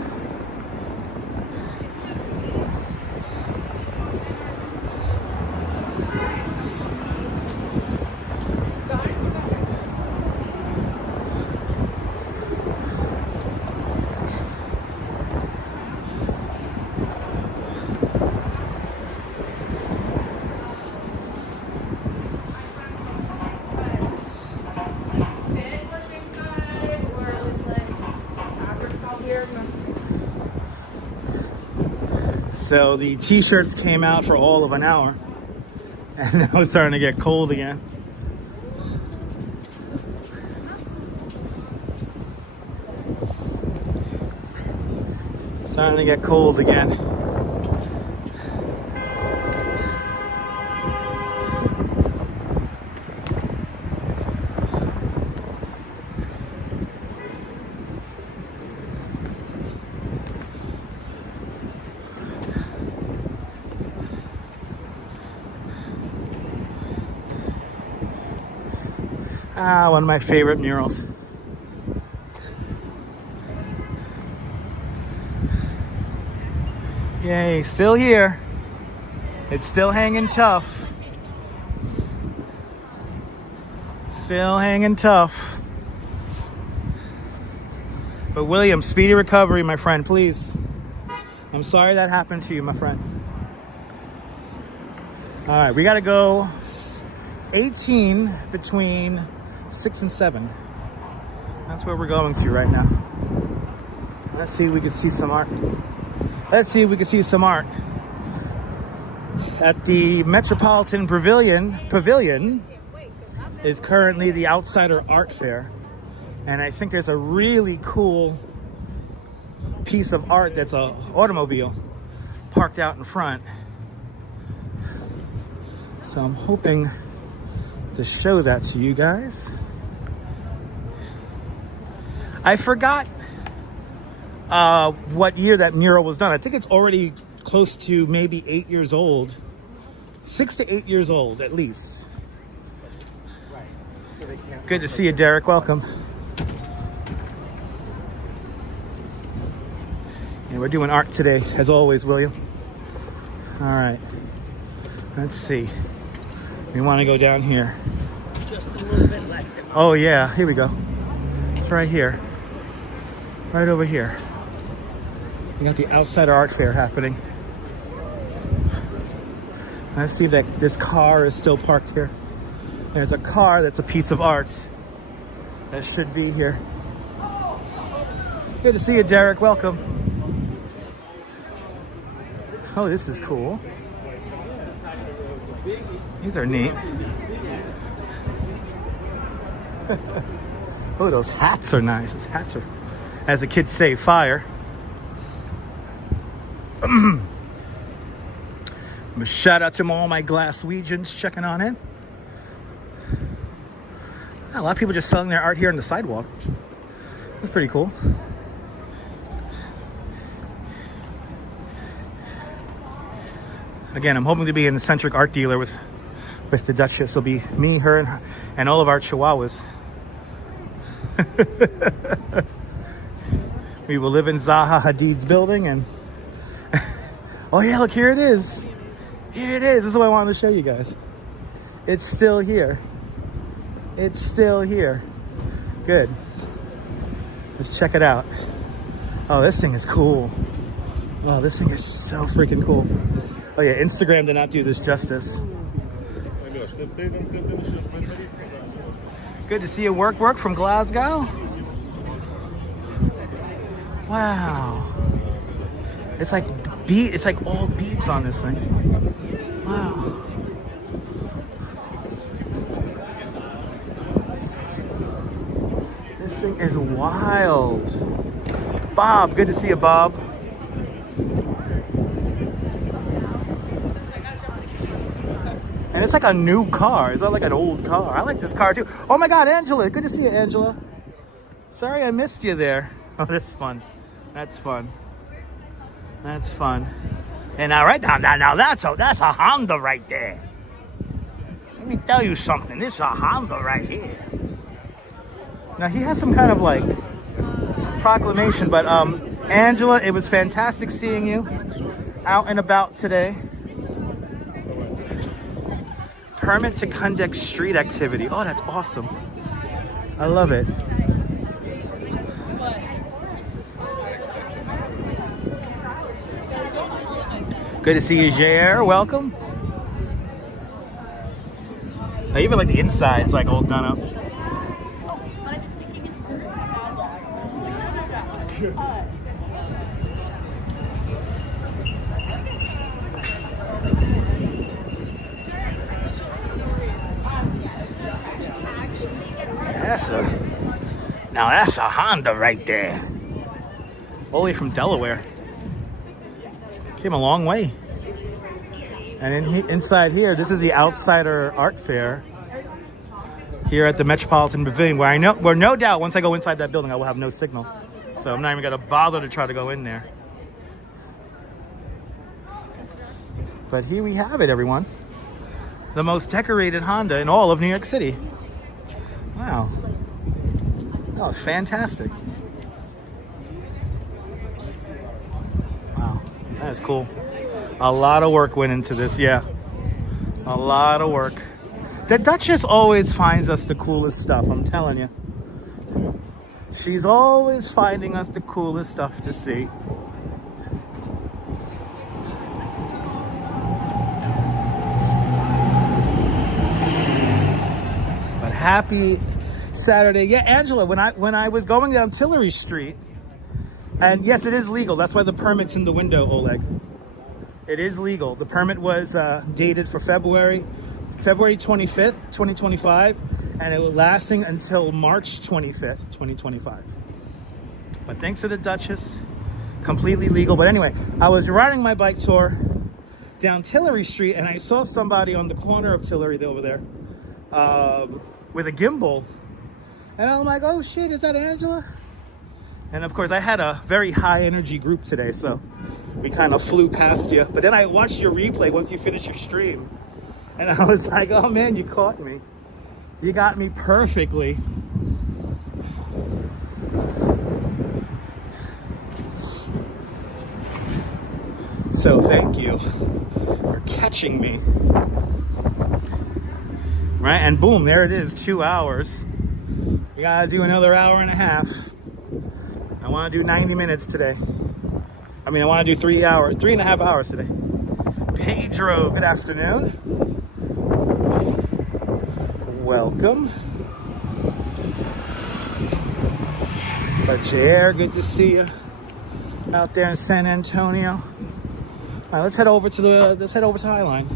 So the t-shirts came out for all of an hour, and now it's starting to get cold again. Starting to get cold again. Ah, one of my favorite murals. Yay, still here. It's still hanging tough. Still hanging tough. But William, speedy recovery, my friend, please. I'm sorry that happened to you, my friend. All right, we gotta go 18 between 6 and 7. That's where we're going to right now. Let's see if we can see some art. Let's see if we can see some art. At the Metropolitan Pavilion is currently the Outsider Art Fair. And I think there's a really cool piece of art that's an automobile parked out in front. So I'm hoping to show that to you guys. I forgot what year that mural was done. I think it's already close to maybe 8 years old. 6 to 8 years old, at least. Good to see you, Derek. Welcome. And we're doing art today, as always, William. All right. Let's see. We want to go down here. Just a little bit less than. Oh yeah, here we go. It's right here. Right over here. We got the Outsider Art Fair happening. Let's see if this car is still parked here. There's a car that's a piece of art that should be here. Good to see you, Derek. Welcome. Oh, this is cool. These are neat. Oh, those hats are nice. Those hats are, as the kids say, fire. Shout out to all my Glaswegians checking on in. A lot of people just selling their art here on the sidewalk. That's pretty cool. Again, I'm hoping to be an eccentric art dealer with the Duchess. It'll be me, her, and all of our chihuahuas. We will live in Zaha Hadid's building, and oh yeah, look, here it is. Here it is. This is what I wanted to show you guys. It's still here. It's still here. Good. Let's check it out. Oh, this thing is cool. Oh, this thing is so freaking cool. Oh yeah, Instagram did not do this justice. Good to see you, work from Glasgow. Wow. It's like all beads on this thing. Wow. This thing is wild. Bob, good to see you, Bob. And it's like a new car. It's not like an old car. I like this car too. Oh my God, Angela. Good to see you, Angela. Sorry I missed you there. Oh, that's fun. That's fun. That's fun. And now right now that's a Honda right there. me tell you something. This is a Honda right here. Now he has some kind of like proclamation, but Angela, it was fantastic seeing you out and about today. Permit to conduct street activity. Oh, that's awesome. I love it. Good to see you, Jair. Welcome. I even like the inside's like all done up. Now that's a Honda right there. All the way from Delaware. Came a long way. And inside here, this is the Outsider Art Fair here at the Metropolitan Pavilion, where no doubt once I go inside that building, I will have no signal. So I'm not even gonna bother to try to go in there. But here we have it, everyone. The most decorated Honda in all of New York City. Wow. That was fantastic. Wow, that is cool. A lot of work went into this, yeah. A lot of work. The Duchess always finds us the coolest stuff, I'm telling you. She's always finding us the coolest stuff to see. But happy Saturday. Yeah, Angela, when I was going down Tillery Street, and yes, it is legal. That's why the permit's in the window, Oleg. It is legal. The permit was dated for February 25th, 2025, and it was lasting until March 25th, 2025. But thanks to the Duchess, completely legal. But anyway, I was riding my bike tour down Tillery Street, and I saw somebody on the corner of Tillery over there with a gimbal. And I'm like, oh shit, is that Angela? And of course, I had a very high energy group today, so we kind of flew past you. But then I watched your replay once you finished your stream. And I was like, oh man, you caught me. You got me perfectly. So thank you for catching me. Right, and boom, there it is, 2 hours. We gotta do another hour and a half. I wanna do 90 minutes today. I mean, I wanna do 3.5 hours today. Pedro, good afternoon. Welcome. Jair, good to see you out there in San Antonio. All right, let's head over to Highline.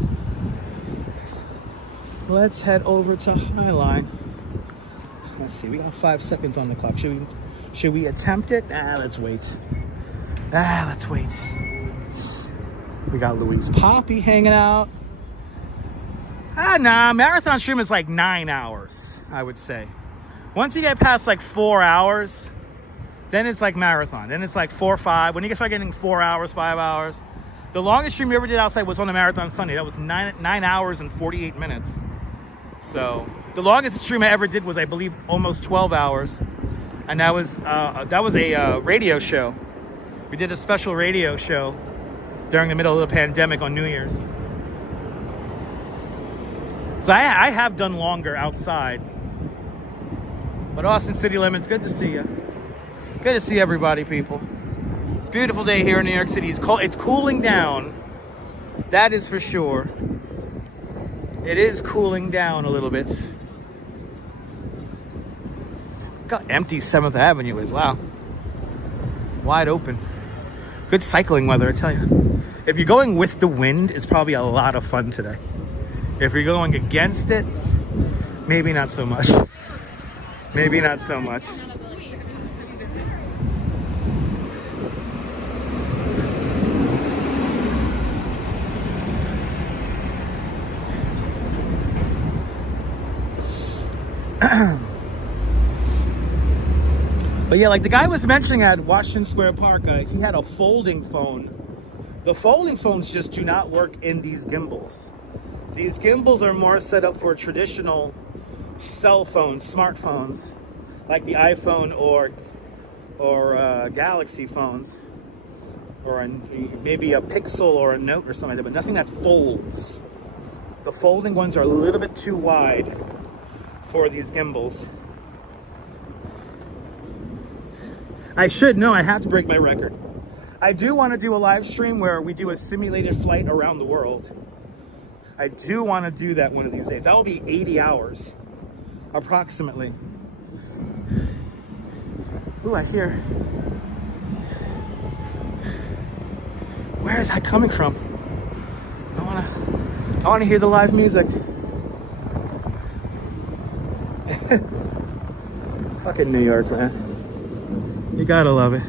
Let's head over to Highline. Let's see, we got 5 seconds on the clock. Should we attempt it? Let's wait. Let's wait. We got Louise Poppy hanging out. Nah, marathon stream is like 9 hours, I would say. Once you get past like 4 hours, then it's like marathon. Then it's like 4 or 5. When you start getting 4 hours, 5 hours. The longest stream we ever did outside was on a marathon Sunday. That was 9 hours and 48 minutes. So the longest stream I ever did was, I believe, almost 12 hours. And that was a radio show. We did a special radio show during the middle of the pandemic on New Year's. So I have done longer outside. But Austin City Limits, good to see you. Good to see everybody, people. Beautiful day here in New York City. It's cooling down. That is for sure. It is cooling down a little bit. Look how empty 7th Avenue is. Wow. Wide open. Good cycling weather, I tell you. If you're going with the wind, it's probably a lot of fun today. If you're going against it, maybe not so much. Maybe not so much. But yeah, like the guy was mentioning at Washington Square Park, he had a folding phone. The folding phones just do not work in these gimbals. These gimbals are more set up for traditional cell phones, smartphones, like the iPhone or Galaxy phones, or maybe a Pixel or a Note or something like that, but nothing that folds. The folding ones are a little bit too wide for these gimbals. I should know, I have to break my record. I do want to do a live stream where we do a simulated flight around the world. I do want to do that one of these days. That will be 80 hours, approximately. Ooh, I hear. Where is that coming from? I wanna hear the live music. Fucking New York, man. You gotta love it.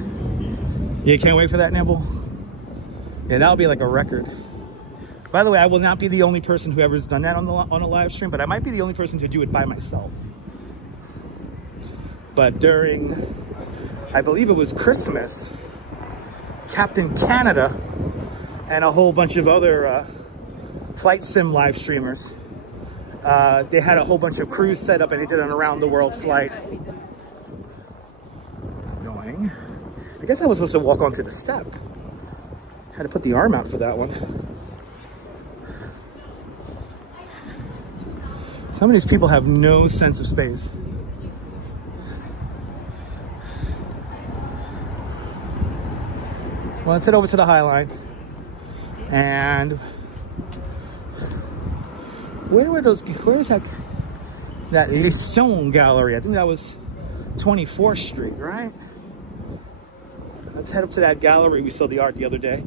You can't wait for that nibble? Yeah, that'll be like a record. By the way, I will not be the only person who ever's done that on a live stream, but I might be the only person to do it by myself. But during, I believe it was Christmas, Captain Canada and a whole bunch of other flight sim live streamers, they had a whole bunch of crews set up and they did an around the world flight. Annoying. I guess I was supposed to walk onto the step. Had to put the arm out for that one. Some of these people have no sense of space. Well, let's head over to the High Line. And where is that Lisson Gallery? I think that was 24th Street, right? Let's head up to that gallery we saw the art the other day.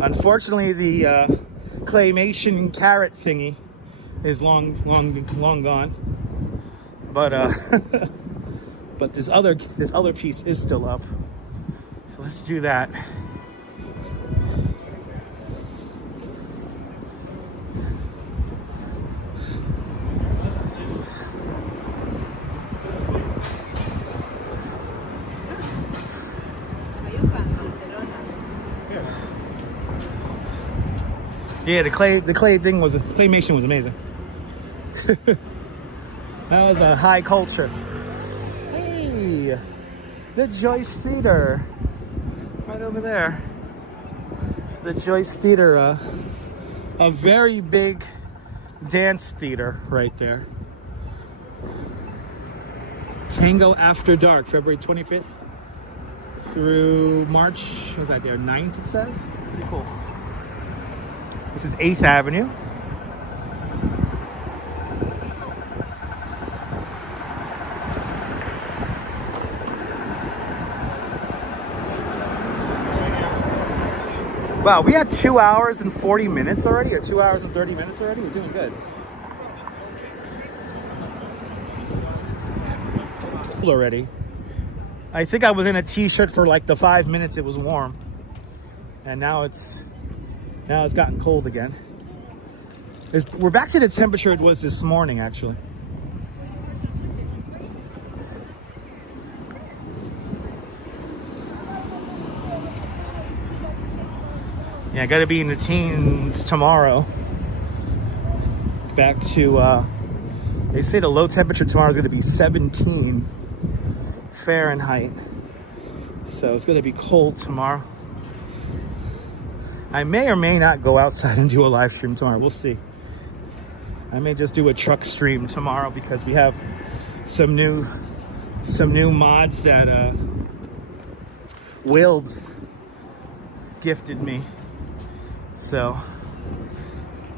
Unfortunately, the claymation carrot thingy is long gone. But but this other piece is still up. So let's do that. Yeah, the claymation was amazing. That was a high culture. Hey, the Joyce Theater, right over there. The Joyce Theater, a very big dance theater right there. Tango After Dark, February 25th through March, what was that there, 9th it says? Pretty cool. This is 8th Avenue. Wow, we had 2 hours and 40 minutes already, or 2 hours and 30 minutes already. We're doing good. Already. I think I was in a t-shirt for like the 5 minutes it was warm. And now it's gotten cold again. We're back to the temperature it was this morning, actually. Yeah, I gotta be in the teens tomorrow. Back to, they say the low temperature tomorrow is gonna be 17 Fahrenheit. So it's gonna be cold tomorrow. I may or may not go outside and do a live stream tomorrow. We'll see. I may just do a truck stream tomorrow because we have some new mods that Wilbs gifted me. So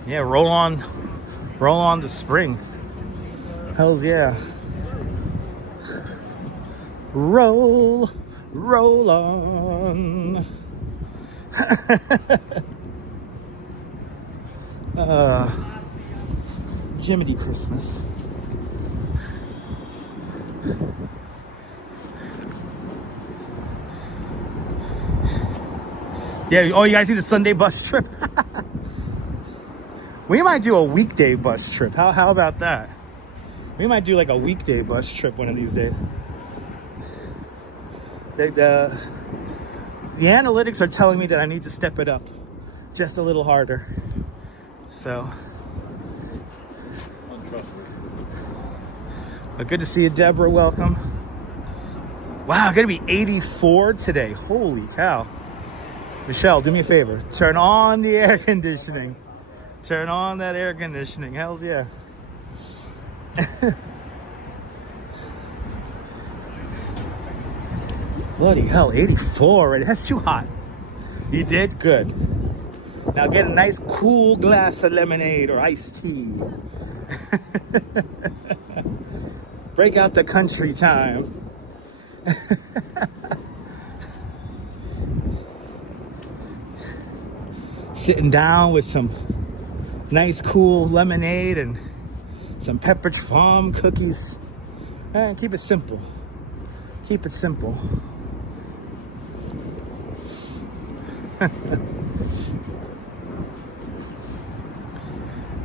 yeah, roll on the spring. Hells yeah. Roll on. Jiminy Christmas. Yeah, oh, you guys see the Sunday bus trip? We might do a weekday bus trip. How about that? We might do like a weekday bus trip one of these days. The analytics are telling me that I need to step it up just a little harder. So Good to see you, Deborah. Welcome. Wow, gonna be 84 today. Holy cow. Michelle, do me a favor. Turn on the air conditioning. Turn on that air conditioning. Hells yeah. Bloody hell, 84 already. That's too hot. You did good. Now get a nice cool glass of lemonade or iced tea. Break out the country time. Sitting down with some nice cool lemonade and some Pepperidge Farm cookies. Keep it simple. Keep it simple.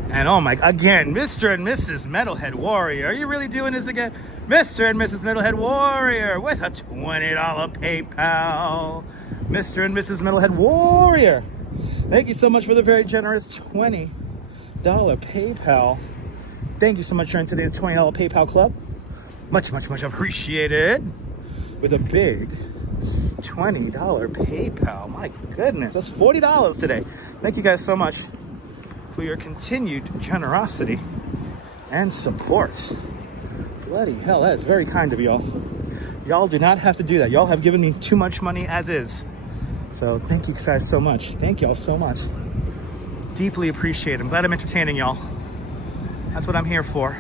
And oh my, again, Mr. and Mrs. Metalhead Warrior. Are you really doing this again? Mr. and Mrs. Metalhead Warrior with a $20 PayPal. Mr. and Mrs. Metalhead Warrior. Thank you so much for the very generous $20 PayPal. Thank you so much for joining today's $20 PayPal club. Much, much, much appreciated. With a big $20 PayPal. My goodness, that's $40 today. Thank you guys so much for your continued generosity and support. Bloody hell, that is very kind of y'all. Y'all do not have to do that. Y'all have given me too much money as is. So thank you guys so much. Thank y'all so much. Deeply appreciate it. I'm glad I'm entertaining y'all. That's what I'm here for.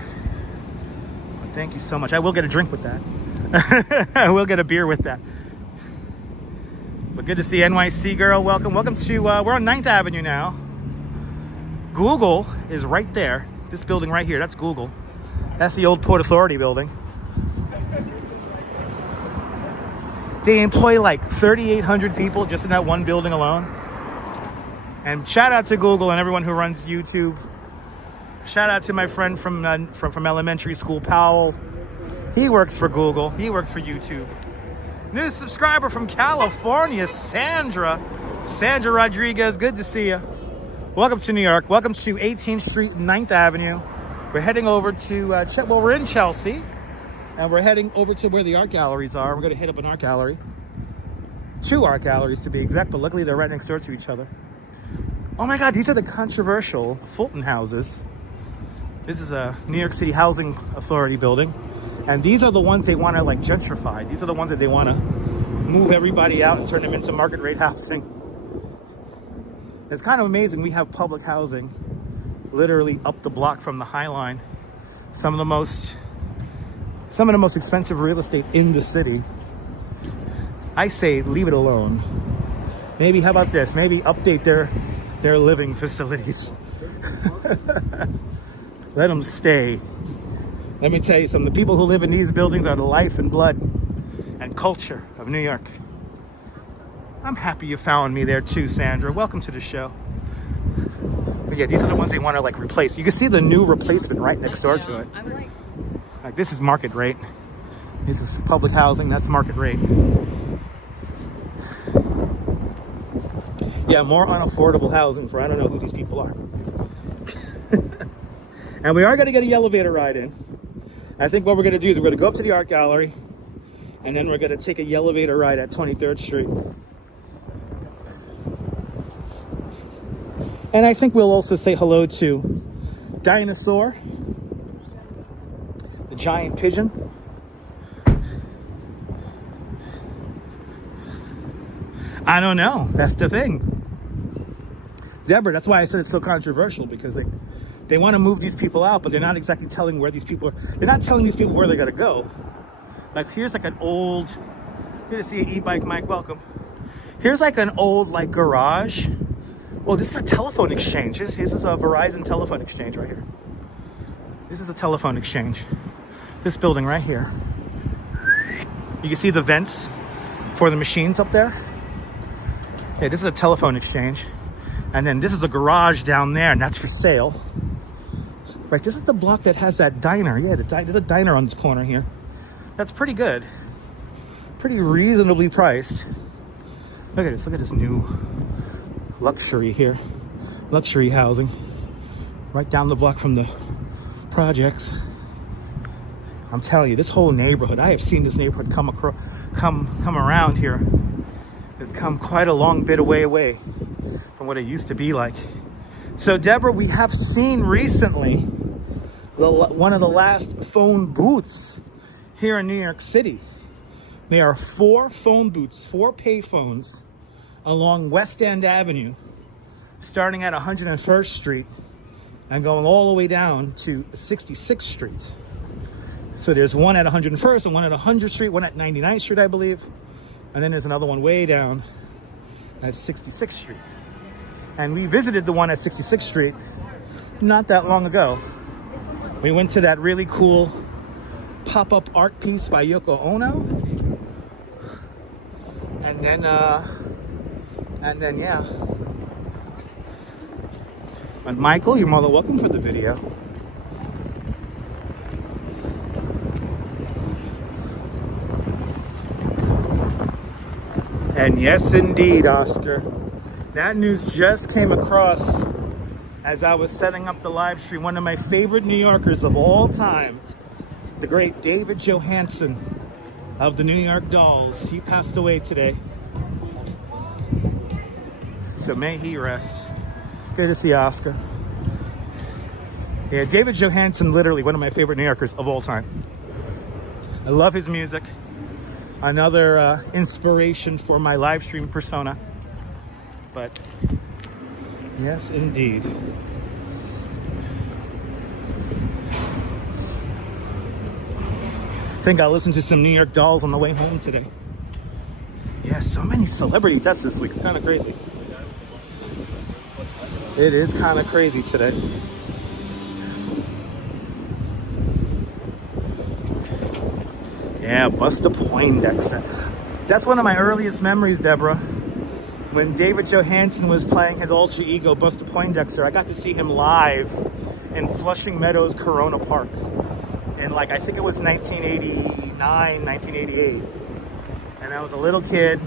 But thank you so much. I will get a drink with that. I will get a beer with that. But good to see NYC girl. Welcome. Welcome to, we're on 9th Avenue now. Google is right there. This building right here, that's Google. That's the old Port Authority building. They employ like 3,800 people just in that one building alone. And shout out to Google and everyone who runs YouTube. Shout out to my friend from elementary school, Powell. He works for Google. He works for YouTube. New subscriber from California, Sandra. Sandra Rodriguez, good to see you. Welcome to New York. Welcome to 18th Street, 9th Avenue. We're heading over to, well, we're in Chelsea. And we're heading over to where the art galleries are. We're going to hit up an art gallery. 2 art galleries to be exact, but luckily they're right next door to each other. Oh my God, these are the controversial Fulton houses. This is a New York City Housing Authority building. And these are the ones they want to like gentrify. These are the ones that they want to move everybody out and turn them into market rate housing. It's kind of amazing. We have public housing literally up the block from the High Line. Some of the most expensive real estate in the city. I say leave it alone. Maybe, how about this? Maybe update their living facilities. Let them stay. Let me tell you something. The people who live in these buildings are the life and blood and culture of New York. I'm happy you found me there too, Sandra. Welcome to the show. But yeah, these are the ones they want to like replace. You can see the new replacement right next door to it. I'm Like this is market rate. This is public housing. That's market rate. Yeah, more unaffordable housing for I don't know who these people are. And we are going to get a elevator ride in. I think what we're going to do is we're going to go up to the art gallery and then we're going to take a elevator ride at 23rd Street. And I think we'll also say hello to Dinosaur, the giant pigeon. I don't know. That's the thing. Deborah, that's why I said it's so controversial, because they want to move these people out, but they're not exactly telling where these people are. They're not telling these people where they got to go. Like here's like an old, good to see you, e-bike Mike, welcome. Here's like an old like garage. Well, this is a telephone exchange. This is a Verizon telephone exchange right here. This is a telephone exchange. This building right here. You can see the vents for the machines up there. Okay, this is a telephone exchange. And then this is a garage down there, and that's for sale. Right, this is the block that has that diner. Yeah, there's a diner on this corner here. That's pretty good. Pretty reasonably priced. Look at this new luxury here. Luxury housing. Right down the block from the projects. I'm telling you, this whole neighborhood, I have seen this neighborhood come around here. It's come quite a long bit away from what it used to be like. So Deborah, we have seen recently one of the last phone booths here in New York City. There are 4 phone booths, 4 payphones along West End Avenue, starting at 101st Street and going all the way down to 66th Street. So there's one at 101st and one at 100th Street, one at 99th Street, I believe. And then there's another one way down at 66th Street. And we visited the one at 66th Street not that long ago. We went to that really cool pop-up art piece by Yoko Ono. And then yeah. But Michael, you're more than welcome for the video. And yes, indeed, Oscar. That news just came across as I was setting up the live stream. One of my favorite New Yorkers of all time, the great David Johansen of the New York Dolls. He passed away today. So may he rest. Good to see Oscar. Yeah, David Johansen, literally one of my favorite New Yorkers of all time. I love his music. Another inspiration for my live stream persona. But yes, indeed. I think I'll listen to some New York Dolls on the way home today. Yeah, so many celebrity deaths this week. It's kind of crazy. It is kind of crazy today. Yeah, Buster Poindexter. That's one of my earliest memories, Deborah. When David Johansen was playing his alter ego, Buster Poindexter, I got to see him live in Flushing Meadows, Corona Park. In like, I think it was 1989, 1988. And I was a little kid.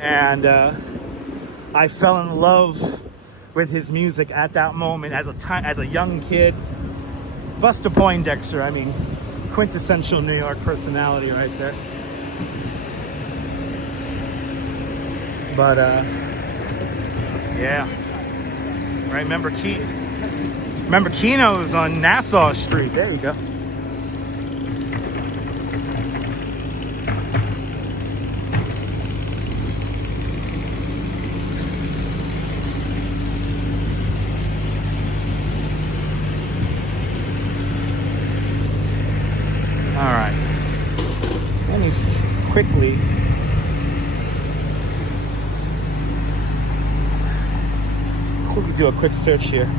And I fell in love with his music at that moment as a young kid. Buster Poindexter, I mean, quintessential New York personality right there. But yeah, I remember Kino's on Nassau Street. There you go. All right, let me quickly do a quick search here.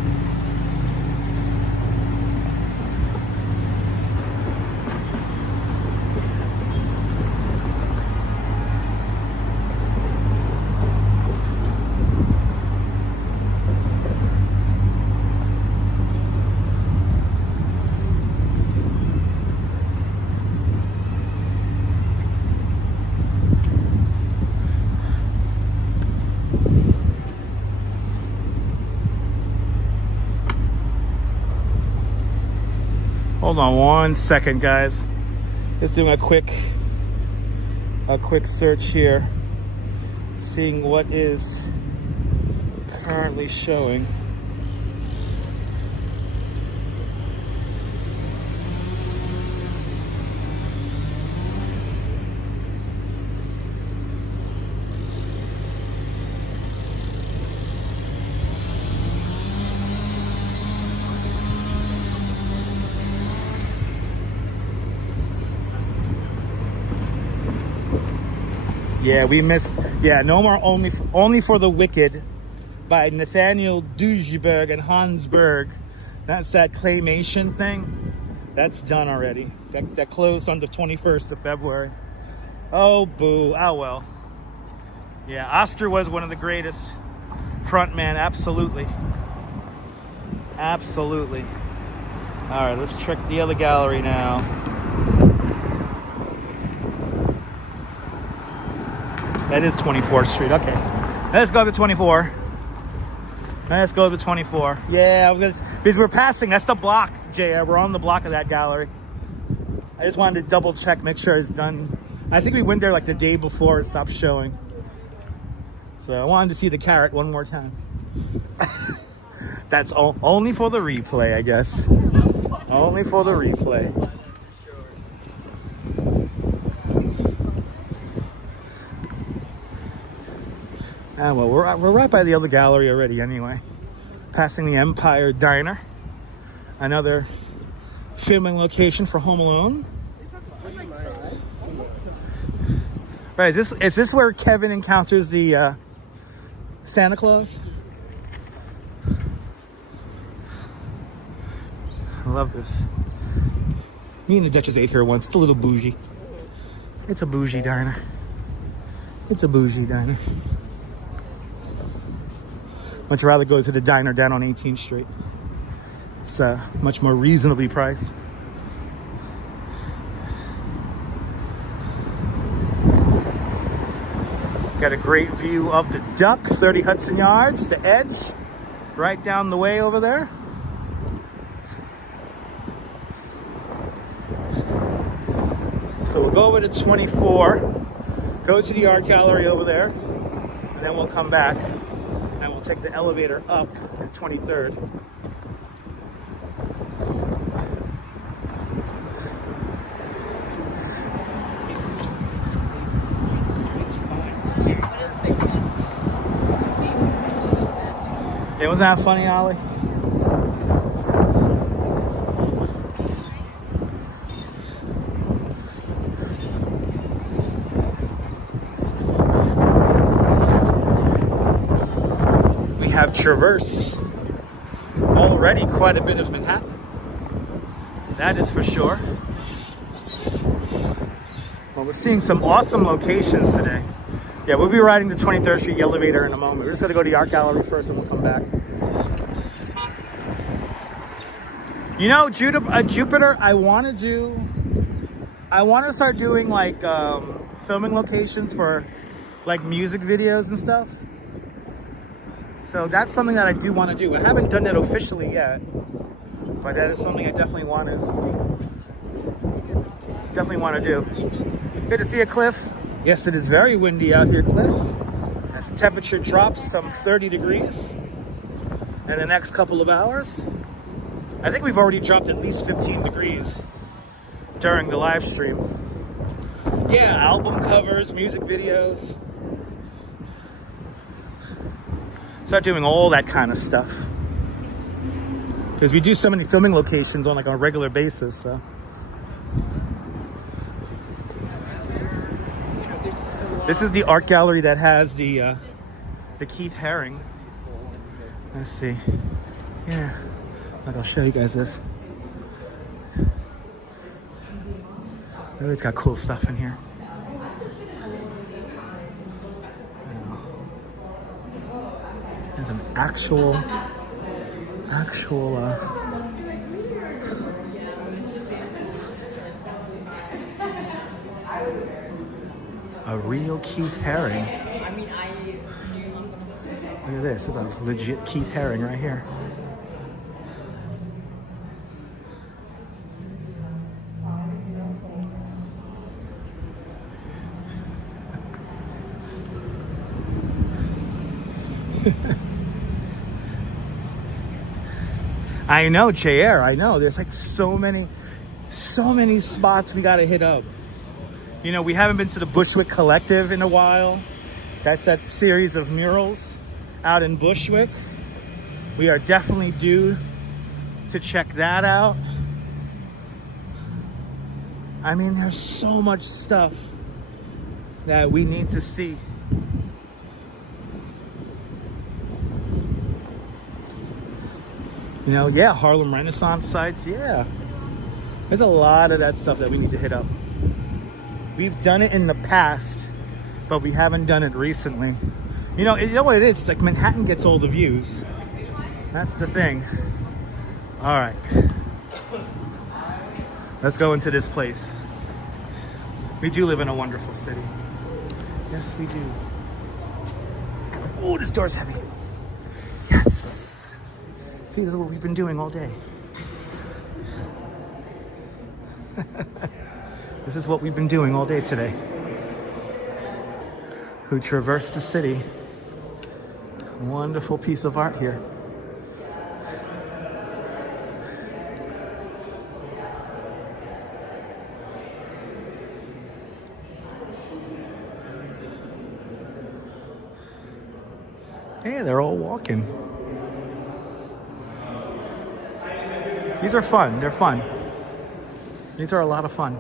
Hold on one second, guys. Just doing a quick search here, seeing what is currently showing. Yeah, we missed. Yeah, No More Only for the Wicked by Nathaniel Duisberg and Hans Berg. That's that claymation thing. That's done already. That closed on the 21st of February. Oh, boo. Oh, well. Yeah, Oscar was one of the greatest frontman. Absolutely. Absolutely. All right, let's check the other gallery now. That is 24th Street. Okay, let's go to 24. Let's go to 24. Yeah, because we're passing. That's the block, JR. We're on the block of that gallery. I just wanted to double check, make sure it's done. I think we went there like the day before it stopped showing. So I wanted to see the carrot one more time. That's only for the replay, I guess. Only for the replay. Ah, well, we're right by the other gallery already anyway. Passing the Empire Diner. Another filming location for Home Alone. Right, is this where Kevin encounters the Santa Claus? I love this. Me and the Duchess ate here once. It's a little bougie. It's a bougie diner. It's a bougie diner. Much rather go to the diner down on 18th Street. It's much more reasonably priced. Got a great view of the Duck, 30 Hudson Yards, the Edge, right down the way over there. So we'll go over to 24, go to the art gallery over there, and then we'll come back and we'll take the elevator up at 23rd. Yeah, wasn't that funny, Ollie? We have traversed already quite a bit of Manhattan. That is for sure. Well, we're seeing some awesome locations today. Yeah, we'll be riding the 23rd Street elevator in a moment. We're just gonna go to the art gallery first and we'll come back. You know, Jupiter, I want to start doing like filming locations for like music videos and stuff. So that's something that I do want to do. I haven't done that officially yet, but that is something I definitely want to do. Good to see you, Cliff. Yes, it is very windy out here, Cliff. As the temperature drops some 30 degrees in the next couple of hours. I think we've already dropped at least 15 degrees during the live stream. Yeah, album covers, music videos. Start doing all that kind of stuff. Because we do so many filming locations on like a regular basis, so. This is the art gallery that has the Keith Haring. Let's see. Yeah, like I'll show you guys this. Oh, it's got cool stuff in here. There's an actual. A real Keith Haring. Look at this. This is a legit Keith Haring right here. I know, Chair. I know. There's like so many spots we gotta hit up. You know, we haven't been to the Bushwick Collective in a while. That's that series of murals out in Bushwick. We are definitely due to check that out. I mean, there's so much stuff that we need to see. You know, yeah, Harlem Renaissance sites, yeah. There's a lot of that stuff that we need to hit up. We've done it in the past, but we haven't done it recently. You know what it is? It's like Manhattan gets all the views. That's the thing. All right. Let's go into this place. We do live in a wonderful city. Yes, we do. Oh, this door's heavy. Yes. See, this is what we've been doing all day. This is what we've been doing all day today. Who traversed the city. Wonderful piece of art here. Hey, they're all walking. These are fun. They're fun. These are a lot of fun.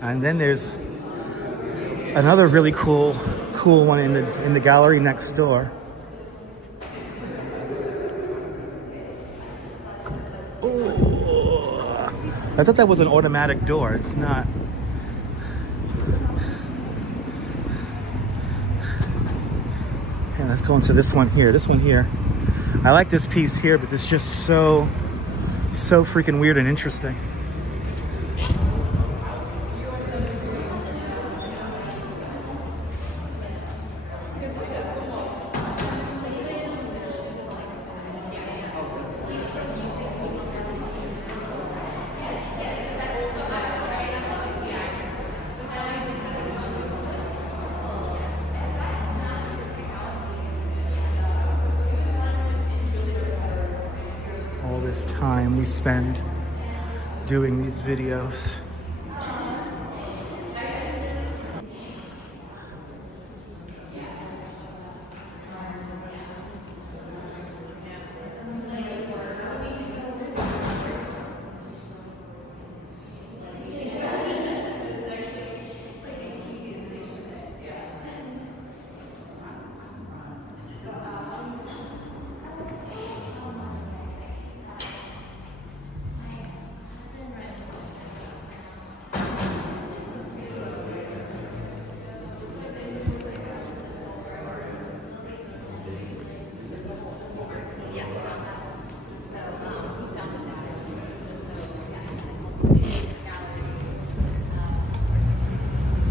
And then there's another really cool one in the gallery next door. I thought that was an automatic door. It's not. And let's go into this one here. This one here. I like this piece here, but it's just so freaking weird and interesting. This time we spend doing these videos.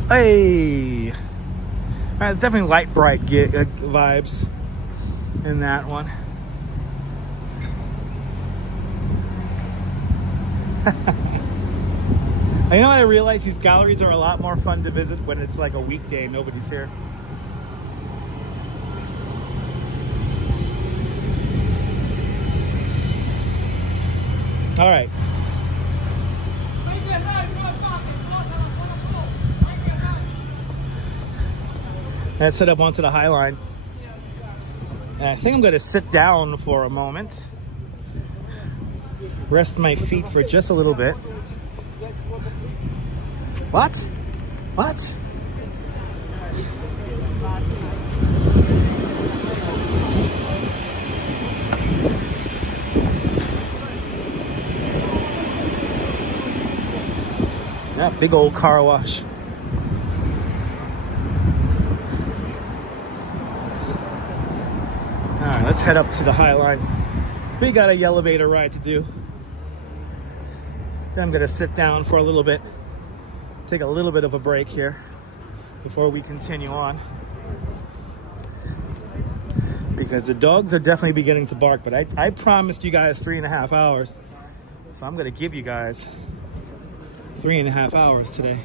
Hey! Alright, it's definitely light bright vibes in that one. You know what I realized? These galleries are a lot more fun to visit when it's like a weekday and nobody's here. Alright. Let's set up onto the High Line. And I think I'm going to sit down for a moment. Rest my feet for just a little bit. What? What? Yeah, big old car wash. Alright, let's head up to the High Line. We got a elevator ride to do. Then I'm gonna sit down for a little bit. Take a little bit of a break here before we continue on. Because the dogs are definitely beginning to bark, but I promised you guys 3.5 hours. So I'm gonna give you guys 3.5 hours today.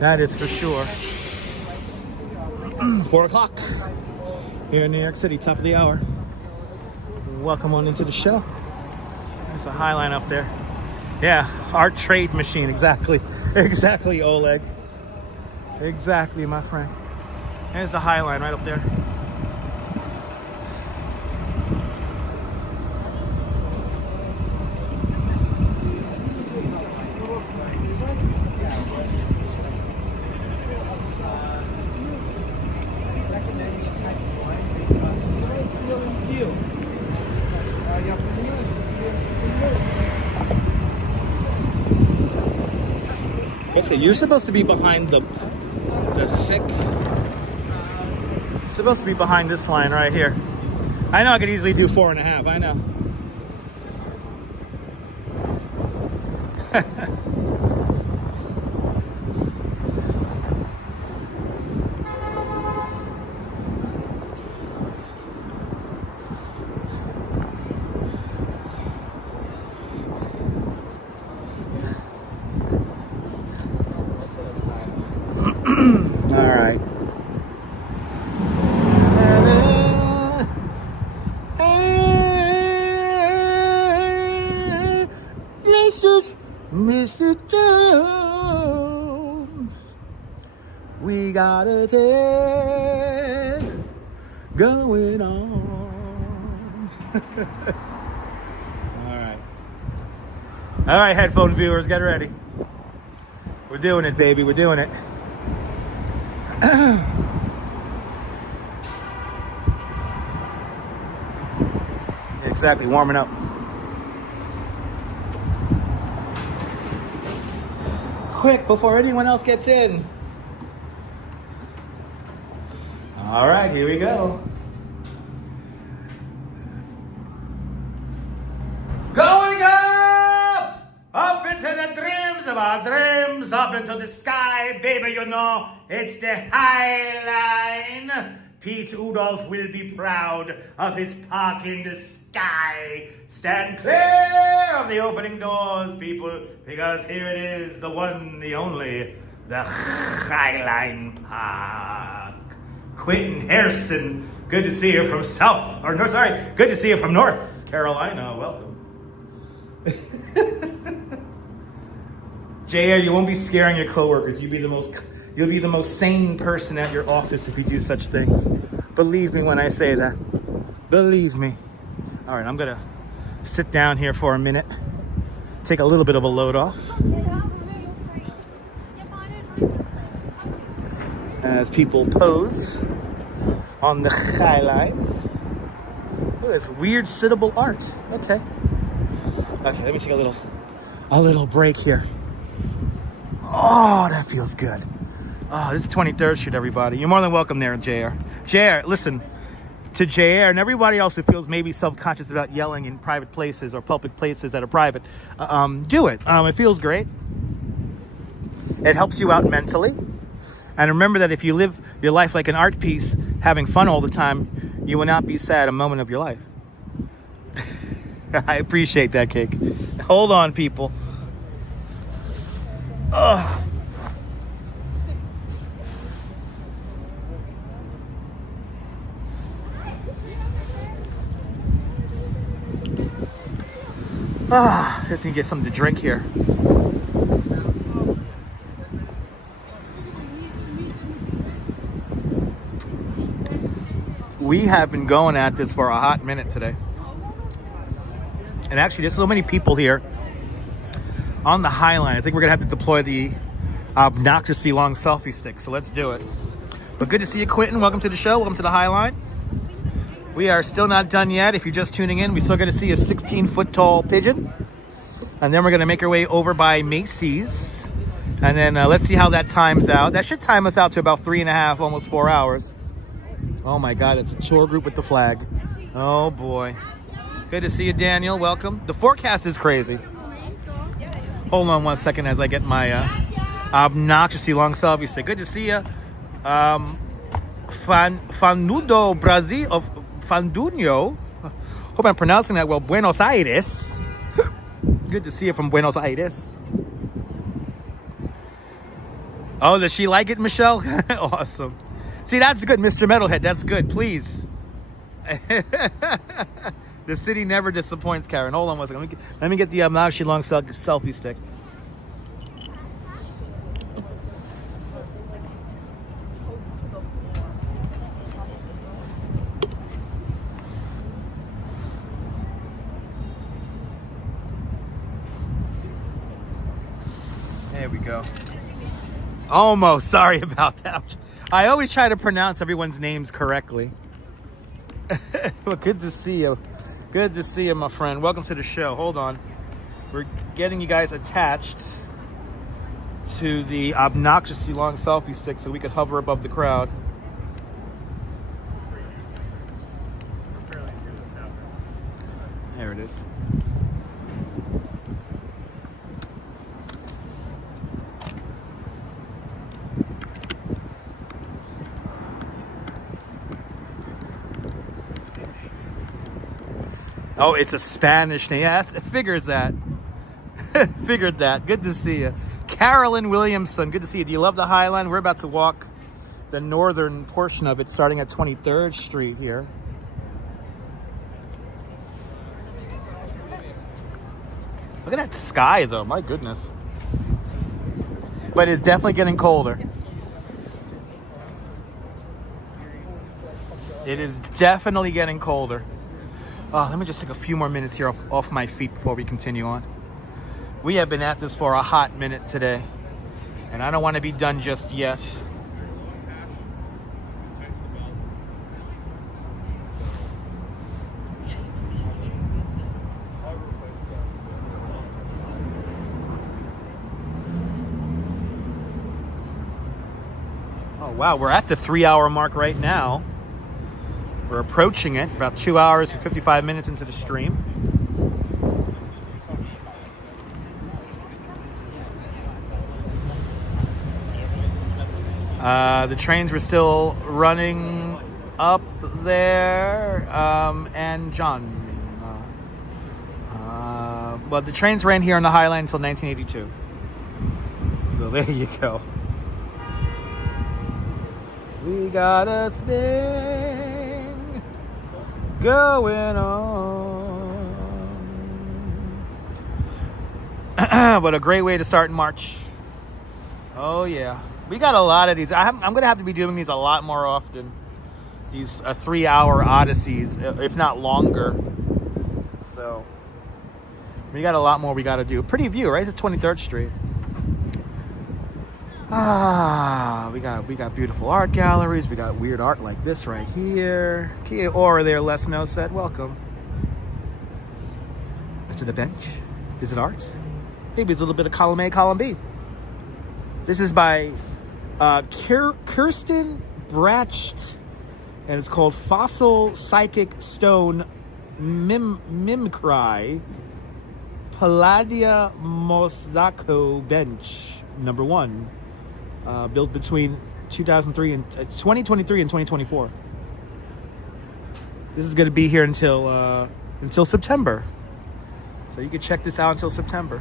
That is for sure. 4 o'clock. Here in New York City, top of the hour. Welcome on into the show. There's a High Line up there. Yeah, art trade machine, exactly. Exactly, Oleg. Exactly, my friend. There's the High Line right up there. You're supposed to be behind the thick. You're supposed to be behind this line right here. I know I could easily do 4.5. I know. All right. Mr. Jones, we got a thing going on. All right, headphone viewers, get ready. We're doing it, baby. We're doing it. Exactly, warming up. Quick, before anyone else gets in. All right, here we go. Going up into the dreams of our dreams, up into the sky, baby, you know, it's the High Line. Pete Udolph will be proud of his park in the sky. Stand clear of the opening doors, people, because here it is, the one, the only, the High Line Park. Quentin Hairston, good to see you from good to see you from North Carolina. Welcome. JR, you won't be scaring your coworkers. You'll be the most sane person at your office if you do such things. Believe me when I say that. Believe me. All right, I'm gonna sit down here for a minute, take a little bit of a load off. As people pose on the High Line. Look at this weird sittable art. Okay, let me take a little break here. Oh, that feels good. Oh, this is 23rd Street, everybody. You're more than welcome there, JR. JR, listen, to JR and everybody else who feels maybe self-conscious about yelling in private places or public places that are private, do it. It feels great. It helps you out mentally. And remember that if you live your life like an art piece, having fun all the time, you will not be sad a moment of your life. I appreciate that, Cake. Hold on, people. Ugh. Just need to get something to drink here. We have been going at this for a hot minute today. And actually, there's so many people here on the High Line. I think we're gonna have to deploy the obnoxiously long selfie stick. So let's do it. But good to see you, Quentin. Welcome to the show. Welcome to the High Line. We are still not done yet. If you're just tuning in, we still got to see a 16-foot tall pigeon. And then we're going to make our way over by Macy's. And then let's see how that times out. That should time us out to about 3.5, almost 4 hours. Oh my God, it's a tour group with the flag. Oh boy. Good to see you, Daniel. Welcome. The forecast is crazy. Hold on one second as I get my obnoxiously long selfie stick. Good to see you. Fanudo Brazil of Fandunho. Hope I'm pronouncing that well. Buenos Aires. Good to see you from Buenos Aires. Oh, does she like it, Michelle? Awesome. See, that's good, Mr. Metalhead. That's good. Please. The city never disappoints, Karen. Hold on one second. Let me get the obnoxiously long selfie stick. There we go. Almost. Sorry about that. I always try to pronounce everyone's names correctly. Well, good to see you. Good to see you, my friend. Welcome to the show. Hold on. We're getting you guys attached to the obnoxiously long selfie stick so we could hover above the crowd. There it is. Oh, it's a Spanish name. Yes, it figures that. Figured that. Good to see you. Carolyn Williamson, good to see you. Do you love the High Line? We're about to walk the northern portion of it, starting at 23rd Street here. Look at that sky, though. My goodness. But it's definitely getting colder. It is definitely getting colder. Oh, let me just take a few more minutes here off my feet before we continue on. We have been at this for a hot minute today, and I don't want to be done just yet. Wow, we're at the 3-hour mark right now. We're approaching it, about 2 hours and 55 minutes into the stream. The trains were still running up there, and John. But the trains ran here on the High Line until 1982. So there you go. We got a thing going on. What a great way to start in March. Oh, yeah. We got a lot of these. I'm going to have to be doing these a lot more often. These 3-hour odysseys, if not longer. So, we got a lot more we got to do. Pretty view, right? It's 23rd Street. We got beautiful art galleries. We got weird art like this right here. Kia ora there, Les No said. Welcome. To the bench. Is it art? Maybe it's a little bit of column A, column B. This is by Kirsten Bracht, and it's called Fossil Psychic Stone Mimicry Palladia Mosaico Bench, number 1. Built between 2023 and 2024. This is going to be here until September. So you can check this out until September.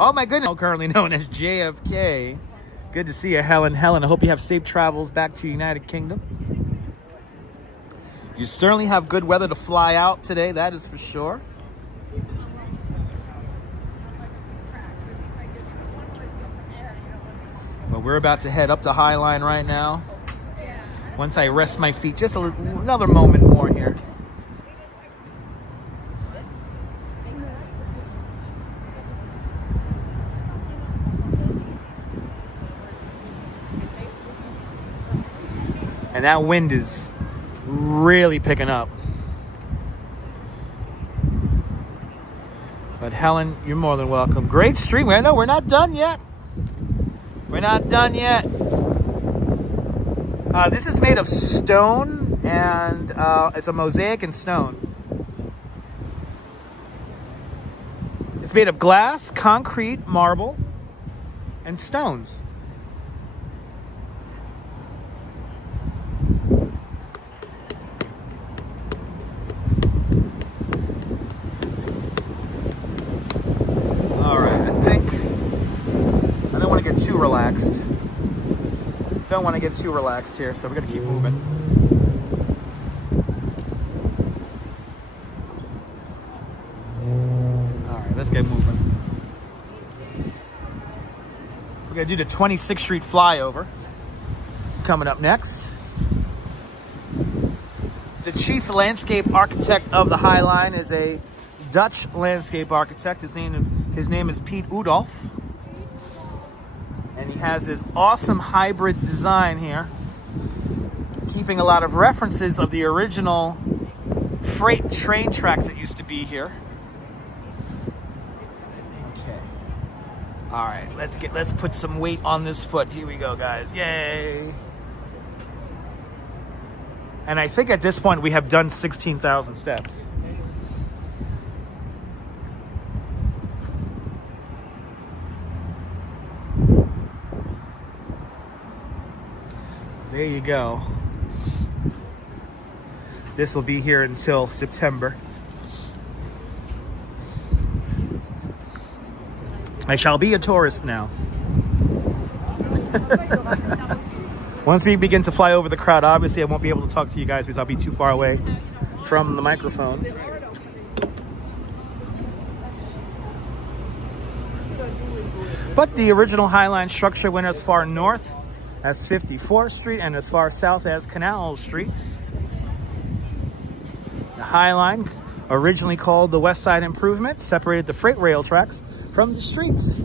Oh my goodness! Currently known as JFK. Good to see you, Helen. Helen, I hope you have safe travels back to United Kingdom. You certainly have good weather to fly out today, that is for sure. But we're about to head up to High Line right now. Once I rest my feet, just another moment more here. And that wind is really picking up. But Helen, you're more than welcome. Great stream. I know we're not done yet. We're not done yet. This is made of stone, and it's a mosaic in stone. It's made of glass, concrete, marble, and stones. All right, I think I don't want to get too relaxed. Don't want to get too relaxed here, so we're going to keep moving. All right, let's get moving. We're going to do the 26th Street flyover. Coming up next. The chief landscape architect of the High Line is a Dutch landscape architect. His name is Piet Oudolf. And he has this awesome hybrid design here, keeping a lot of references of the original freight train tracks that used to be here. Okay. All right, let's put some weight on this foot. Here we go, guys. Yay. And I think at this point we have done 16,000 steps. There you go. This will be here until September. I shall be a tourist now. Once we begin to fly over the crowd, obviously I won't be able to talk to you guys because I'll be too far away from the microphone. But the original High Line structure went as far north as 54th Street and as far south as Canal Streets. The High Line, originally called the West Side Improvement, separated the freight rail tracks from the streets.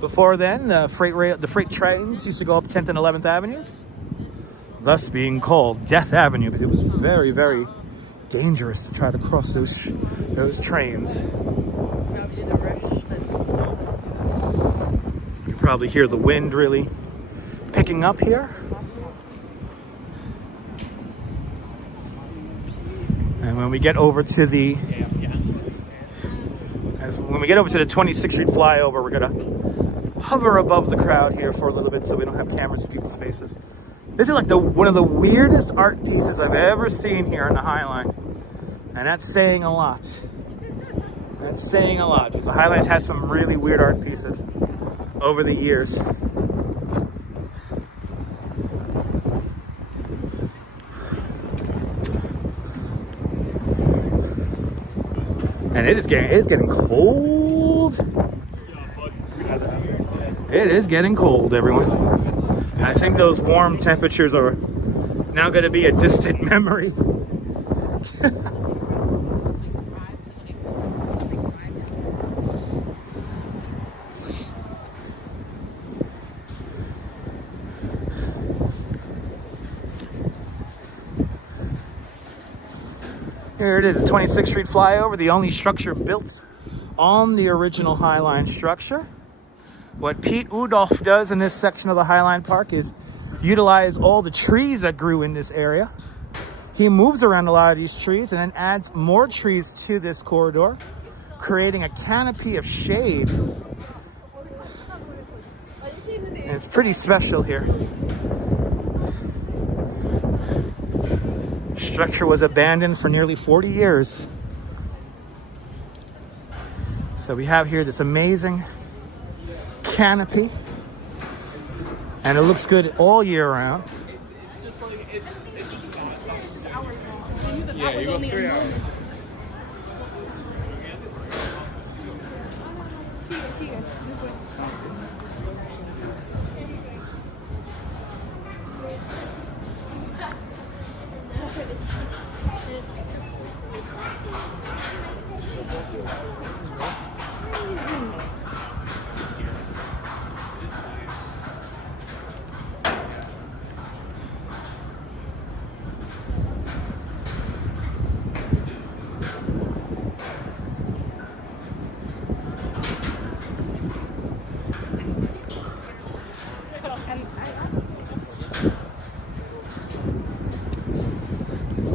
Before then, the freight trains used to go up 10th and 11th Avenues, thus being called Death Avenue because it was very, very dangerous to try to cross those trains. You can probably hear the wind really picking up here. And when we get over to the 26th Street flyover, we're gonna hover above the crowd here for a little bit so we don't have cameras in people's faces. This is like one of the weirdest art pieces I've ever seen here in the High Line. And that's saying a lot. That's saying a lot, because the High Line's had some really weird art pieces over the years. And it's getting cold. It is getting cold, everyone. I think those warm temperatures are now going to be a distant memory. Here it is, the 26th Street flyover, the only structure built on the original High Line structure. What Pete Udolph does in this section of the High Line Park is utilize all the trees that grew in this area. He moves around a lot of these trees and then adds more trees to this corridor, creating a canopy of shade. And it's pretty special here. Structure was abandoned for nearly 40 years. So we have here this amazing canopy, and it looks good all year round. It's just like, it's just yeah, you go 3 hours.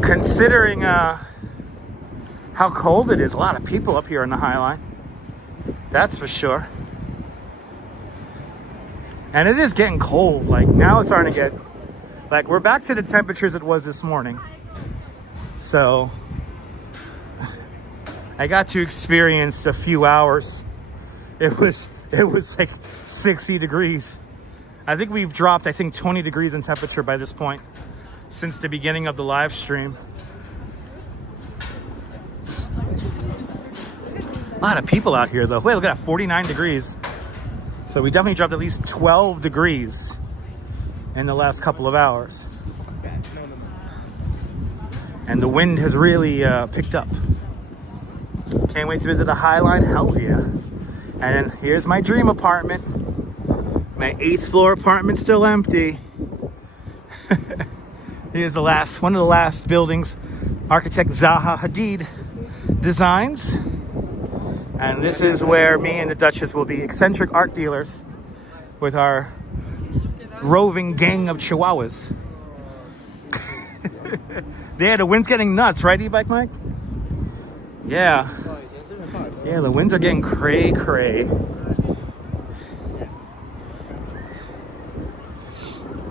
Considering how cold it is, a lot of people up here on the High Line. That's for sure. And it is getting cold. Like now it's starting to get, like we're back to the temperatures it was this morning. So I got to experience a few hours. It was like 60 degrees. I think we've dropped, 20 degrees in temperature by this point since the beginning of the live stream. A lot of people out here though. Wait, look at that, 49 degrees. So we definitely dropped at least 12 degrees in the last couple of hours. And the wind has really picked up. Can't wait to visit the High Line, hells yeah. And then here's my dream apartment. My 8th floor apartment still empty. Here's one of the last buildings architect Zaha Hadid designs. And this is where me and the Duchess will be eccentric art dealers with our roving gang of chihuahuas. Yeah, the wind's getting nuts, right, E-Bike Mike? Yeah. Yeah, the winds are getting cray. The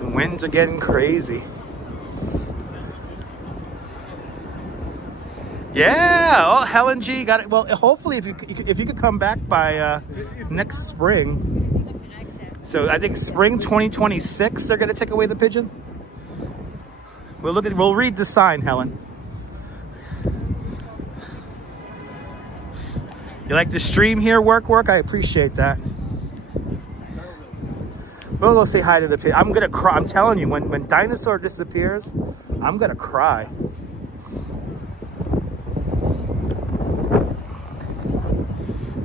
winds are getting crazy. Yeah, oh, Helen G got it. Well, hopefully if you could come back by next spring, So I think spring 2026 they're gonna take away the pigeon. We'll read the sign, Helen. You like the stream here, work? I appreciate that. We'll go say hi to the pigeon. I'm gonna cry. I'm telling you, when Dinosaur disappears, I'm gonna cry.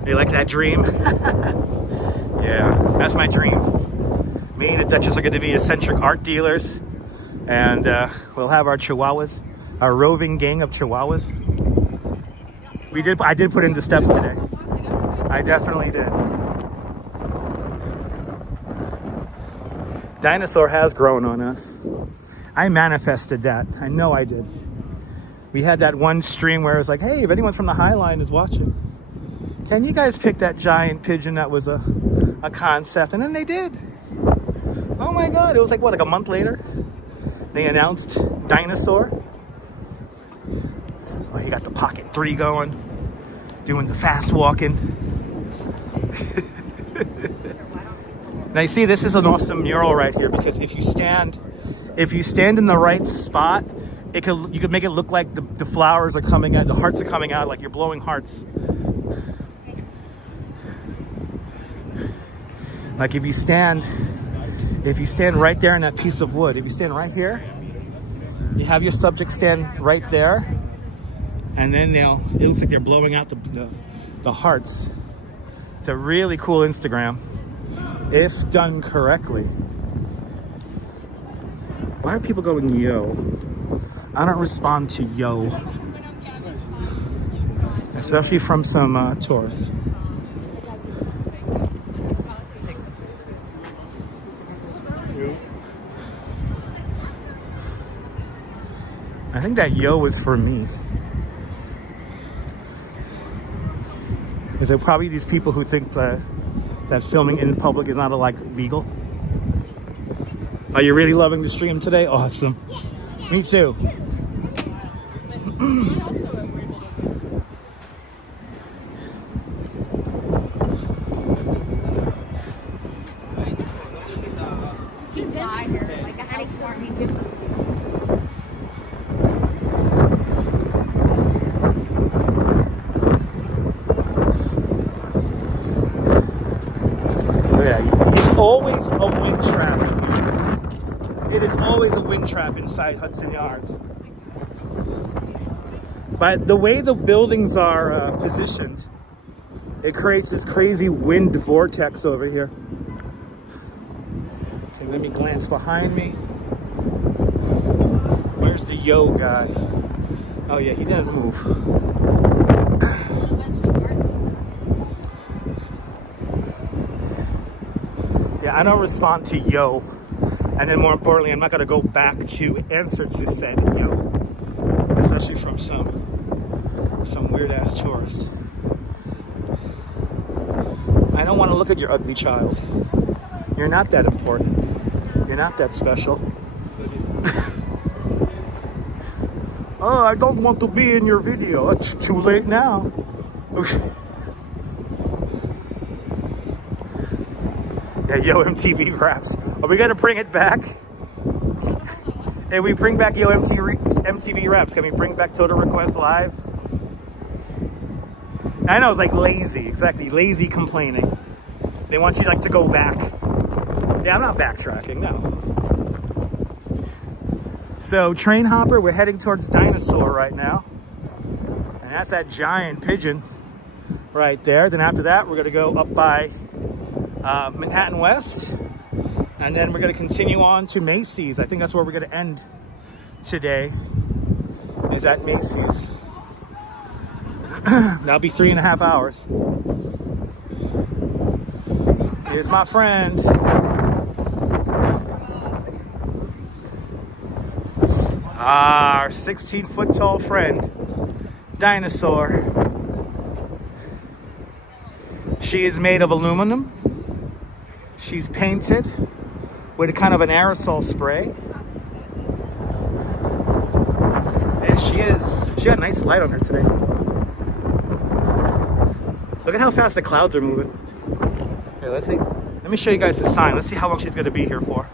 You like that dream? Yeah, that's my dream. Me and the Duchess are going to be eccentric art dealers, and we'll have our chihuahuas, our roving gang of chihuahuas. I did put in the steps today. I definitely did. Dinosaur has grown on us. I manifested that. I know I did. We had that one stream where it was like, hey, if anyone from the High Line is watching, can you guys pick that giant pigeon that was a concept? And then they did. Oh my God, it was like, what, like a month later? They announced Dinosaur. Oh, he got the Pocket 3 going, doing the fast walking. Now you see, this is an awesome mural right here, because if you stand in the right spot, you could make it look like the flowers are coming out, the hearts are coming out, like you're blowing hearts. Like if you stand right there in that piece of wood, if you stand right here, you have your subject stand right there, and then it looks like they're blowing out the hearts. It's a really cool Instagram, if done correctly. Why are people going yo? I don't respond to yo, especially from some tourists. I think that yo was for me. Is there probably these people who think that filming in public is not legal? Are you really loving the stream today? Awesome. Me too. Always a wind trap. It is always a wind trap inside Hudson Yards. But the way the buildings are positioned, it creates this crazy wind vortex over here. Okay, let me glance behind me. Where's the yo guy? Oh yeah, he didn't move. I don't respond to yo, and then more importantly, I'm not going to go back to answer to said yo, especially from some weird ass tourist. I don't want to look at your ugly child. You're not that important. You're not that special. Oh, I don't want to be in your video. It's too late now. Yeah, Yo MTV raps. Are we gonna bring it back? Hey, we bring back Yo MTV raps. Can we bring back Total Request Live? I know it's like lazy, exactly, lazy complaining. They want you to go back. Yeah, I'm not backtracking, no. So train hopper, we're heading towards Dinosaur right now, and that's that giant pigeon right there. Then after that, we're gonna go up by Manhattan West, and then we're going to continue on to Macy's. I think that's where we're going to end today, is at Macy's. That'll be 3.5 hours. Here's my friend. Our 16-foot tall friend, Dinosaur. She is made of aluminum. She's painted with kind of an aerosol spray. And she got a nice light on her today. Look at how fast the clouds are moving. Here, let's see. Let me show you guys the sign. Let's see how long she's going to be here for.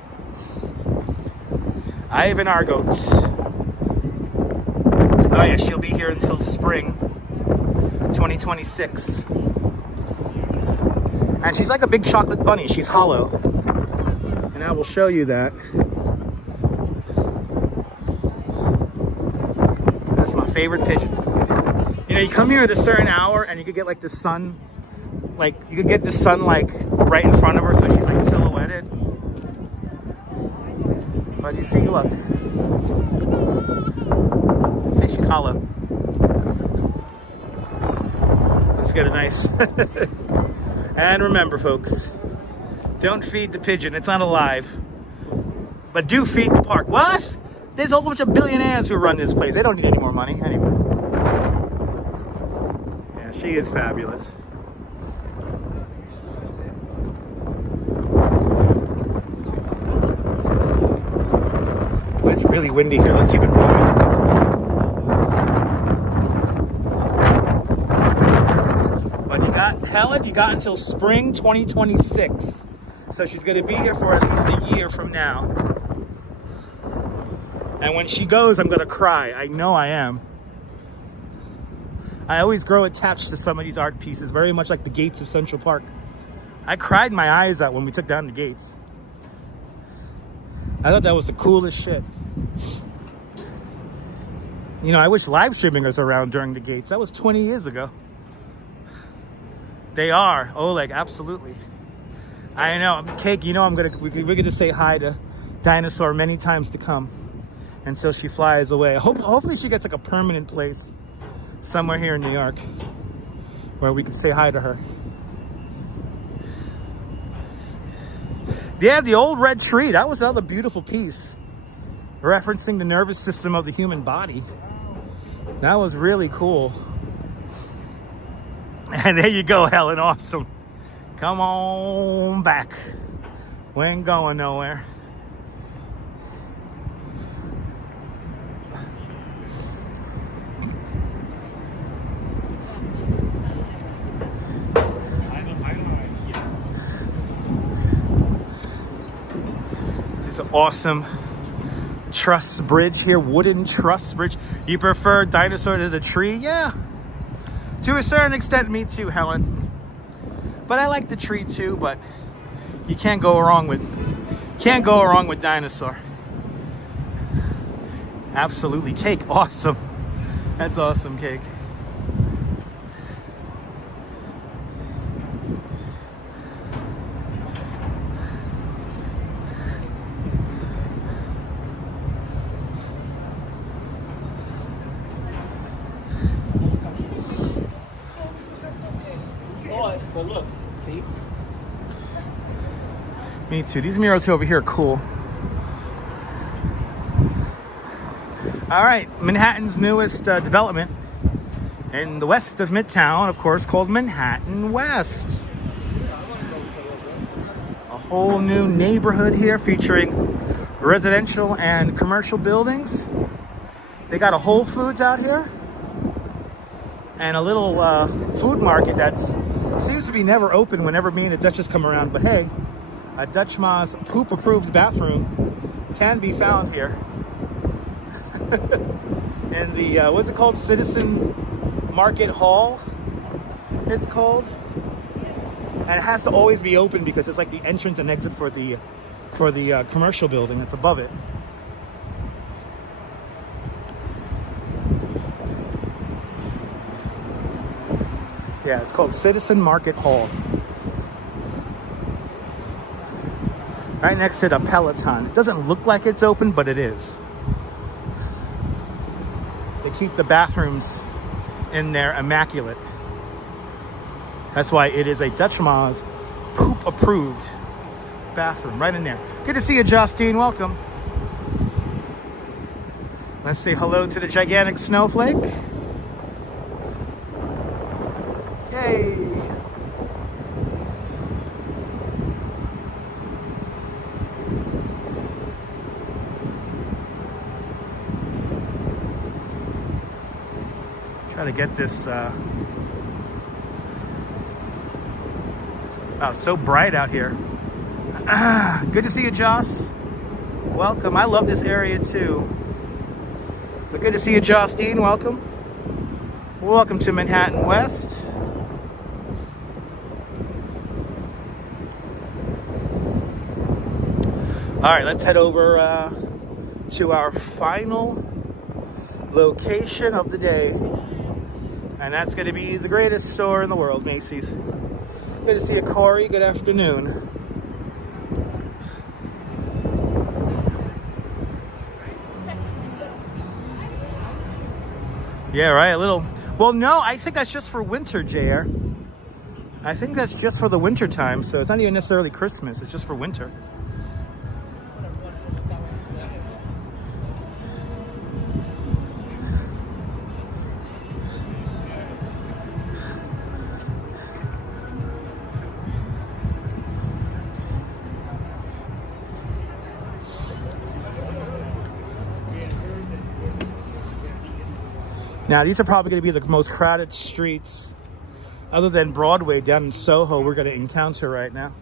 Ivan Argots. Oh yeah, she'll be here until spring 2026. And she's like a big chocolate bunny. She's hollow. And I will show you that. That's my favorite pigeon. You know, you come here at a certain hour and you could get like the sun, like you could get the sun like right in front of her, so she's like silhouetted. But you see, look. See, she's hollow. Let's get a nice. And remember, folks, don't feed the pigeon. It's not alive. But do feed the park. What? There's a whole bunch of billionaires who run this place. They don't need any more money anyway. Yeah, she is fabulous. Oh, it's really windy here. Let's keep it moving. Helen, you got until spring 2026. So she's going to be here for at least a year from now. And when she goes, I'm going to cry. I know I am. I always grow attached to some of these art pieces, very much like the gates of Central Park. I cried my eyes out when we took down the gates. I thought that was the coolest shit. You know, I wish live streaming was around during the gates. That was 20 years ago. They are. Oleg, absolutely. I know. Cake, you know we're gonna say hi to Dinosaur many times to come until she flies away. Hopefully she gets like a permanent place somewhere here in New York where we can say hi to her. Yeah, the old red tree. That was another beautiful piece referencing the nervous system of the human body. That was really cool. And there you go, Helen. Awesome. Come on back. We ain't going nowhere. It's an awesome truss bridge here. Wooden truss bridge. You prefer Dinosaur to the tree? Yeah. To a certain extent, me too, Helen. But I like the tree too, but you can't go wrong with Dinosaur. Absolutely. Cake, awesome. That's awesome, Cake. But look, see? Me too. These murals over here are cool. All right, Manhattan's newest development in the west of Midtown, of course, called Manhattan West. A whole new neighborhood here featuring residential and commercial buildings. They got a Whole Foods out here and a little food market that's seems to be never open whenever me and the Duchess come around, but hey, a Dutch Ma's poop-approved bathroom can be found here. In the, what's it called? Citizen Market Hall, it's called. And it has to always be open because it's like the entrance and exit for the commercial building that's above it. Yeah, it's called Citizen Market Hall. Right next to the Peloton. It doesn't look like it's open, but it is. They keep the bathrooms in there immaculate. That's why it is a Dutch Ma's poop-approved bathroom. Right in there. Good to see you, Justine. Welcome. Let's say hello to the gigantic snowflake. Yay! Try to get this. Wow, so bright out here. Good to see you, Joss. Welcome. I love this area too. But good to see you, Justine. Welcome. Welcome to Manhattan West. All right, let's head over to our final location of the day. And that's going to be the greatest store in the world, Macy's. Good to see you, Corey. Good afternoon. Yeah, right, a little. Well, no, I think that's just for winter, JR. I think that's just for the winter time, so it's not even necessarily Christmas, it's just for winter. Now, these are probably going to be the most crowded streets, other than Broadway down in SoHo, we're going to encounter right now.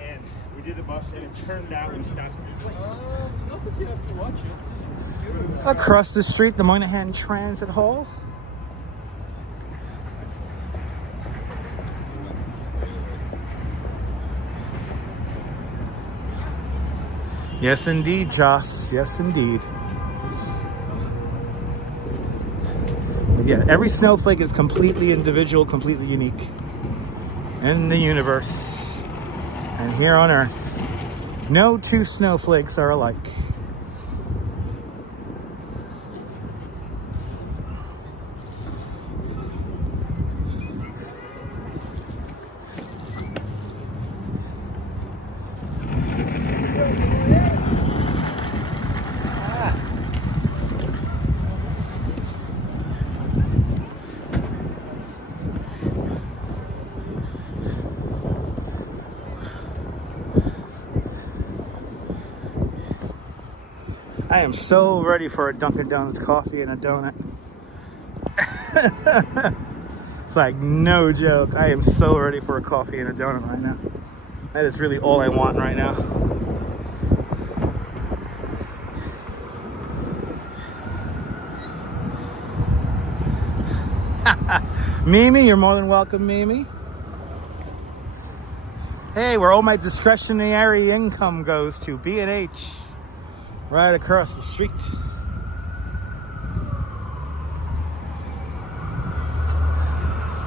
And we did the bus and it turned out and stopped. Not that you have to watch it. Just Across the street, the Moynihan Transit Hall. Yes, indeed, Joss. Yes, indeed. Yeah, every snowflake is completely individual, completely unique in the universe. And here on Earth, no two snowflakes are alike. I am so ready for a Dunkin' Donuts coffee and a donut. It's like no joke. I am so ready for a coffee and a donut right now. That is really all I want right now. Mimi, you're more than welcome, Mimi. Hey, where all my discretionary income goes to, B&H. Right across the street.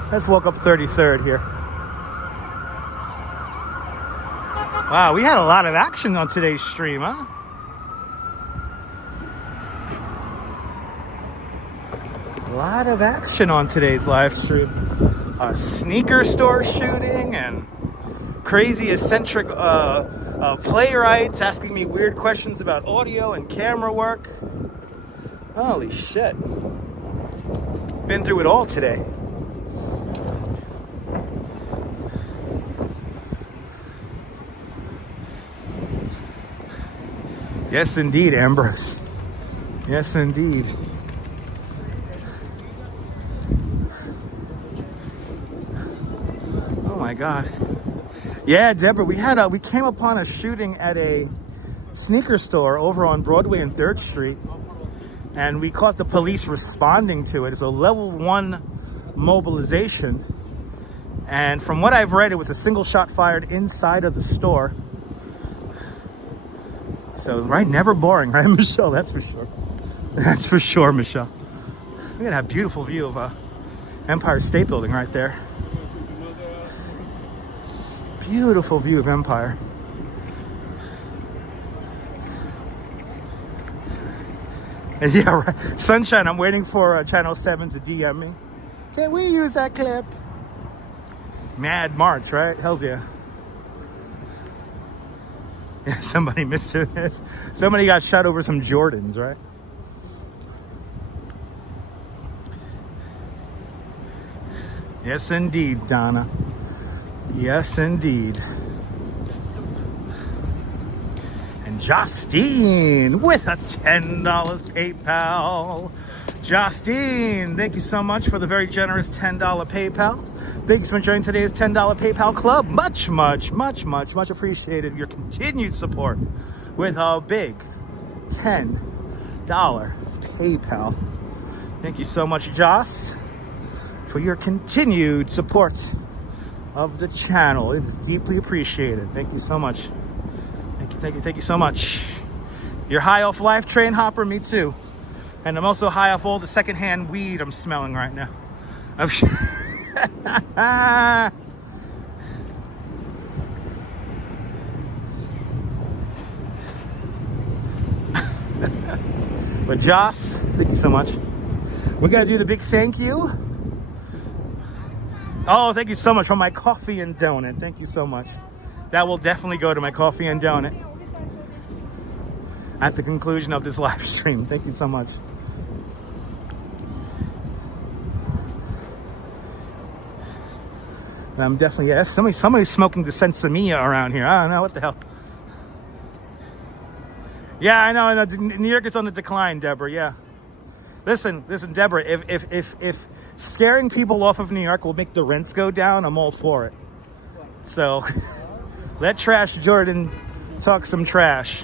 Let's walk up 33rd here. Wow, we had a lot of action on today's stream, huh? A lot of action on today's live stream. A sneaker store shooting and crazy eccentric playwrights asking me weird questions about audio and camera work. Holy shit. Been through it all today. Yes, indeed, Ambrose. Yes, indeed. Oh my God. Yeah, Deborah, we came upon a shooting at a sneaker store over on Broadway and 3rd Street, and we caught the police responding to it. It's a level 1 mobilization, and from what I've read, it was a single shot fired inside of the store. So, right, never boring, right, Michelle? That's for sure. That's for sure, Michelle. We're gonna have a beautiful view of Empire State Building right there. Beautiful view of Empire. And yeah, right. Sunshine, I'm waiting for Channel 7 to DM me. Can we use that clip? Mad March, right? Hells yeah. Yeah, somebody missed it. Somebody got shot over some Jordans, right? Yes, indeed, Donna. Yes, indeed. And Justine with a $10 PayPal. Justine, thank you so much for the very generous $10 PayPal. Thanks for joining today's $10 PayPal club. Much, much, much, much, much appreciated your continued support with a big $10 PayPal. Thank you so much, Joss, for your continued support of the channel. It is deeply appreciated. Thank you so much. Thank you so much. You're high off life, train hopper, me too. And I'm also high off all the secondhand weed I'm smelling right now. I'm sure. But Joss, thank you so much. We're gonna do the big thank you. Oh, thank you so much for my coffee and donut. Thank you so much. That will definitely go to my coffee and donut at the conclusion of this live stream. Thank you so much. And I'm definitely, yeah, somebody's smoking the Sensimilla around here. I don't know what the hell. Yeah, I know. New York is on the decline, Deborah. Yeah. Listen, Deborah. If scaring people off of New York will make the rents go down, I'm all for it. So let Trash Jordan talk some trash.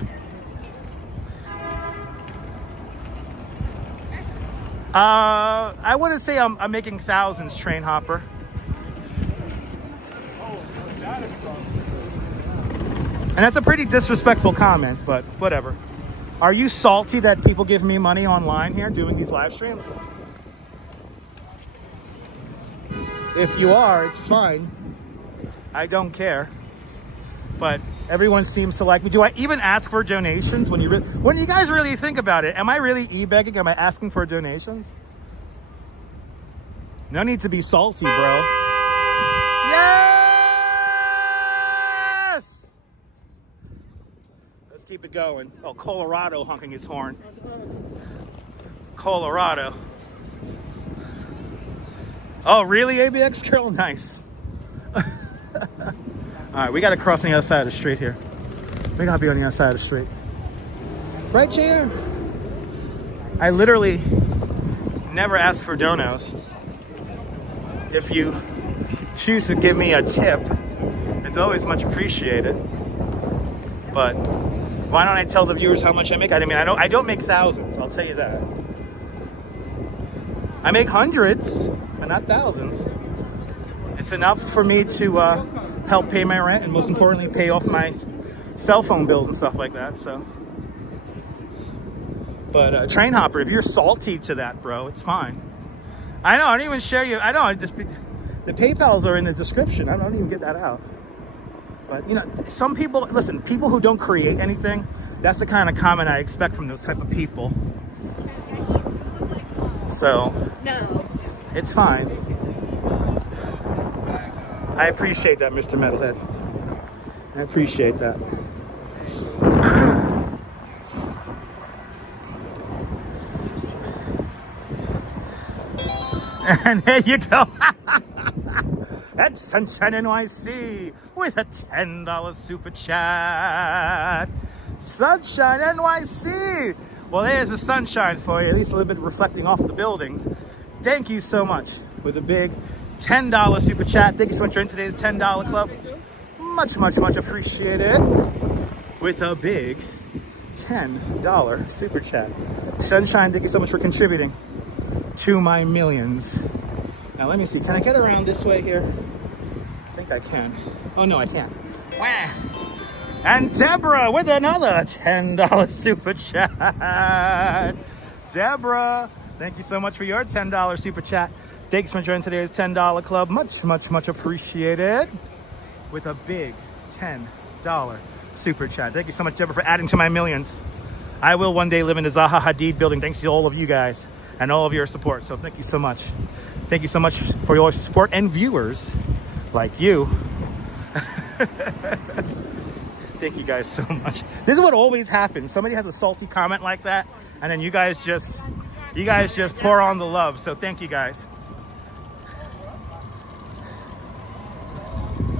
I wouldn't say I'm making thousands, train hopper. And that's a pretty disrespectful comment, but whatever. Are you salty that people give me money online here doing these live streams? If you are, it's fine. I don't care. But everyone seems to like me. Do I even ask for donations when you guys really think about it? Am I really e-begging? Am I asking for donations? No need to be salty, bro. Yes! Let's keep it going. Oh, Colorado honking his horn. Colorado. Oh, really, ABX girl? Nice. All right, we got to cross on the other side of the street here. We got to be on the other side of the street. Right, JR? I literally never ask for donos. If you choose to give me a tip, it's always much appreciated. But why don't I tell the viewers how much I make? I mean, I don't make thousands, I'll tell you that. I make hundreds, but not thousands. It's enough for me to help pay my rent and most importantly pay off my cell phone bills and stuff like that. So, but train hopper, if you're salty to that, bro, it's fine. I know, I don't even share you. I know, the PayPals are in the description. I don't even get that out. But you know, some people, listen, people who don't create anything, that's the kind of comment I expect from those type of people. So, no, it's fine. I appreciate that, Mr. Metalhead. I appreciate that. And there you go. That's Sunshine NYC with a $10 super chat. Sunshine NYC. Well, there's the sunshine for you, at least a little bit reflecting off the buildings. Thank you so much with a big $10 super chat. Thank you so much for in today's $10 club. Much, much, much appreciated. With a big $10 super chat. Sunshine, thank you so much for contributing to my millions. Now let me see, can I get around this way here? I think I can. Oh no, I can't. Wah. And Deborah with another $10 super chat. Deborah, thank you so much for your $10 super chat. Thanks for joining today's $10 club. Much, much, much appreciated. With a big $10 super chat. Thank you so much, Deborah, for adding to my millions. I will one day live in the Zaha Hadid building thanks to all of you guys and all of your support. So thank you so much. Thank you so much for your support and viewers like you. Thank you guys so much. This is what always happens. Somebody has a salty comment like that, and then you guys just pour on the love. So thank you guys.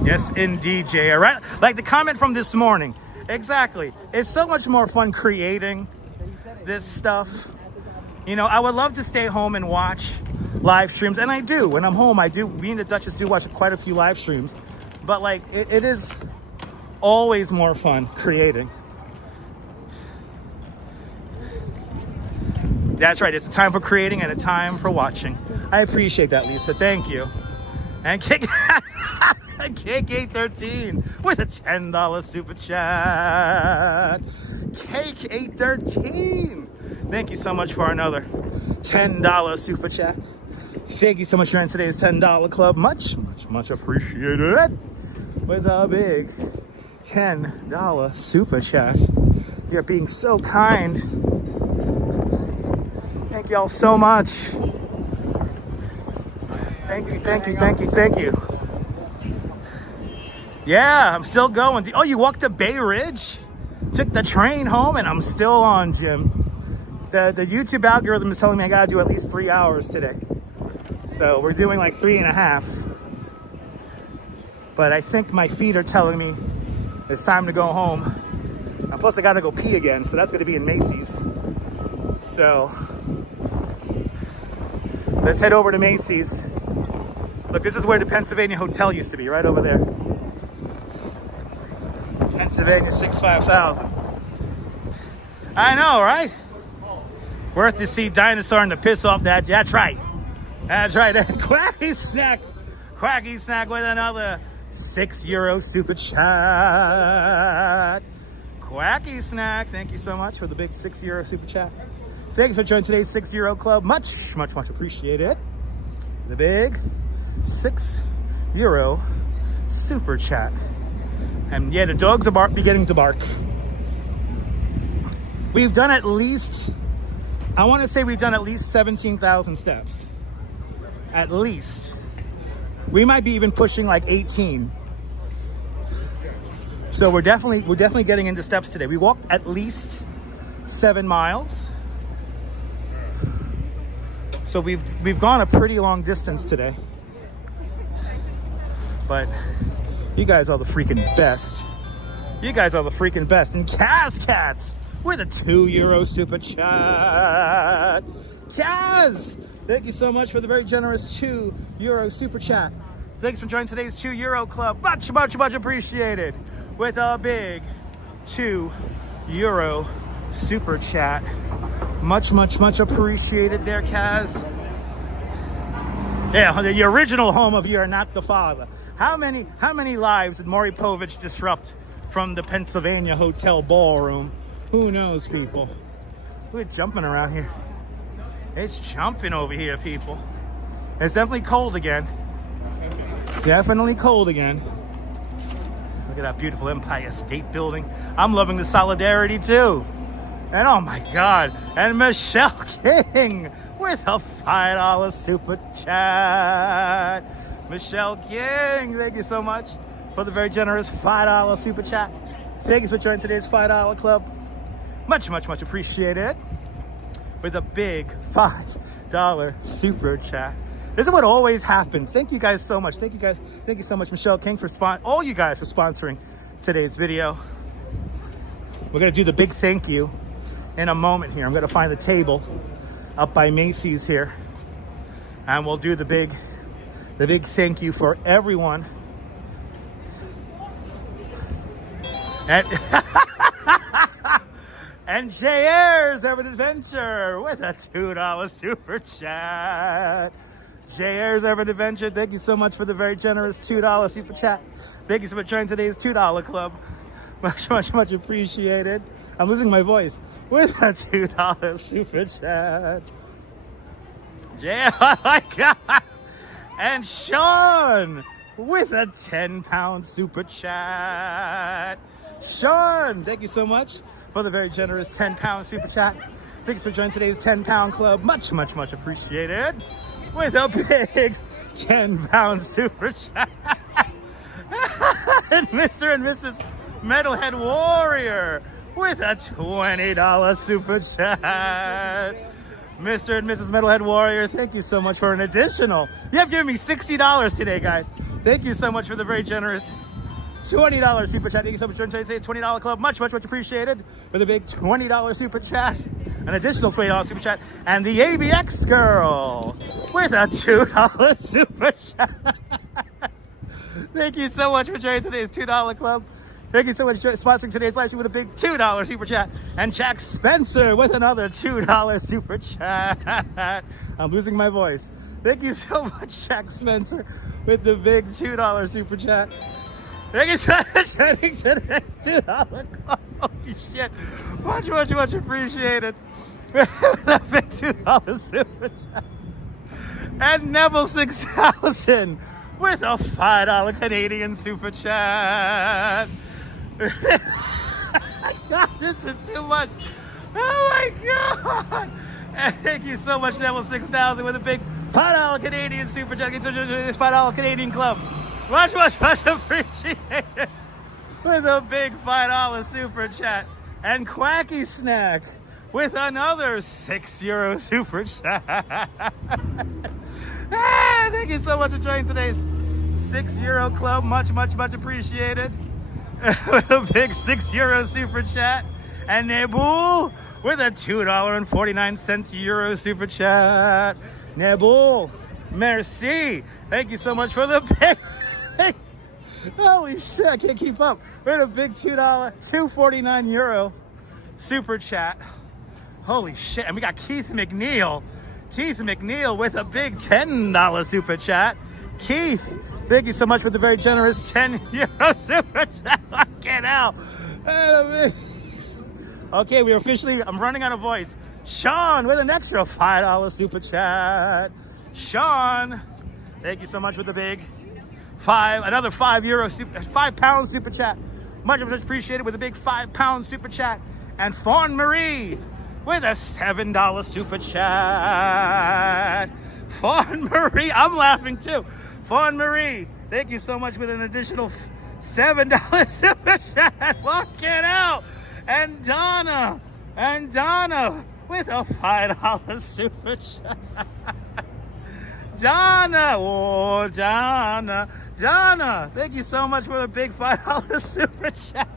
Yes, indeed, Jay. Right? Like the comment from this morning. Exactly. It's so much more fun creating this stuff You know, I would love to stay home and watch live streams, and I do. When I'm home, I do. Me and the Duchess do watch quite a few live streams, but like it is always more fun creating. That's right. It's a time for creating and a time for watching. I appreciate that, Lisa. Thank you. And Cake813 with a $10 super chat. Cake813. Thank you so much for another $10 super chat. Thank you so much for joining today's $10 club. Much appreciated. With a big $10 super chat. You're being so kind. Thank y'all so much. Thank you. Yeah, I'm still going. Oh, you walked to Bay Ridge? Took the train home and I'm still on, Jim. The YouTube algorithm is telling me I gotta do at least 3 hours today. So we're doing like 3.5. But I think my feet are telling me it's time to go home. And plus I gotta go pee again, so that's gonna be in Macy's. So let's head over to Macy's. Look, this is where the Pennsylvania Hotel used to be, right over there. Pennsylvania 65000. I know, right? Worth to see Dinosaur and to piss off that. That's right. Quacky Snack with another €6 super chat. Quacky Snack, thank you so much for the big €6 super chat. Thanks for joining today's €6 club. Much appreciated. The big €6 super chat. And yeah, the dogs are beginning to bark. We've done at least, I want to say we've done at least 17,000 steps. At least. We might be even pushing like 18. So we're definitely getting into steps today. We walked at least 7 miles. So we've gone a pretty long distance today. But you guys are the freaking best. You guys are the freaking best. And Cats with a €2 super chat. Kaz, thank you so much for the very generous €2 super chat. Thanks for joining today's €2 club. Much appreciated. With a big €2 super chat. Much appreciated there, Kaz. Yeah, the original home of You Are Not the Father. How many lives did Maury Povich disrupt from the Pennsylvania Hotel ballroom? Who knows, people? We're jumping around here. It's jumping over here, people. It's definitely cold again. Definitely cold again. Look at that beautiful Empire State Building. I'm loving the solidarity too. And oh my God, and Michelle King with a $5 super chat. Michelle King, thank you so much for the very generous $5 super chat. Thank you for joining today's $5 club. Much appreciated. With a big $5 super chat. This is what always happens. Thank you guys so much. Thank you so much, Michelle King, for all you guys for sponsoring today's video. We're gonna do the big thank you in a moment here. I'm gonna find the table up by Macy's here, and we'll do the big thank you for everyone. And JR's Urban Adventure with a $2 super chat. JR's Urban Adventure, thank you so much for the very generous $2 super chat. Thank you so much for joining today's $2 club. Much appreciated. I'm losing my voice. With a $2 super chat. JR, oh my God. And Sean with a £10 super chat. Sean, thank you so much for the very generous £10 super chat. Thanks for joining today's £10 club. Much appreciated. With a big £10 super chat. And Mr. and Mrs. Metalhead Warrior with a $20 super chat. Mr. and Mrs. Metalhead Warrior, thank you so much for an additional. You have given me $60 today, guys. Thank you so much for the very generous $20 super chat. Thank you so much for joining today's $20 club. Much appreciated. With a big $20 super chat. An additional $20 super chat. And the ABX girl with a $2 super chat. Thank you so much for joining today's $2 club. Thank you so much for sponsoring today's live stream with a big $2 super chat. And Jack Spencer with another $2 super chat. I'm losing my voice. Thank you so much, Jack Spencer, with the big $2 super chat. Thank you so much for joining today's $2 club. Holy shit. Much appreciated. With a big $2 super chat. And Neville 6000 with a $5 Canadian super chat. God, this is too much. Oh my God. And thank you so much, Neville 6000 with a big $5 Canadian super chat. Get to this $5 Canadian club. Much appreciated. With a big $5 super chat. And Quacky Snack with another €6 super chat. Thank you so much for joining today's €6 club. Much appreciated. With a big €6 super chat. And Nebul with a $2.49 euro super chat. Nebul, merci. Thank you so much for the big. Holy shit, I can't keep up. We're at a big $2.49 euro super chat. Holy shit. And we got Keith McNeil with a big $10 super chat. Keith, thank you so much for the very generous €10 super chat. Fucking hell. Okay, I'm running out of voice. Sean with an extra $5 super chat. Sean, thank you so much for the big another £5 super chat. Much appreciated with a big £5 super chat. And Fawn Marie with a $7 super chat. Fawn Marie, I'm laughing too. Fawn Marie, thank you so much with an additional $7 super chat. Fuck it out. And Donna with a $5 super chat. Donna, thank you so much for the big $5 super chat.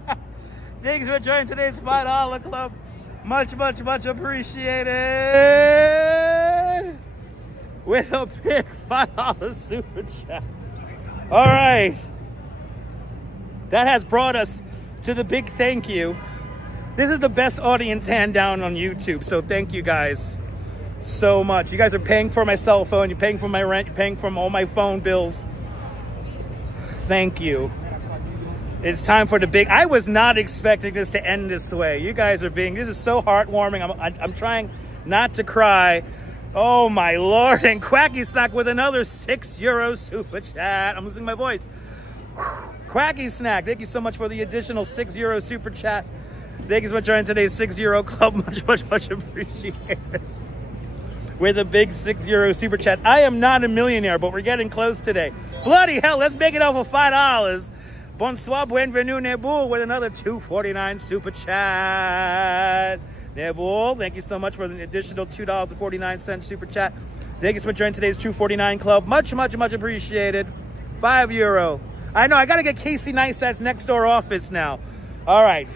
Thanks for joining today's $5 club. Much appreciated. With a big $5 super chat. All right. That has brought us to the big thank you. This is the best audience hand down on YouTube, so thank you guys so much. You guys are paying for my cell phone, you're paying for my rent, you're paying for all my phone bills. Thank you. It's time for the big. I was not expecting this to end this way. You guys are this is so heartwarming. I'm trying not to cry. Oh my Lord. And Quacky Snack with another €6 super chat. I'm losing my voice. Quacky Snack, thank you so much for the additional €6 super chat. Thank you so much for joining today's €6 club. Much appreciated. With a big €6 super chat. I am not a millionaire, but we're getting close today. Bloody hell, let's make it over $5. Bonsoir, bienvenue, Nebul, with another $2.49 super chat. Nebul, thank you so much for the additional $2.49 super chat. Thank you so much for joining today's $2.49 club. Much appreciated. €5. I know, I gotta get Casey Neistat's next door office now. All right,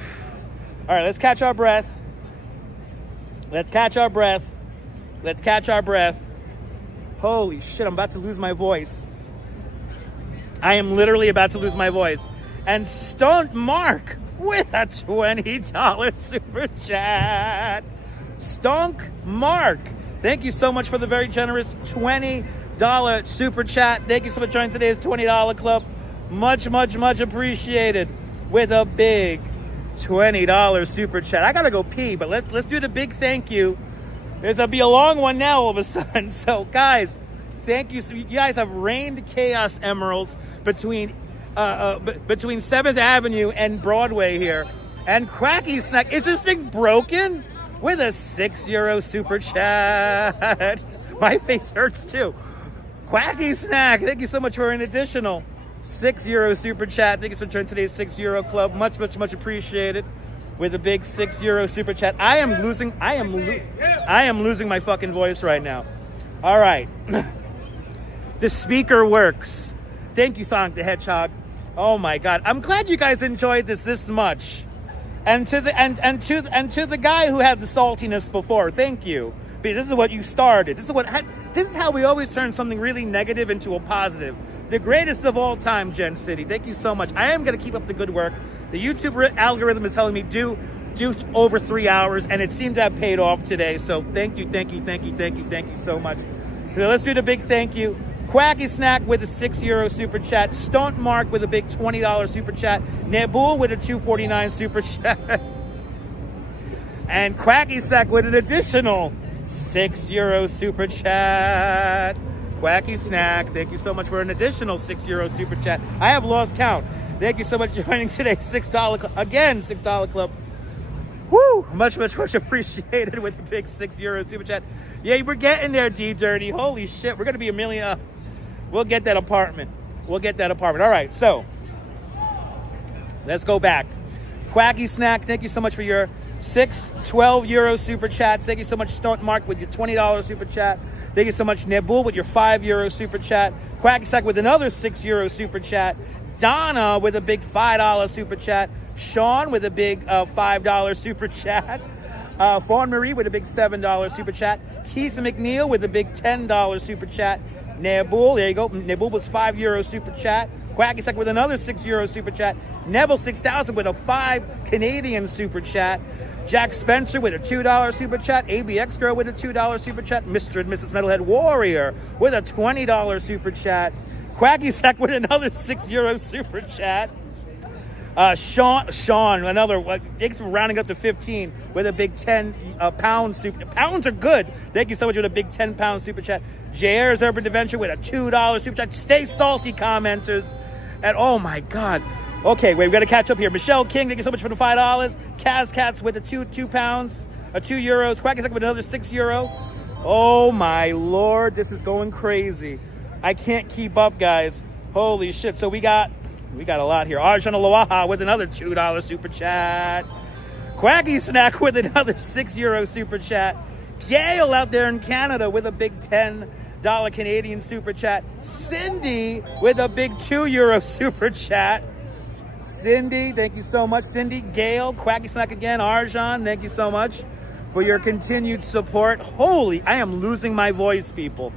let's catch our breath. Holy shit, I'm about to lose my voice. I am literally about to lose my voice. And Stunt Mark with a $20 super chat. Stunk Mark, thank you so much for the very generous $20 super chat. Thank you so much for joining today's $20 club. Much appreciated. With a big $20 super chat. I gotta go pee, but let's do the big thank you. There's gonna be a long one now all of a sudden. So guys, thank you. You guys have rained chaos emeralds between 7th Avenue and Broadway here. And Quacky Snack, is this thing broken? With a €6 super chat. My face hurts too. Quacky Snack, thank you so much for an additional €6 super chat. Thank you so much for today's €6 club. Much appreciated. With a big €6 super chat. I am losing my fucking voice right now. All right. The speaker works. Thank you, Sonic the Hedgehog. Oh my God! I'm glad you guys enjoyed this much. And to the guy who had the saltiness before, thank you. Because this is what you started. This is how we always turn something really negative into a positive. The greatest of all time, Gen City. Thank you so much. I am going to keep up the good work. The YouTube algorithm is telling me do over 3 hours, and it seemed to have paid off today. So thank you so much. So let's do the big thank you. Quacky Snack with a €6 super chat. Stunt Mark with a big $20 super chat. Nebul with a $2.49 super chat. And Quacky Snack with an additional €6 super chat. Quacky Snack, thank you so much for an additional €6 super chat. I have lost count. Thank you so much for joining today's $6 club. Woo! Much appreciated with the big €6 super chat. Yeah, we're getting there, D Dirty. Holy shit, we're gonna be a million. We'll get that apartment. All right, so let's go back. Quacky Snack, thank you so much for your €12 super chat. Thank you so much, Stunt Mark, with your $20 super chat. Thank you so much, Nebul, with your €5 super chat. Quacky Snack with another €6 super chat. Donna with a big $5 super chat. Sean with a big $5 super chat. Fawn Marie with a big $7 super chat. Keith McNeil with a big $10 super chat. Nebul, there you go. Nebul was €5 super chat. Quacky Snack with another €6 super chat. Neville 6000 with a $5 Canadian super chat. Jack Spencer with a $2 super chat. ABX Girl with a $2 super chat. Mr. and Mrs. Metalhead Warrior with a $20 super chat. Quacky Snack with another €6 super chat. Sean, another, thanks for rounding up to 15 with a big 10 pound super. Pounds are good. Thank you so much with a big 10-pound super chat. JR's Urban Adventure with a $2 super chat. Stay salty, commenters. And oh my God. Okay, wait, we got to catch up here. Michelle King, thank you so much for the $5. Kaz Cats with the 2 pounds, €2. Quacky Snack with another €6. Oh my Lord, this is going crazy. I can't keep up, guys. Holy shit. So we got a lot here. Arjun Aloha with another $2 super chat. Quacky Snack with another €6 super chat. Gail out there in Canada with a big $10 Canadian super chat. Cindy with a big €2 super chat. Cindy, thank you so much. Cindy, Gail, Quacky Snack again. Arjun, thank you so much for your continued support. Holy, I am losing my voice, people.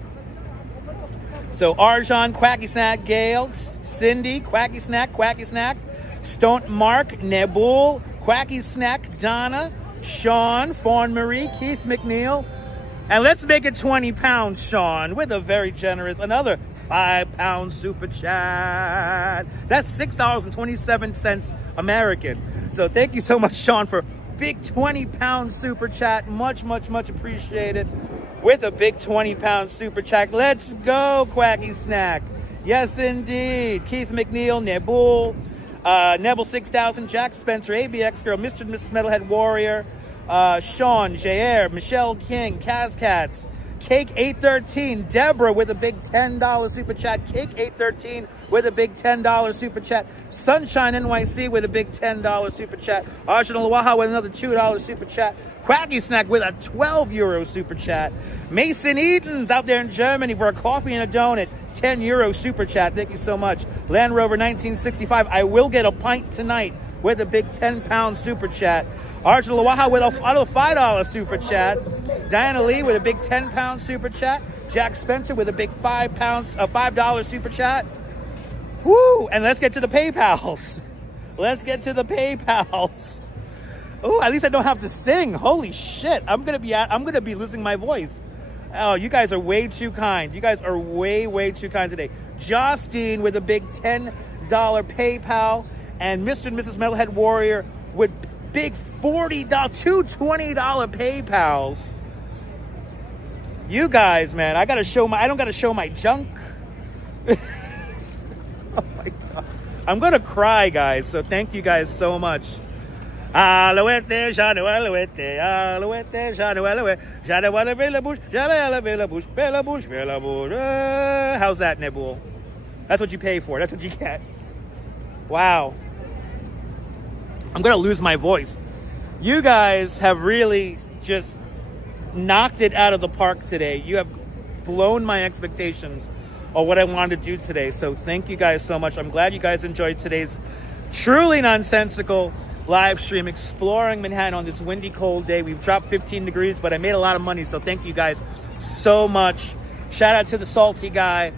So Arjun, Quacky Snack, Gail, Cindy, Quacky Snack, Stunt Mark, Nebul, Quacky Snack, Donna, Sean, Fawn Marie, Keith McNeil, and let's make it 20 pounds, Sean, with a very generous, another 5-pound super chat. That's $6.27 American. So thank you so much, Sean, for big 20-pound super chat. Much appreciated. With a big 20-pound super chat. Let's go, Quacky Snack. Yes, indeed. Keith McNeil, Nebul, Nebul 6000, Jack Spencer, ABX Girl, Mr. and Mrs. Metalhead Warrior, Sean, JR, Michelle King, Kaz Cats, Cake 813, Deborah with a big $10 super chat. Cake 813 with a big $10 super chat. Sunshine NYC with a big $10 super chat. Arjun Aloha with another $2 super chat. Quacky Snack with a €12 super chat. Mason Edens out there in Germany for a coffee and a donut, €10 super chat. Thank you so much. Land Rover 1965, I will get a pint tonight with a big 10-pound super chat. Arjun Aloha with another $5 super chat. Diana Lee with a big 10-pound super chat. Jack Spencer with a big $5 super chat. Woo! And let's get to the PayPals. Oh, at least I don't have to sing. Holy shit! I'm gonna be losing my voice. Oh, you guys are way too kind. You guys are way too kind today. Justine with a big $10 PayPal, and Mr. and Mrs. Metalhead Warrior with big $2 $20 PayPals. You guys, man, I don't gotta show my junk. Oh my God. I'm gonna cry, guys, so thank you guys so much. Alouette, Alouette, Alouette, Alouette. How's that, Nebul? That's what you pay for. That's what you get. Wow. I'm gonna lose my voice. You guys have really just knocked it out of the park today. You have blown my expectations or what I wanted to do today. So thank you guys so much. I'm glad you guys enjoyed today's truly nonsensical live stream exploring Manhattan on this windy, cold day. We've dropped 15 degrees, but I made a lot of money, so thank you guys so much. Shout out to the salty guy,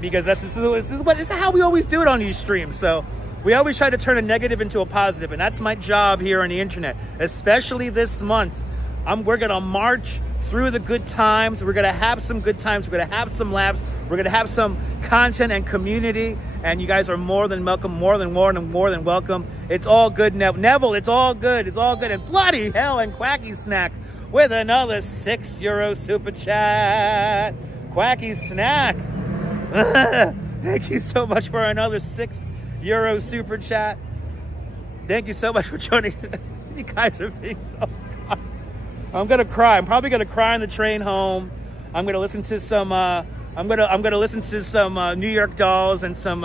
because this is how we always do it on these streams. So we always try to turn a negative into a positive, and that's my job here on the internet, especially this month. We're gonna march through the good times. We're gonna have some good times. We're gonna have some laughs. We're gonna have some content and community. And you guys are more than welcome, more than welcome. It's all good, Neville. It's all good. It's all good. And bloody hell, and Quacky Snack with another €6 super chat. Quacky Snack, thank you so much for another €6 super chat. Thank you so much for joining. You guys are being so. I'm gonna cry. I'm probably gonna cry on the train home. I'm gonna listen to some. I'm gonna listen to some New York Dolls and some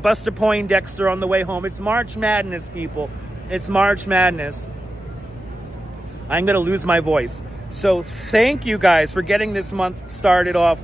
Buster Poindexter on the way home. It's March Madness, people. It's March Madness. I'm gonna lose my voice. So thank you guys for getting this month started off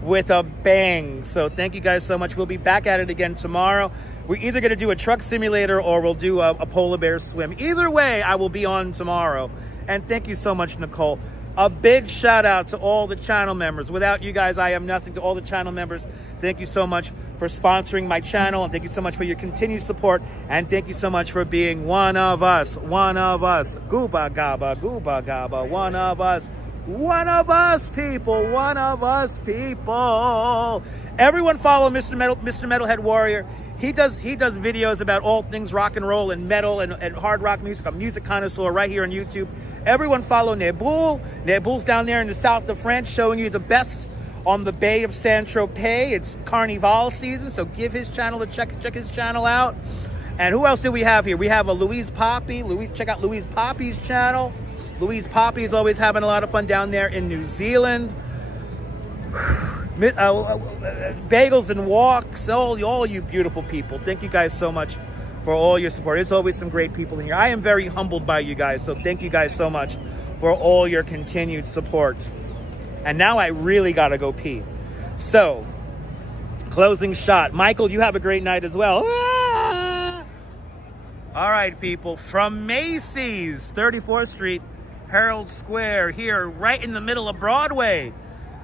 with a bang. So thank you guys so much. We'll be back at it again tomorrow. We're either gonna do a truck simulator or we'll do a polar bear swim. Either way, I will be on tomorrow. And thank you so much, Nicole. A big shout out to all the channel members. Without you guys, I am nothing. To all the channel members, thank you so much for sponsoring my channel. And thank you so much for your continued support. And thank you so much for being one of us. One of us. Gooba gaba, gooba gaba. One of us. One of us, people. One of us, people. Everyone follow Mr. Metalhead Warrior. He does videos about all things rock and roll and metal and hard rock music. A music connoisseur right here on YouTube. Everyone follow Nebul. Nebul's down there in the south of France showing you the best on the Bay of Saint-Tropez. It's Carnival season, so give his channel a check his channel out. And who else do we have here? We have a Louise Poppy. Check out Louise Poppy's channel. Louise Poppy is always having a lot of fun down there in New Zealand. Bagels and walks, all you beautiful people. Thank you guys so much for all your support. There's always some great people in here. I am very humbled by you guys, so thank you guys so much for all your continued support. And now I really gotta go pee. So, closing shot. Michael, you have a great night as well. Ah! All right, people, from Macy's, 34th Street, Herald Square, here, right in the middle of Broadway.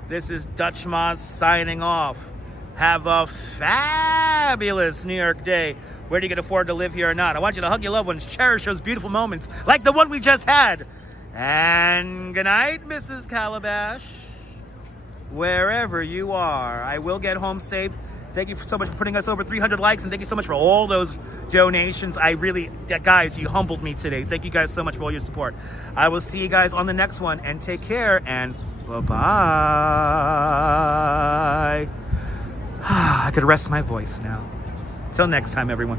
This is Dutch Moss signing off. Have a fabulous New York day, whether you can afford to live here or not. I want you to hug your loved ones, cherish those beautiful moments, like the one we just had. And good night, Mrs. Calabash, wherever you are. I will get home safe. Thank you so much for putting us over 300 likes, and thank you so much for all those donations. Guys, you humbled me today. Thank you guys so much for all your support. I will see you guys on the next one, and take care, and bye-bye. I could rest my voice now. Till next time, everyone.